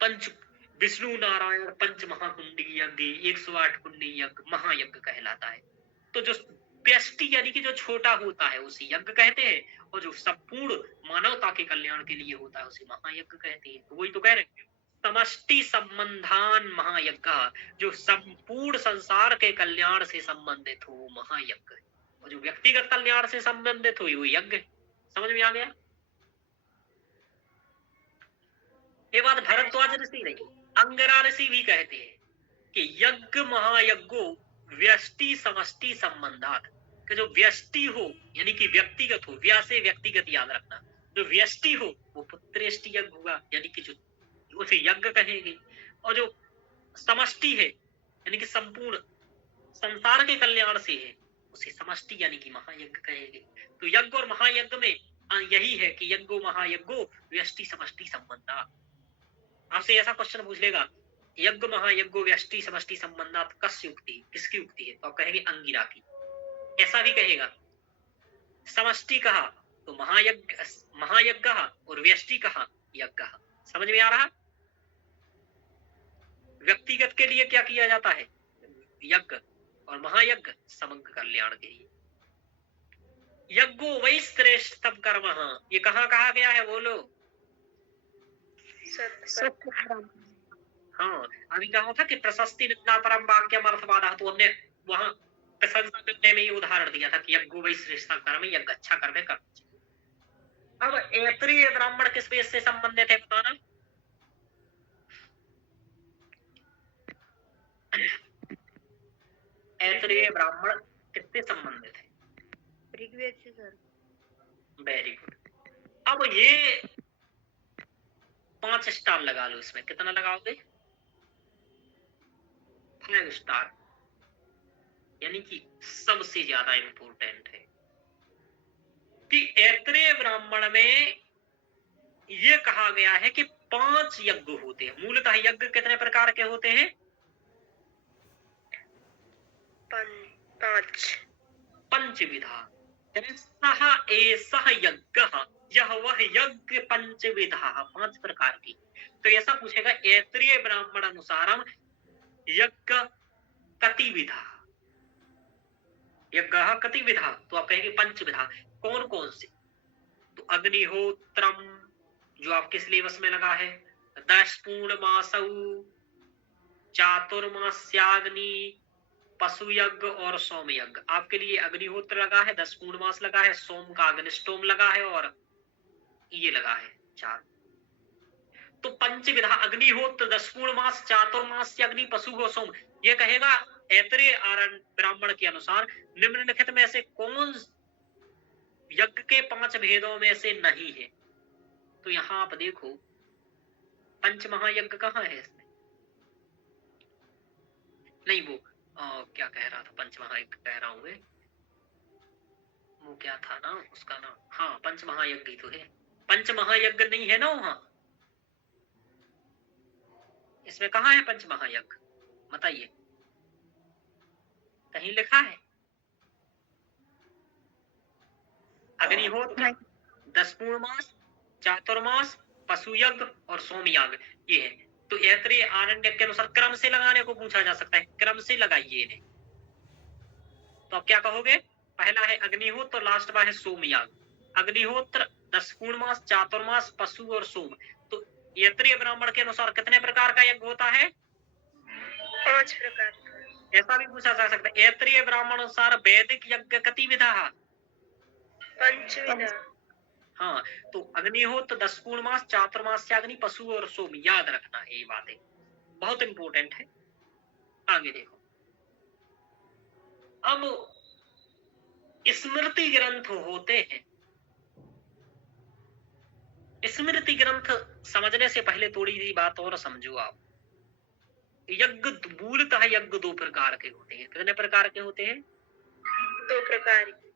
पंच विष्णु नारायण पंच महाकुंडी यज्ञ, 108 कुंडी यज्ञ महायज्ञ कहलाता है। तो जो व्यष्टि यानी कि जो छोटा होता है उसे यज्ञ कहते हैं, और जो संपूर्ण मानवता के कल्याण के लिए होता है उसे महायज्ञ कहते हैं। तो वही तो कह रहे हैं, समष्टि संबंधान महायज्ञ, जो संपूर्ण संसार के कल्याण से संबंधित हो महायज्ञ, और जो व्यक्तिगत कल्याण से संबंधित हो वो यज्ञ। समझ में आ गया? ये बात भरद्वाज ऋषि नहीं, अंगरा ऋषि भी कहते हैं कि यज्ञ महायज्ञो व्यष्टि समष्टि संबंधात, कि जो व्यष्टि हो यानी कि व्यक्तिगत हो, व्या से व्यक्तिगत याद रखना, जो व्यष्टि हो वो पुत्रेष्टि यज्ञ होगा, यानी कि जो उसे यज्ञ कहेंगे, और जो समष्टि है यानी कि संपूर्ण संसार के कल्याण से है उसे समष्टि यानी कि महायज्ञ कहेंगे। तो यज्ञ और महायज्ञ में यही है कि यज्ञो महायज्ञो व्यष्टि समष्टि संबंधात। आपसे ऐसा क्वेश्चन पूछ लेगा, यज्ञ महायज्ञो व्यष्टि समष्टि संबंधात कस्य युक्ति, किसकी युक्ति है? तो आप कहेंगे अंगिरा की। ऐसा भी कहेगा, समष्टि कहा तो महायज्ञ और व्यष्टि कहा यज्ञ। समझ में आ रहा? व्यक्तिगत के लिए क्या किया जाता है? यज्ञ, और महायज्ञ समग्र कल्याण के लिए। यज्ञो वै श्रेष्ठतम कर्म, ये कहाँ कहा गया है बोलो? हाँ, अभी कहा था कि प्रशस्ति निंदा परम वाक्यम अर्थवादः, तो हमने वहां प्रशंसा करने में ये उदाहरण दिया था कि यज्ञो वै श्रेष्ठतम कर्म, यज्ञ अच्छा कर्म है, करना चाहिए। अब ऐत्रेय ब्राह्मण किस वेद से संबंधित है बताना? ऐत्रेय ब्राह्मण किससे संबंधित है? ऋग्वेद से सर। Very good. अब ये 5 स्टार लगा लो, इसमें कितना लगाओगे? 5 स्टार, यानी कि सबसे ज्यादा इंपॉर्टेंट है कि ऐत्रेय ब्राह्मण में ये कहा गया है कि 5 यज्ञ होते हैं। मूलतः यज्ञ कितने प्रकार के होते हैं? 5। पंचविधा। सह एषः यज्ञः, यह वह यज्ञ पंचविधा, 5 प्रकार की। तो ऐसा पूछेगा ऐत्रेय ब्राह्मण अनुसारम यज्ञ कतिविधा, यज्ञ कतिविधा, तो आप कहेंगे पंचविधा। कौन कौन से? तो अग्निहोत्रम जो आपके सिलेबस में लगा है, 10 पूर्णमासौ, चातुर्मास्याग्नि, पशु यज्ञ और सोम यज्ञ। आपके लिए अग्निहोत्र लगा है, 10 पूर्णमास लगा है, सोम का अग्निष्टोम लगा है, और ये लगा है 4। तो पंचविधा अग्निहोत्र, 10 पूर्णमास, चातुर्मास अग्नि, पशु गो सोम। ये कहेगा ऐत्रेय ब्राह्मण के अनुसार निम्नलिखित में से कौन यज्ञ के 5 भेदों में से नहीं है? तो यहां आप देखो पंच महायज्ञ कहाँ है इसमें? नहीं, वो क्या कह रहा था, पंच महायज्ञ कह रहा हूं मैं, वो क्या था ना उसका नाम? हाँ, पंच महायज्ञ तो है। पंच महायज्ञ नहीं है ना वहां, इसमें कहाँ है पंच महायज्ञ? बताइए, कहीं लिखा है? अग्निहोत्र, 10 पूर्णमास, चातुर्मास, पशु यज्ञ और सोम यज्ञ, ये है। तो ऐत्रेय आरण्यक के अनुसार क्रम से लगाने को पूछा जा सकता है, क्रम से लगाइए इन्हें। तो आप क्या कहोगे? पहला है अग्निहोत्र, लास्ट में है सोम यज्ञ। अग्निहोत्र, 10 पूर्णमास, चातुर्मास, पशु और सोम। तो ऐत्रेय ब्राह्मण के अनुसार कितने प्रकार का यज्ञ होता है? 5 प्रकार का। ऐसा भी पूछा जा सकता है, ऐत्रेय ब्राह्मण अनुसार वैदिक यज्ञ कतिविधा? पंचविधा। हाँ, तो अग्निहोत्र, 10 पूर्णमास, चातुर्मास अग्नि, पशु और सोम, याद रखना है ये बातें, बहुत इंपॉर्टेंट है। आगे देखो, अब स्मृति ग्रंथ होते हैं, स्मृति ग्रंथ समझने से पहले थोड़ी सी बात और समझो आप। यज्ञ मूलतः यज्ञ दो प्रकार के होते हैं। कितने प्रकार के होते हैं? 2 प्रकार की।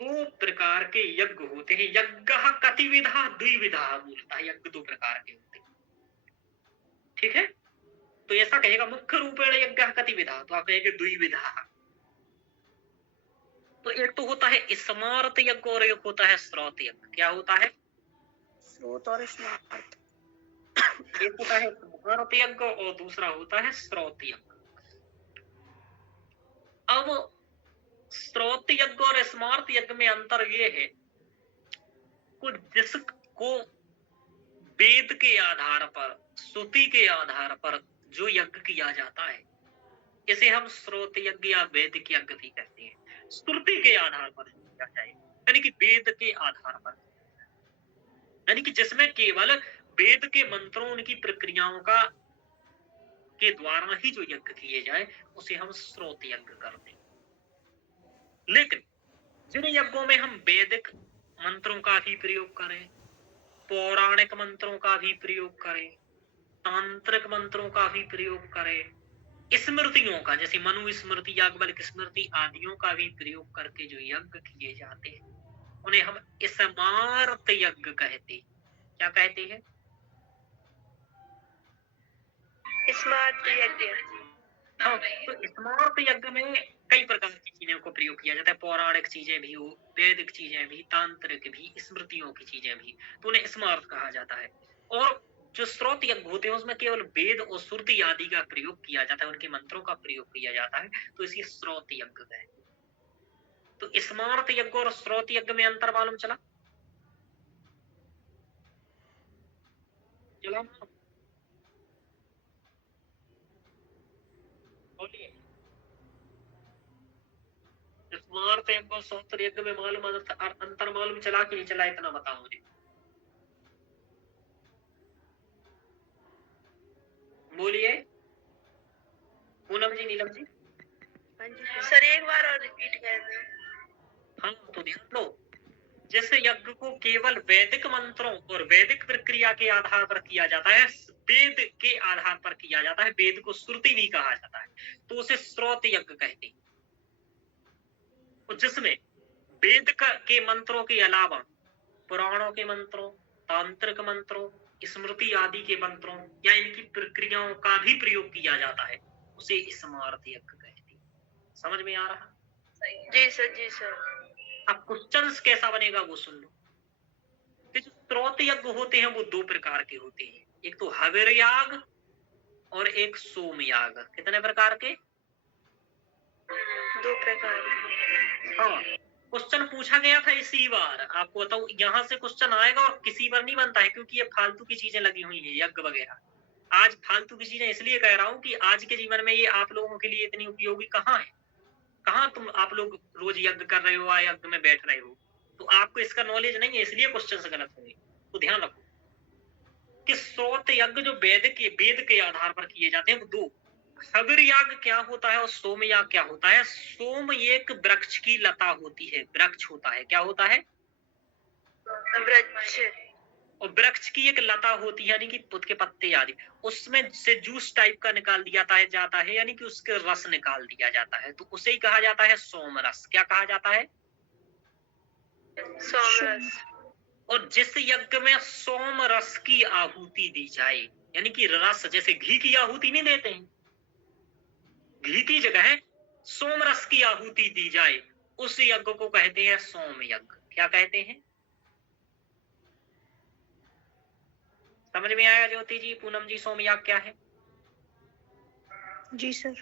2 प्रकार के यज्ञ होते हैं। यज्ञ कतिविधा द्विविधा, मूलतः यज्ञ 2 प्रकार के होते हैं। ठीक है, तो ऐसा कहेगा मुख्य रूपेण यज्ञ कतिविधा, तो आप कहेंगे द्विविधा। तो एक तो होता है स्मार्त यज्ञ और एक होता है श्रौत यज्ञ। क्या होता है? स्रोत और स्मार्ट। एक होता है स्मार्त यज्ञ और दूसरा होता है श्रौत यज्ञ। अब श्रौत यज्ञ और स्मार्त यज्ञ में अंतर ये है कि जिसको वेद के आधार पर, श्रुति के आधार पर जो यज्ञ किया जाता है, इसे हम श्रौत यज्ञ या वैदिक यज्ञ भी कहते हैं। श्रुति के आधार पर किया जाए, यानी कि वेद के आधार पर, यानी कि जिसमें केवल वेद के मंत्रों, उनकी प्रक्रियाओं का के द्वारा ही जो यज्ञ किए जाए, उसे हम श्रौत यज्ञ करते हैं। लेकिन जिन यज्ञों में हम वैदिक मंत्रों का भी प्रयोग करें, पौराणिक मंत्रों का भी प्रयोग करें, तांत्रिक मंत्रों का भी प्रयोग करें, स्मृतियों का, जैसे मनु स्मृति, याज्ञवल्क्य स्मृति आदियों का भी प्रयोग करके जो यज्ञ किए जाते हैं, उन्हें हम स्मार्त यज्ञ कहते हैं। क्या कहते हैं? स्मार्ट यज्ञ। हाँ, तो स्मार्त यज्ञ में कई प्रकार की चीजों को प्रयोग किया जाता है। पौराणिक चीजें भी हो, वैदिक चीजें भी, तांत्रिक भी, स्मृतियों की चीजें भी, तो उन्हें स्मार्त कहा जाता है। और जो श्रौत यज्ञ होते हैं उसमें केवल वेद और श्रुति आदि का प्रयोग किया जाता है, उनके मंत्रों का प्रयोग किया जाता है, तो इसी श्रौत यज्ञ कहते हैं। तो स्मार्त यज्ञ और श्रौत यज्ञ में अंतर मालूम चला? चला? बोलिए। स्मार्त यज्ञ और श्रौत यज्ञ में मालूम अंतर मालूम चला कि नहीं चला, इतना बताओ मुझे। बोलिए पूनम जी, नीलम जी। हाँ जी सर, एक बार और रिपीट कर दें। हाँ, तो ध्यान दो, जैसे यज्ञ को केवल वैदिक मंत्रों और वैदिक प्रक्रिया के आधार पर किया जाता है, वेद के आधार पर किया जाता है, वेद को श्रुति भी कहा जाता है, तो उसे श्रौत यज्ञ कहते हैं। तो जिसमें वेद के मंत्रों के अलावा पुराणों के मंत्रों, तांत्रिक मंत्रों, स्मृति आदि के मंत्रों या इनकी प्रक्रियाओं का भी प्रयोग किया जाता है, उसे स्मार्त यज्ञ कहते हैं। समझ में आ रहा? जी सर, जी सर। अब क्वेश्चन कैसा बनेगा वो सुन लो। कि जो श्रौत यज्ञ होते हैं वो 2 प्रकार के होते हैं, एक तो हविर याग और एक सोम याग। कितने प्रकार के? 2 प्रकार। हाँ, क्वेश्चन पूछा गया था इसी बार, आपको बताऊं, यहाँ से क्वेश्चन आएगा और किसी बार नहीं बनता है, क्योंकि ये फालतू की चीजें लगी हुई है यज्ञ वगैरह। आज फालतू की चीजें इसलिए कह रहा हूँ कि आज के जीवन में ये आप लोगों के लिए इतनी उपयोगी कहाँ है। कहाँ तुम आप लोग रोज यज्ञ कर रहे हो या यज्ञ में बैठ रहे हो, तो आपको इसका नॉलेज नहीं है, इसलिए क्वेश्चन गलत होंगे। तो ध्यान रखो कि श्रौत यज्ञ जो वेद के आधार पर किए जाते हैं वो 2। हविर याग क्या होता है और सोम याग क्या होता है? सोम एक वृक्ष की लता होती है, वृक्ष होता है, क्या होता है? वृक्ष। और वृक्ष की एक लता होती है, यानी कि उसके पत्ते आदि, उसमें से जूस टाइप का निकाल दिया जाता है, यानी कि उसके रस निकाल दिया जाता है, तो उसे ही कहा जाता है सोम रस। क्या कहा जाता है? सोम रस। और जिस यज्ञ में सोम रस की आहुति दी जाए, यानी कि रस, जैसे घी की आहुति नहीं देते हैं, घी की जगह सोम रस की आहुति दी जाए, उस यज्ञ को कहते हैं सोम यज्ञ। क्या कहते हैं? समझ में आया ज्योति जी, पूनम जी, सोम याग क्या है? जी सर।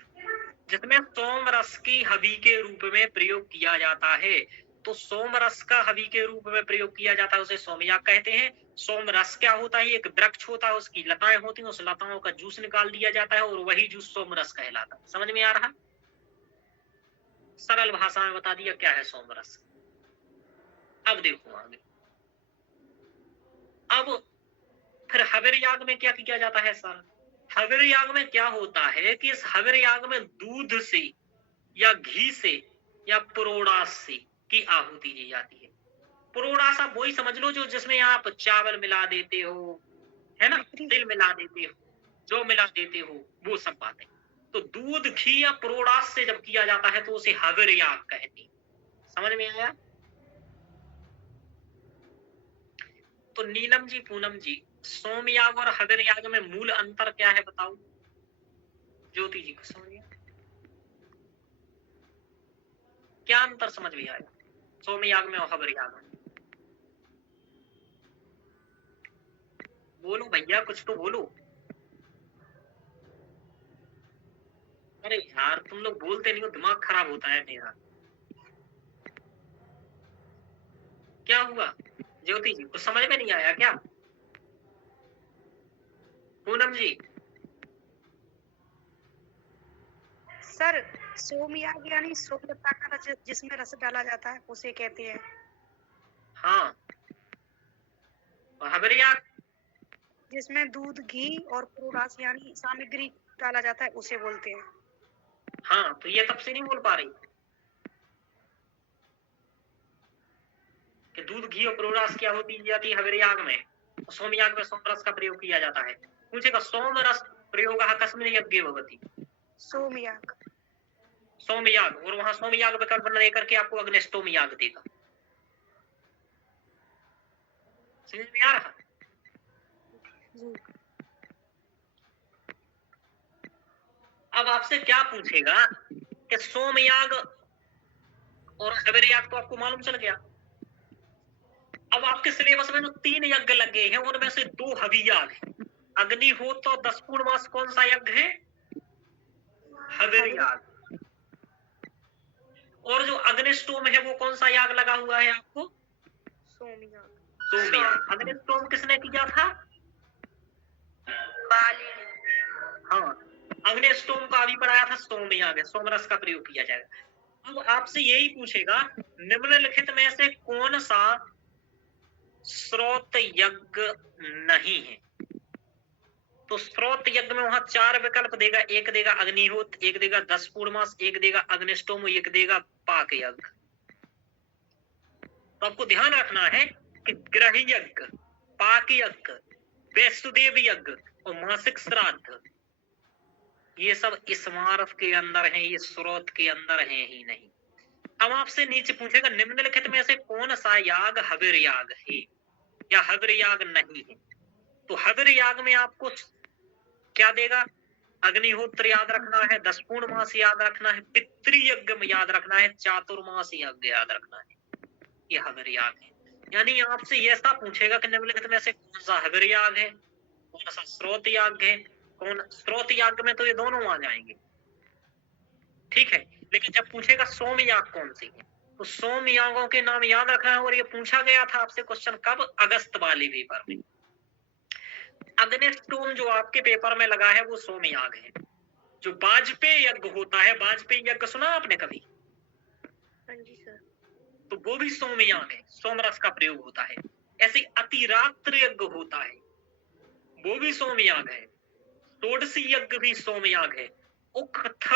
जिसमें सोम रस की हवि के रूप में प्रयोग किया जाता है, तो सोम रस का हवि के रूप में प्रयोग किया जाता है, उसे सोम याग कहते हैं। सोम रस क्या होता है? एक वृक्ष होता है, उसकी लताएं होती हैं, उस लताओं का जूस निकाल दिया जाता है और वही जूस सोम रस कहलाता है। समझ में आ रहा? सरल भाषा में बता दिया क्या है सोम रस। अब देखो आगे, अब फिर हविर याग में क्या किया जाता है सर? हविर याग में क्या होता है कि इस हविर याग में दूध से या घी से या पुरोड़ास से की आहुति दी जाती है। पुरोड़ास आप वही समझ लो जो जिसमें आप चावल मिला देते हो, है ना, तिल मिला देते हो, जौ मिला देते हो, वो सब बातें। तो दूध घी या पुरोड़ास से जब किया जाता है तो उसे हविर याग कहते हैं। समझ में आया? तो नीलम जी, पूनम जी, सोमयाग और हविर याग में मूल अंतर क्या है बताओ? ज्योति जी को समझिए, क्या अंतर समझ में आया सोमयाग में और हविर याग में? बोलो भैया, कुछ तो बोलो। अरे यार तुम लोग बोलते नहीं हो, दिमाग खराब होता है मेरा। क्या हुआ ज्योति जी, कुछ समझ में नहीं आया क्या? पूनम जी, सर सोमयाग यानी सोमलता का रस जिसमें रस डाला जाता है उसे कहते हैं। हाँ, और हविर याग? जिसमें दूध घी और पुरोड़ास यानी सामग्री डाला जाता है उसे बोलते हैं। हाँ, तो ये तब से नहीं बोल पा रही कि दूध घी और पुरोड़ास क्या होती जाती है हविर याग में, और सोमयाग में सोम रस का प्रयोग किया जाता है। पूछेगा सोम रस प्रयोग कस्मिन् यज्ञे भवति? सोमयाग। सोमयाग, और वहां सोमयाग विकल्प लेकर के आपको अग्निष्टोम याग देगा। समझ में आ रहा? जी। अब आपसे क्या पूछेगा कि सोमयाग और हविर याग तो आपको मालूम चल गया। अब आपके सिलेबस में जो 3 यज्ञ लगे हैं उनमें से 2 हवि याग है। अग्निहोत्र और 10 पूर्णमास कौन सा यज्ञ है? हविर याग। और जो अग्निष्टोम है वो कौन सा याग लगा हुआ है आपको? सोमयाग। सोमयाग। अग्निष्टोम किसने किया था? बाली हाँ, अग्निष्टोम का अभी पढ़ाया था सोमयाग है, सोमरस का प्रयोग किया जाएगा। अब आपसे यही पूछेगा निम्नलिखित में से कौन सा स्रोत यज्ञ नहीं है? तो स्रोत यज्ञ में वहां 4 विकल्प देगा। एक देगा अग्निहोत्र, एक देगा 10 पूर्णमास, एक देगा अग्निष्टोम, एक देगा पाक यज्ञ। तो आपको ध्यान रखना है कि ग्रह यज्ञ, पाक यज्ञ, वैष्णुदेव यज्ञ और मासिक श्राद्ध ये सब स्मारक के अंदर हैं, ये स्रोत के अंदर हैं ही नहीं। अब आपसे नीचे पूछेगा निम्नलिखित में से कौन सा याग हविर याग है या हविर याग नहीं है? तो हविर याग में आपको क्या देगा? अग्निहोत्र याद रखना है, 10 पूर्णमास याद रखना है, पितृयज्ञ याद रखना है, चातुर्मास यज्ञ याद रखना है। ये हविर याग है। यानी आपसे ये ऐसा पूछेगा कि निम्नलिखित में से कौन सा हविर याग है, कौन सा स्रोत याग है। कौन स्रोत याग में तो ये दोनों आ जाएंगे, ठीक है। लेकिन जब पूछेगा सोम याग कौन सी है, तो सोम यागों के नाम याद रखना है। और ये पूछा गया था आपसे क्वेश्चन कब? अगस्त वाले पेपर में। अग्निष्टोम जो आपके पेपर में लगा है वो सोम याग है। जो वाजपेयी यज्ञ होता है, वाजपेयी यज्ञ सुना आपने कभी? हाँ जी सर। तो वो भी सोमयाग है, सोमरस का प्रयोग होता है। ऐसे अतिरात्र यज्ञ होता है, वो भी सोमयाग है। षोडशी यज्ञ भी सोमयाग है। उक्त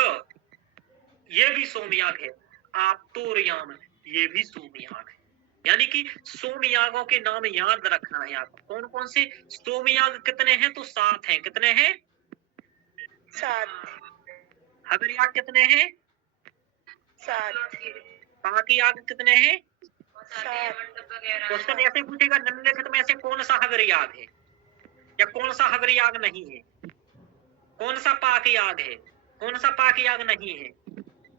ये भी सोमयाग है। आप्तोरयाम ये भी सोमयाग है। यानी कि सोमयागों के नाम याद रखना है आपको। कौन कौन से सोमयाग कितने हैं? तो 7 हैं। कितने हैं? 7। हविर याग कितने हैं? 7। पाक याग कितने हैं? 7। क्वेश्चन ऐसे पूछेगा निम्नलिखित में से कौन सा हविर याग है या कौन सा हविर याग नहीं है? कौन सा पाक याग है, कौन सा पाक याग नहीं है,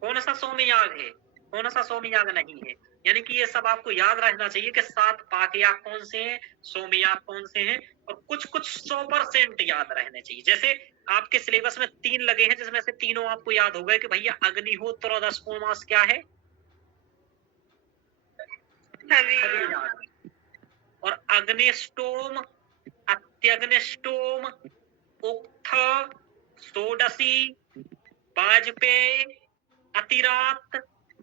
कौन सा सोमयाग है, कौन सा सोमयाग नहीं है। यानी कि ये सब आपको याद रखना चाहिए कि 7 पाक याग कौन से हैं, सोमयाग कौन से हैं, और कुछ कुछ 100% याद रहने चाहिए। जैसे आपके सिलेबस में 3 लगे हैं जिसमें से तीनों आपको याद हो गए कि भैया अग्निहोत्र और 10 पूर्णमास क्या है? हविर याग। और अग्निष्टोम, अत्यग्निष्टोम, उक्त, षोडशी, वाजपेयी, अतिरात,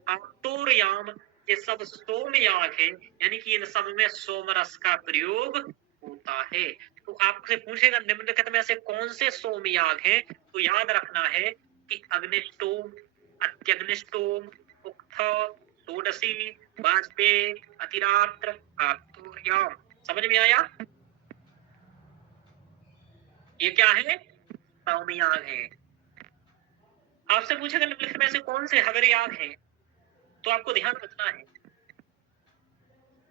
आप्तोरयाम ये सब सोमयाग है। यानी कि इन सब में सोमरस का प्रयोग होता है। तो आपसे पूछेगा निम्नलिखित में से कौन से सोमयाग हैं, तो याद रखना है कि अग्निष्टोम, अत्यग्निष्टोम, उक्थ, षोडशी, वाजपेय, अतिरात्र, आतुर्याम। समझ में आया? ये क्या है? सौमयाग है। आपसे पूछेगा निम्नलिखित में से कौन से हविर याग है, तो आपको ध्यान रखना है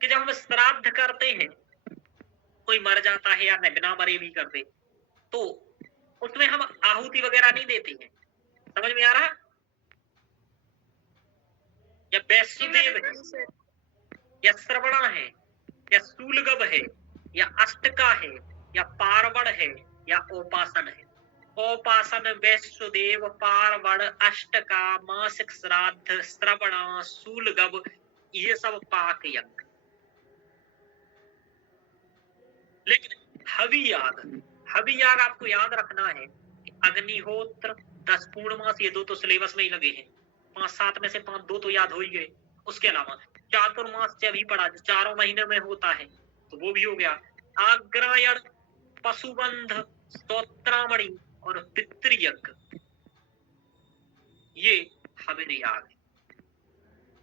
कि जब हम श्राद्ध करते हैं, कोई मर जाता है या बिना मरे भी कर दे, तो उसमें हम आहुति वगैरह नहीं देते हैं। समझ में आ रहा? या वैष्णुदेव है, या श्रवणा है, या शूलगव है, या अष्टका है, या पार्वण है, या उपासन है। उपासन, वैष्णुदेव, पार्वण, अष्टका, मासिक श्राद्ध, श्रवणा, शूलगव, ये सब पाक यज्ञ। लेकिन हवि याग आपको याद रखना है कि अग्निहोत्र, 10 पूर्णमास, ये 2 तो सिलेबस में ही लगे हैं। 5-7 में से 5-2 तो याद हो ही गए। उसके अलावा चातुर्मास से अभी पढ़ा, जो 4 महीने में होता है, तो वो भी हो गया। आग्रायण, पशुबंध, स्तोत्रामणि और पितृयज्ञ, ये हविर याग है।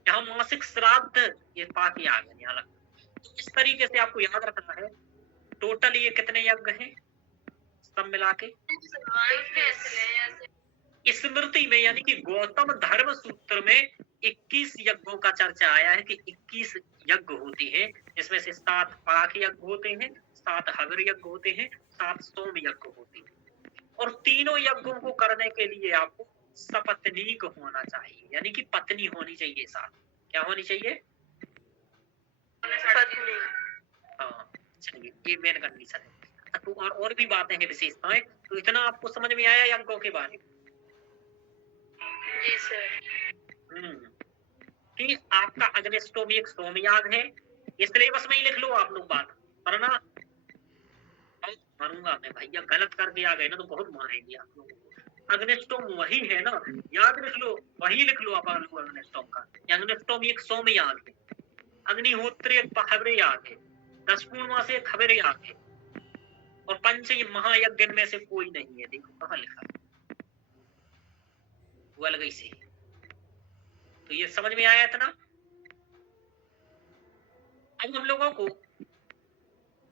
यहाँ मासिक श्राद्ध, ये पाक याग है। यहाँ तो इस तरीके से आपको याद रखना है। टोटल ये कितने यज्ञ हैं सब मिला के? स्मृति में यानी कि गौतम धर्म सूत्र में 21 यज्ञों का चर्चा आया है कि 21 यज्ञ होते हैं, जिसमें से 7 पाक यज्ञ होते हैं, 7 हविर यज्ञ होते हैं, 7 सोम यज्ञ होते हैं। और तीनों यज्ञों को करने के लिए आपको सपत्नीक होना चाहिए, यानी कि पत्नी होनी चाहिए साथ। क्या होनी चाहिए? पत्नी। हाँ, चलिए, ये मेन कंडीशन है। तो और भी बातें हैं, विशेषताएं। तो इतना आपको समझ में आया यज्ञों के बारे में? जी सर। कि आपका अग्निष्टोम एक सोमयाग है। ये सिलेबस में ही लिख लो आप लोग बात, वरना मारूंगा मैं भैया, गलत करके आ गए ना तो बहुत मारेंगे आप लोगों को। अग्निष्टोम वही है ना, याद रख लो, वही लिख लो आप लोग अग्निष्टोम का। अग्निष्टोम एक सोमयाग है, अग्निहोत्र एक हविर याग है, 10 पूर्णमास एक हविर याग है, और पंच महायज्ञ में से कोई नहीं है। देखो कहाँ लिखा है, वो अलग ही से। तो ये समझ में आया इतना? अब हम लोगों को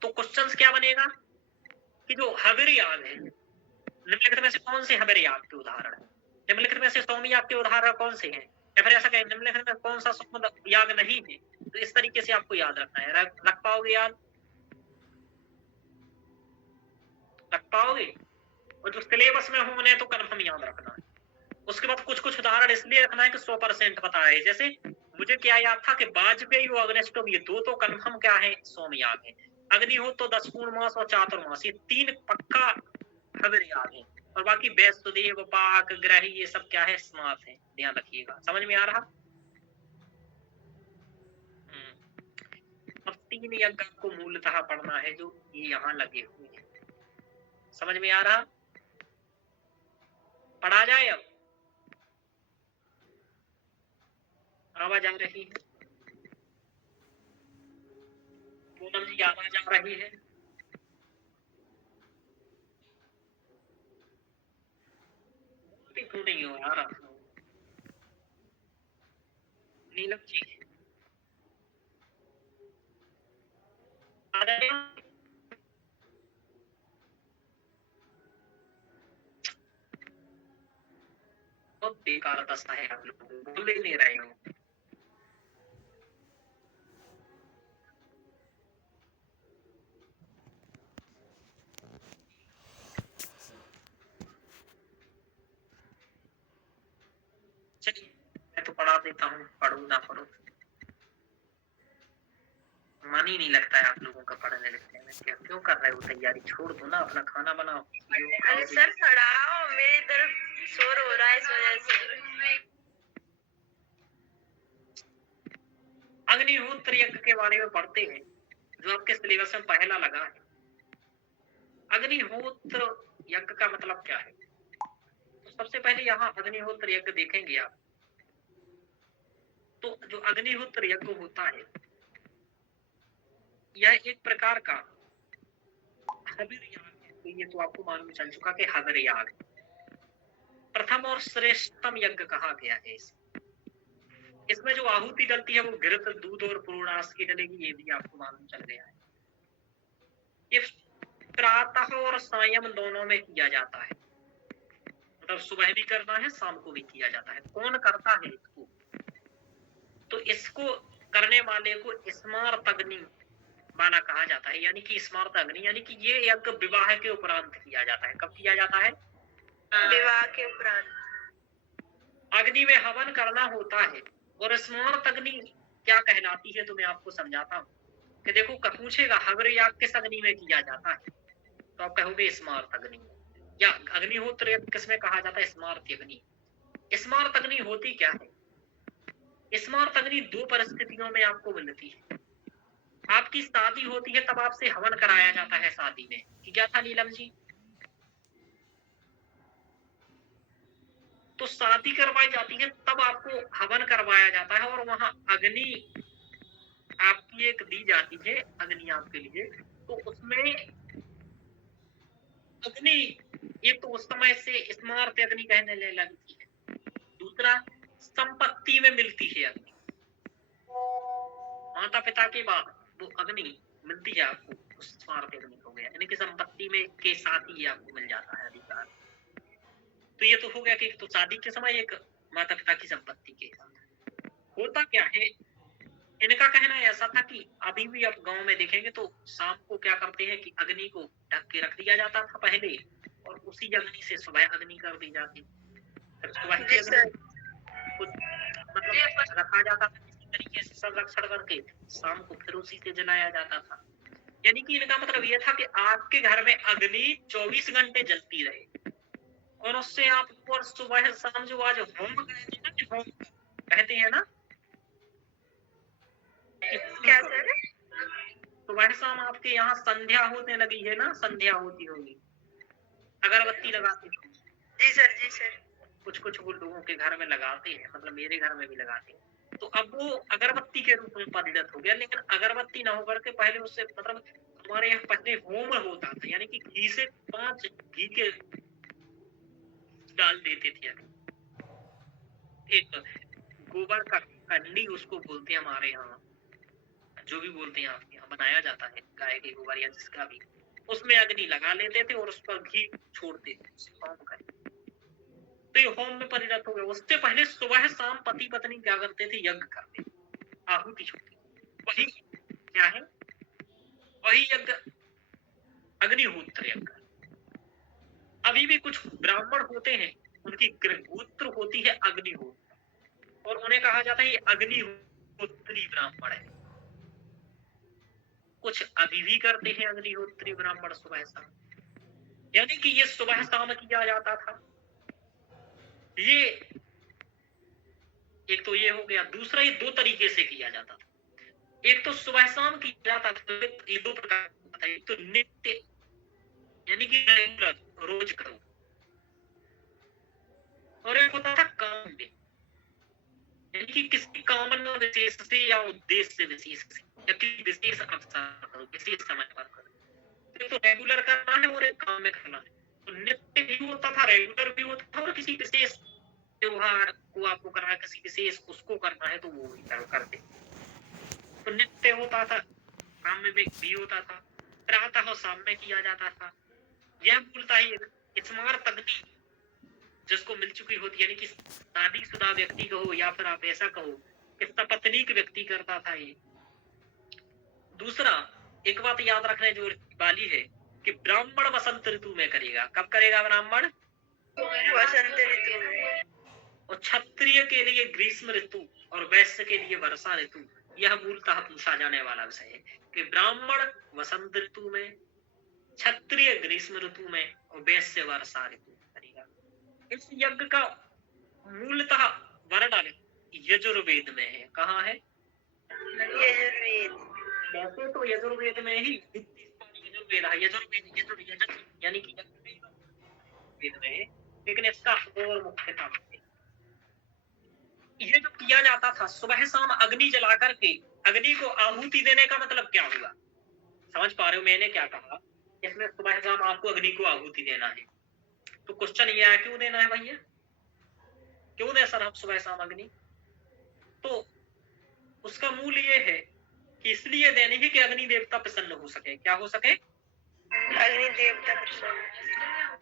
तो क्वेश्चंस क्या बनेगा कि जो हविर याग है, निम्नलिखित में से कौन से हविर याग के उदाहरण है? निम्नलिखित में से सोमयाग के उदाहरण कौन से हैं? या फिर ऐसा कहें, निम्नलिखित में कौन सा सोम याग नहीं है? तो इस तरीके से आपको याद रखना है। रख पाओगे याद? रख पाओगे? और जो सिलेबस में होने तो कन्फर्म याद रखना है। उसके बाद कुछ कुछ उदाहरण इसलिए रखना है कि 100% पता है। जैसे मुझे क्या याद था कि वाजपेयी और अग्निष्टोम, ये 2 तो कन्फर्म क्या है, सोमयाग है। अग्निहोत्र तो 10 पूर्णमास और चातुर्मास, ये 3 पक्का हविर याग है। और बाकी वैष्णुदेव, पाक, ग्रही, ये सब क्या है, स्नात है। ध्यान रखिएगा। समझ में आ रहा? अब 3 यज्ञ को मूलतः पढ़ना है जो ये यहाँ लगे हुए हैं। समझ में आ रहा? पढ़ा जाए अब? आवाज आ रही है? पूनम जी आवाज आ रही है? क्यों नहीं हो यार आप लोग? नीलम जी आ रहे हैं? बहुत बेकार दस्ता है आप लोगों को, बोल ही नहीं रहे हो। चलिए मैं तो पढ़ा देता हूँ, पढ़ू ना पढ़ू, मन ही नहीं लगता है आप लोगों का पढ़ने लिखने में। क्या क्यों कर रहे हो तैयारी? छोड़ दो ना, अपना खाना बनाओ। अरे सर खड़ाओ, मेरी तरफ शोर हो रहा है इस वजह से। अग्निहोत्र यज्ञ के बारे में पढ़ते हैं, जो आपके सिलेबस में पहला लगा है। अग्निहोत्र यज्ञ का मतलब क्या है? तो सबसे पहले यहाँ अग्निहोत्र यज्ञ देखेंगे आप, तो जो अग्निहोत्र यज्ञ होता है, यह एक प्रकार का हविर याग है। तो ये तो आपको मालूम चल चुका कि हविर याग, प्रथम और श्रेष्ठतम यज्ञ कहा गया है। इसमें जो आहुति डलती है वो घृत, दूध और पूर्णास की डलेगी, ये भी आपको मालूम चल गया है। ये प्रातः और सायं दोनों में किया जाता है, मतलब सुबह भी करना है, शाम को भी किया जाता है। कौन करता है इसको? तो इसको करने वाले को स्मार्त अग्नि माना कहा जाता है, यानी कि स्मार्त अग्नि, यानी कि ये यज्ञ विवाह के उपरांत किया जाता है। कब किया जाता है? विवाह के उपरांत अग्नि में हवन करना होता है। और स्मार्त अग्नि क्या कहलाती है तो मैं आपको समझाता हूँ कि देखो, पूछेगा हवन याग किस अग्नि में किया जाता है, तो आप कहोगे स्मार्त अग्नि। या अग्निहोत्र यज्ञ किसमें कहा जाता है? स्मार्त अग्नि। स्मार्त अग्नि होती क्या है? स्मार्त अग्नि दो परिस्थितियों में आपको मिलती है। आपकी शादी होती है तब आपसे हवन कराया जाता है शादी में, कि क्या था नीलम जी? तो शादी करवाई जाती है तब आपको हवन करवाया जाता है, और वहां अग्नि आपकी एक दी जाती है, अग्नि आपके लिए। तो उसमें अग्नि एक तो उस समय से स्मार्त अग्नि कहने लगती है, दूसरा संपत्ति में मिलती है अग्नि। माता पिता के बाद वो अग्नि मिलती है आपको, उस स्मार्त अग्नि हो गया, यानी कि संपत्ति में के साथ ही आपको मिल जाता है अधिकार। तो ये तो हो गया कि एक तो शादी के समय, एक माता पिता की संपत्ति के साथ। होता क्या है, इनका कहना ऐसा था कि अभी भी आप गांव में देखेंगे तो शाम को क्या करते हैं कि अग्नि को ढक के रख दिया जाता था पहले, और उसी अग्नि से सुबह अग्नि कर दी जाती। फिर सुबह की अग्नि कुछ मतलब रखा जाता था किसी तरीके से संरक्षण करके, शाम को फिर उसी से जलाया जाता था। यानी कि इनका मतलब यह था कि आपके घर में अग्नि 24 घंटे जलती रहे, और उससे आप और सुबह शाम जो आज होम कहते हैं ना, कि होम कहते हैं ना, क्या सर? सुबह शाम आपके यहाँ संध्या होने लगी है ना, संध्या होती होगी, अगरबत्ती लगाते हैं। जी सर, जी सर। कुछ कुछ वो लोगों के घर में लगाते हैं, मतलब मेरे घर में भी लगाते हैं। तो अब वो अगरबत्ती के रूप में परिणत हो गया, लेकिन अगरबत्ती ना होकर के पहले उससे मतलब हमारे यहाँ पहले होम होता था, यानी कि घी से 5 घी के डाल देते थे। एक गोबर का कंडी उसको बोलते हैं हमारे यहाँ, जो भी बोलते हैं आपके यहाँ, बनाया जाता है गाय के गोबर या जिसका भी, उसमें अग्नि लगा लेते थे और उस पर घी छोड़ते थे होम कर। तो ये होम में परिणत हो गया। उससे पहले सुबह शाम पति पत्नी क्या करते थे? यज्ञ करते, आहुति छोड़ते। वही क्या है? वही यज्ञ अग्निहोत्र यज्ञ। अभी भी कुछ ब्राह्मण होते हैं, उनकी गोत्र होती है अग्निहोत्र, और उन्हें कहा जाता है ये अग्निहोत्री ब्राह्मण है। कुछ अभी भी करते हैं अग्निहोत्री ब्राह्मण सुबह शाम, यानी कि ये सुबह शाम किया जाता था। ये एक तो ये हो गया। दूसरा, ये दो तरीके से किया जाता था। एक तो सुबह शाम किया जाता था, ये दो प्रकार होता था। एक तो नित्य, यानी कि रेगुलर, रोज करो, और एक होता था काम में, यानी कि किसी कामना विशेष से या उद्देश्य विशेष से या किसी विशेष अवसर करो, विशेष समय पर करो। तो रेगुलर करना है और एक काम में करना है। तो नित्य भी होता था, रेगुलर भी होता था, और किसी विशेष त्योहार को आपको करना है, किसी विशेष उसको करना है तो वो भी करते। तो नित्य होता था, शाम में भी होता था, प्रातः और शाम में किया जाता था। यह बोलता है स्मार्त अग्नि जिसको मिल चुकी होती, यानी कि शादीशुदा व्यक्ति कहो या फिर आप ऐसा कहो कि सपत्नीक व्यक्ति करता था ये। दूसरा, एक बात याद रखने जो वाली है कि ब्राह्मण वसंत ऋतु में करेगा। कब करेगा ब्राह्मण? वसंत ऋतु में। और क्षत्रिय के लिए ग्रीष्म ऋतु और वैश्य के लिए वर्षा ऋतु। यह मूलतः पूछा जाने वाला विषय है कि ब्राह्मण वसंत ऋतु में, क्षत्रिय ग्रीष्म ऋतु में और वैश्य वर्षा ऋतु में करेगा। इस यज्ञ का मूलतः वर्णन यजुर्वेद में है। कहाँ है? यजुर्वेद। वैसे तो यजुर्वेद में ही यजुर्वेद है, यजुर्वेद यानी कि यजुर्वेद में है, लेकिन इसका और मुख्यता ये जो किया जाता था सुबह शाम अग्नि जला करके, अग्नि को आहुति देने का मतलब क्या हुआ? समझ पा रहे हो मैंने क्या कहा? इसमें सुबह शाम आपको अग्नि को आहुति देना है। तो क्वेश्चन ये है, क्यों देना है भैया? क्यों दें सर हम सुबह शाम अग्नि? तो उसका मूल ये है कि इसलिए देनी है कि अग्नि देवता प्रसन्न हो सके। क्या हो सके? अग्नि देवता प्रसन्न।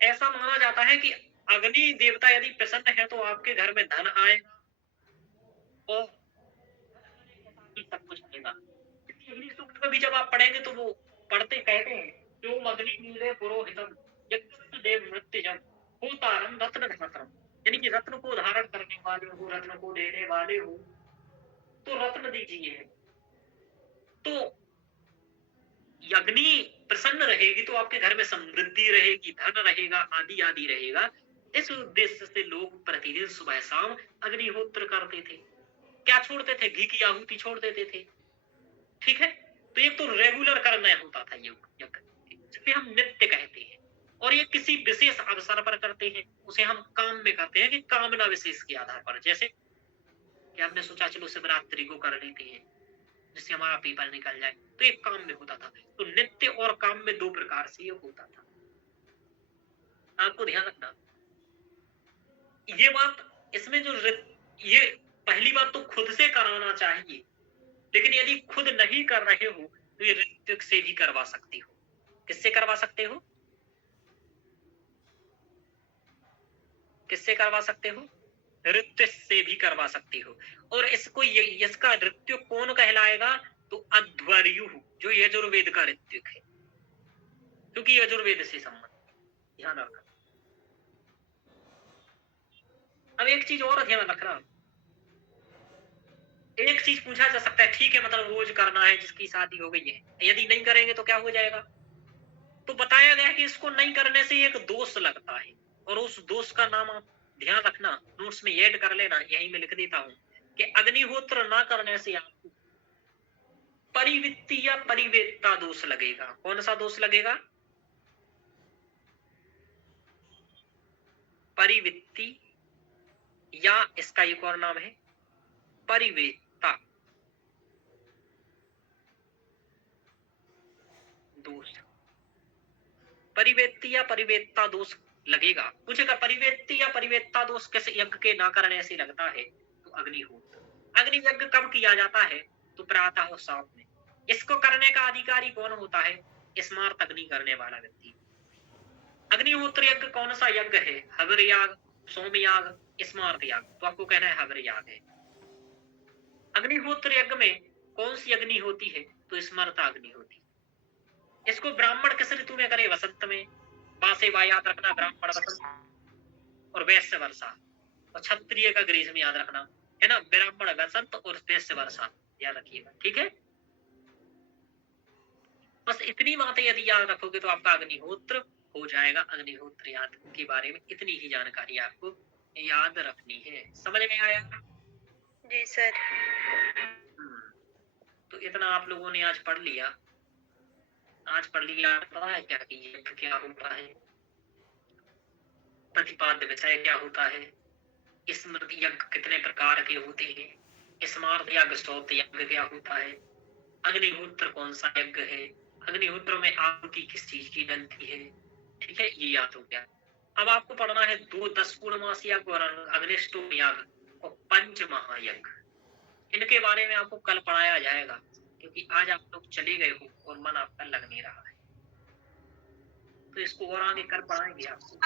ऐसा माना जाता है कि अग्नि देवता यदि प्रसन्न है तो आपके घर में धन आएगा और सब कुछ आएगा। अग्नि सूक्त में भी जब आप पढ़ेंगे तो वो पढ़ते कहते हैं जो अग्नि नीले पुरोहितम यज्ञ देव मृत्युजम होतारम रत्न धात्रम, यानी कि रत्न को धारण करने वाले हो, रत्न को देने वाले हो, तो रत्न दीजिए। तो अग्नि प्रसन्न रहेगी तो आपके घर में समृद्धि रहेगी, धन रहेगा, आदि आदि रहेगा। इस उद्देश्य से लोग प्रतिदिन सुबह शाम अग्निहोत्र करते थे। क्या छोड़ते थे? घी की आहुति छोड़ देते थे। ठीक है, तो एक तो रेगुलर करना होता था ये यज्ञ, जिसे हम नित्य कहते हैं, और ये किसी विशेष अवसर पर करते हैं, उसे हम काम में करते हैं कि कामना विशेष के आधार पर। जैसे कि हमने सोचा चलो शिवरात्रि को कर लेते हैं जिससे हमारा पीपल निकल जाए, तो एक काम में होता था। तो नित्य और काम में दो प्रकार से ये होता था, आपको ध्यान रखना। ये बात इसमें जो ये पहली बात तो खुद से कराना चाहिए, लेकिन यदि खुद नहीं कर रहे हो तो ये ऋत्विक से भी करवा सकते हो। किससे करवा सकते हो? किससे करवा सकते हो? ऋत्विक से भी करवा सकते हो। और इसको इसका ऋत्विक कौन कहलाएगा? तो अध्वर्यु, जो यजुर्वेद का ऋत्विक है, क्योंकि यजुर्वेद से संबंध। ध्यान रखना। अब एक चीज और ध्यान रखना, एक चीज पूछा जा सकता है, ठीक है मतलब रोज करना है जिसकी शादी हो गई है, यदि नहीं करेंगे तो क्या हो जाएगा? तो बताया गया कि इसको नहीं करने से एक दोष लगता है, और उस दोष का नाम आप ध्यान रखना, नोट्स में ऐड कर लेना, यहीं में लिख देता हूं कि अग्निहोत्र ना करने से आपको परिवित्ति या परिवेत्ता दोष लगेगा। कौन सा दोष लगेगा? परिवित्ति, या इसका एक और नाम है परिवेत्ता दोष। परिवेत्ति या परिवेत्ता दोष लगेगा। पूछेगा परिवेत्ति या परिवेत्ता दोष किस यज्ञ के ना करने से लगता है? तो अग्निहोत्र। अग्नि यज्ञ कब किया जाता है? तो प्रातः और शाम में। इसको करने का अधिकारी कौन होता है? स्मार्त अग्नि करने वाला व्यक्ति। अग्निहोत्र यज्ञ कौन सा यज्ञ है? हविर याग, सोमयाग, स्मार्त याग। तो आपको कहना है हविर याग है। अग्निहोत्र यज्ञ में कौन सी अग्नि होती है? तो स्मार्ता अग्नि होती है। इसको ब्राह्मण किस ऋतु में करे? वसंत में। बासे वा याद रखना, ब्राह्मण वसंत और वैश्य वर्षा, और क्षत्रिय का ग्रीष्म याद रखना है ना, ब्राह्मण वसंत और वैश्य वर्षा याद रखिएगा। ठीक है, बस इतनी बातें यदि याद रखोगे तो आपका अग्निहोत्र हो जाएगा। अग्निहोत्र याद के बारे में इतनी ही जानकारी आपको याद रखनी है। समझ में आया? जी सर। तो इतना आप लोगों ने आज पढ़ लिया। आज पढ़ लिया, पता है क्या कि यज्ञ क्या होता है, प्रतिपाद्य विषय क्या होता है, स्मृति यज्ञ कितने प्रकार के होते हैं, स्मार्त यज्ञ, स्तोत्र यज्ञ क्या होता है, अग्निहोत्र कौन सा यज्ञ है, अग्निहोत्र में आहुति किस चीज की डलती है। ठीक है, ये याद हो गया। अब आपको पढ़ना है 2 10 पूर्णमासी यज्ञ और अग्निष्टोम यज्ञ और पंच महायज्ञ। इनके बारे में आपको कल पढ़ाया जाएगा, क्योंकि आज आप लोग चले गए हो और मन आपका लग नहीं रहा है, तो इसको और आगे कर पढ़ाएंगे आपको।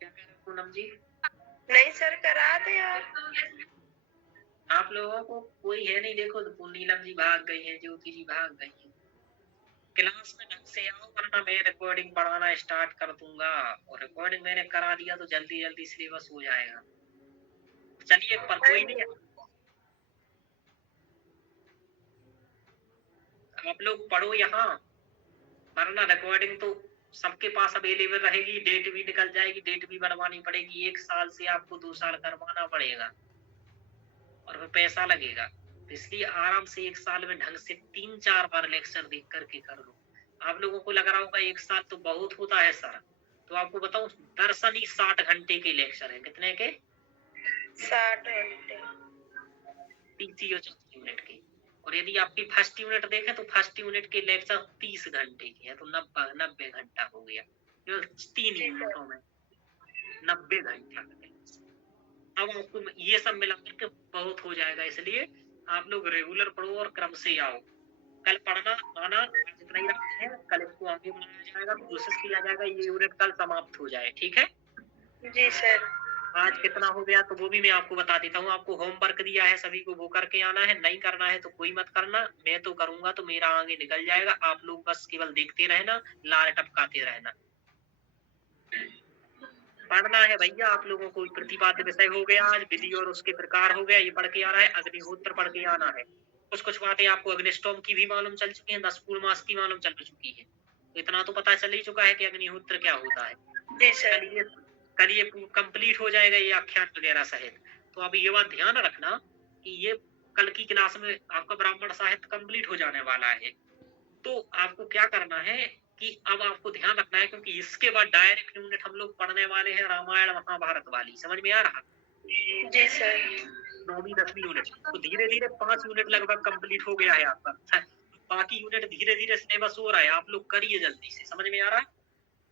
क्या कह रहे हैं पूनम जी? नहीं सर, करा दे आप लोगों को कोई है नहीं, देखो तो नीलम जी भाग गई है, ज्योति जी भाग गई है। क्लास में ढंग से आओ, वरना मैं रिकॉर्डिंग पढ़ाना स्टार्ट कर दूंगा, और रिकॉर्डिंग मैंने करा दिया तो जल्दी जल्दी सिलेबस हो जाएगा। चलिए, पर कोई नहीं, आप लोग पढ़ो यहाँ, वरना रिकॉर्डिंग तो सबके पास अवेलेबल रहेगी, डेट भी निकल जाएगी, डेट भी बढ़वानी पड़ेगी। 1 साल से आपको 2 साल करवाना पड़ेगा और फिर पैसा लगेगा। इसलिए आराम से 1 साल में ढंग से 3-4 बार लेक्चर देख करके कर लो। आप लोगों को लग रहा होगा 1 साल तो बहुत होता है सर, तो आपको बताऊं दर्शन ही 60 घंटे के लेक्चर है। कितने के? 60 घंटे। 30 और 40 मिनट के। और यदि आपकी फर्स्ट यूनिट देखें तो फर्स्ट यूनिट के लेक्चर 30 घंटे के है, तो 90 घंटा हो गया केवल 3 यूनिटों में। 90 घंटा। अब आपको ये सब मिला करके बहुत हो जाएगा, इसलिए आप लोग रेगुलर पढ़ो और क्रम से आओ। कल पढ़ना आना आज इतना ही रखते हैं, कल इसको आगे बढ़ाया जाएगा, कोशिश किया जाएगा ये यूनिट कल समाप्त हो जाए, ठीक है। जी सर। आज कितना हो गया तो वो भी मैं आपको बता देता हूँ। आपको होमवर्क दिया है सभी को, वो करके आना है, नहीं करना है तो कोई मत करना, मैं तो करूंगा तो मेरा आगे निकल जाएगा। आप लोग बस केवल देखते रहना, लार टपकाते रहना। पढ़ना है भैया आप लोगों को। प्रतिपाद्य विषय हो गया आज, विधि और उसके प्रकार हो गया, ये पढ़ के आना है। अग्निहोत्र पढ़ के आना है। कुछ बातें आपको अग्निस्टोम की भी मालूम चल चुकी हैं, 10 पूर्णमास की मालूम चल चुकी है, तो इतना तो पता चल ही चुका है कि अग्निहोत्र क्या होता है। जी सर। कल ये कंप्लीट हो जाएगा ये आख्यान वगैरह सहित। तो अब ये बात ध्यान रखना कि ये कल की क्लास में आपका ब्राह्मण साहित्य कंप्लीट हो जाने वाला है। तो आपको क्या करना है कि अब आपको ध्यान रखना है, क्योंकि इसके बाद डायरेक्ट यूनिट हम लोग पढ़ने वाले हैं रामायण महाभारत वाली। समझ में आ रहा? जी सर। 9वीं 10वीं यूनिट। तो धीरे धीरे 5 यूनिट लगभग कंप्लीट हो गया है आपका। बाकी यूनिट धीरे धीरे सिलेबस हो रहा है, आप लोग करिए जल्दी से। समझ में आ रहा है?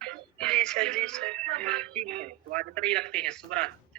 जी सर। जी सर। ठीक है, तो आज इतना ही रखते हैं। शुभ रात्रि।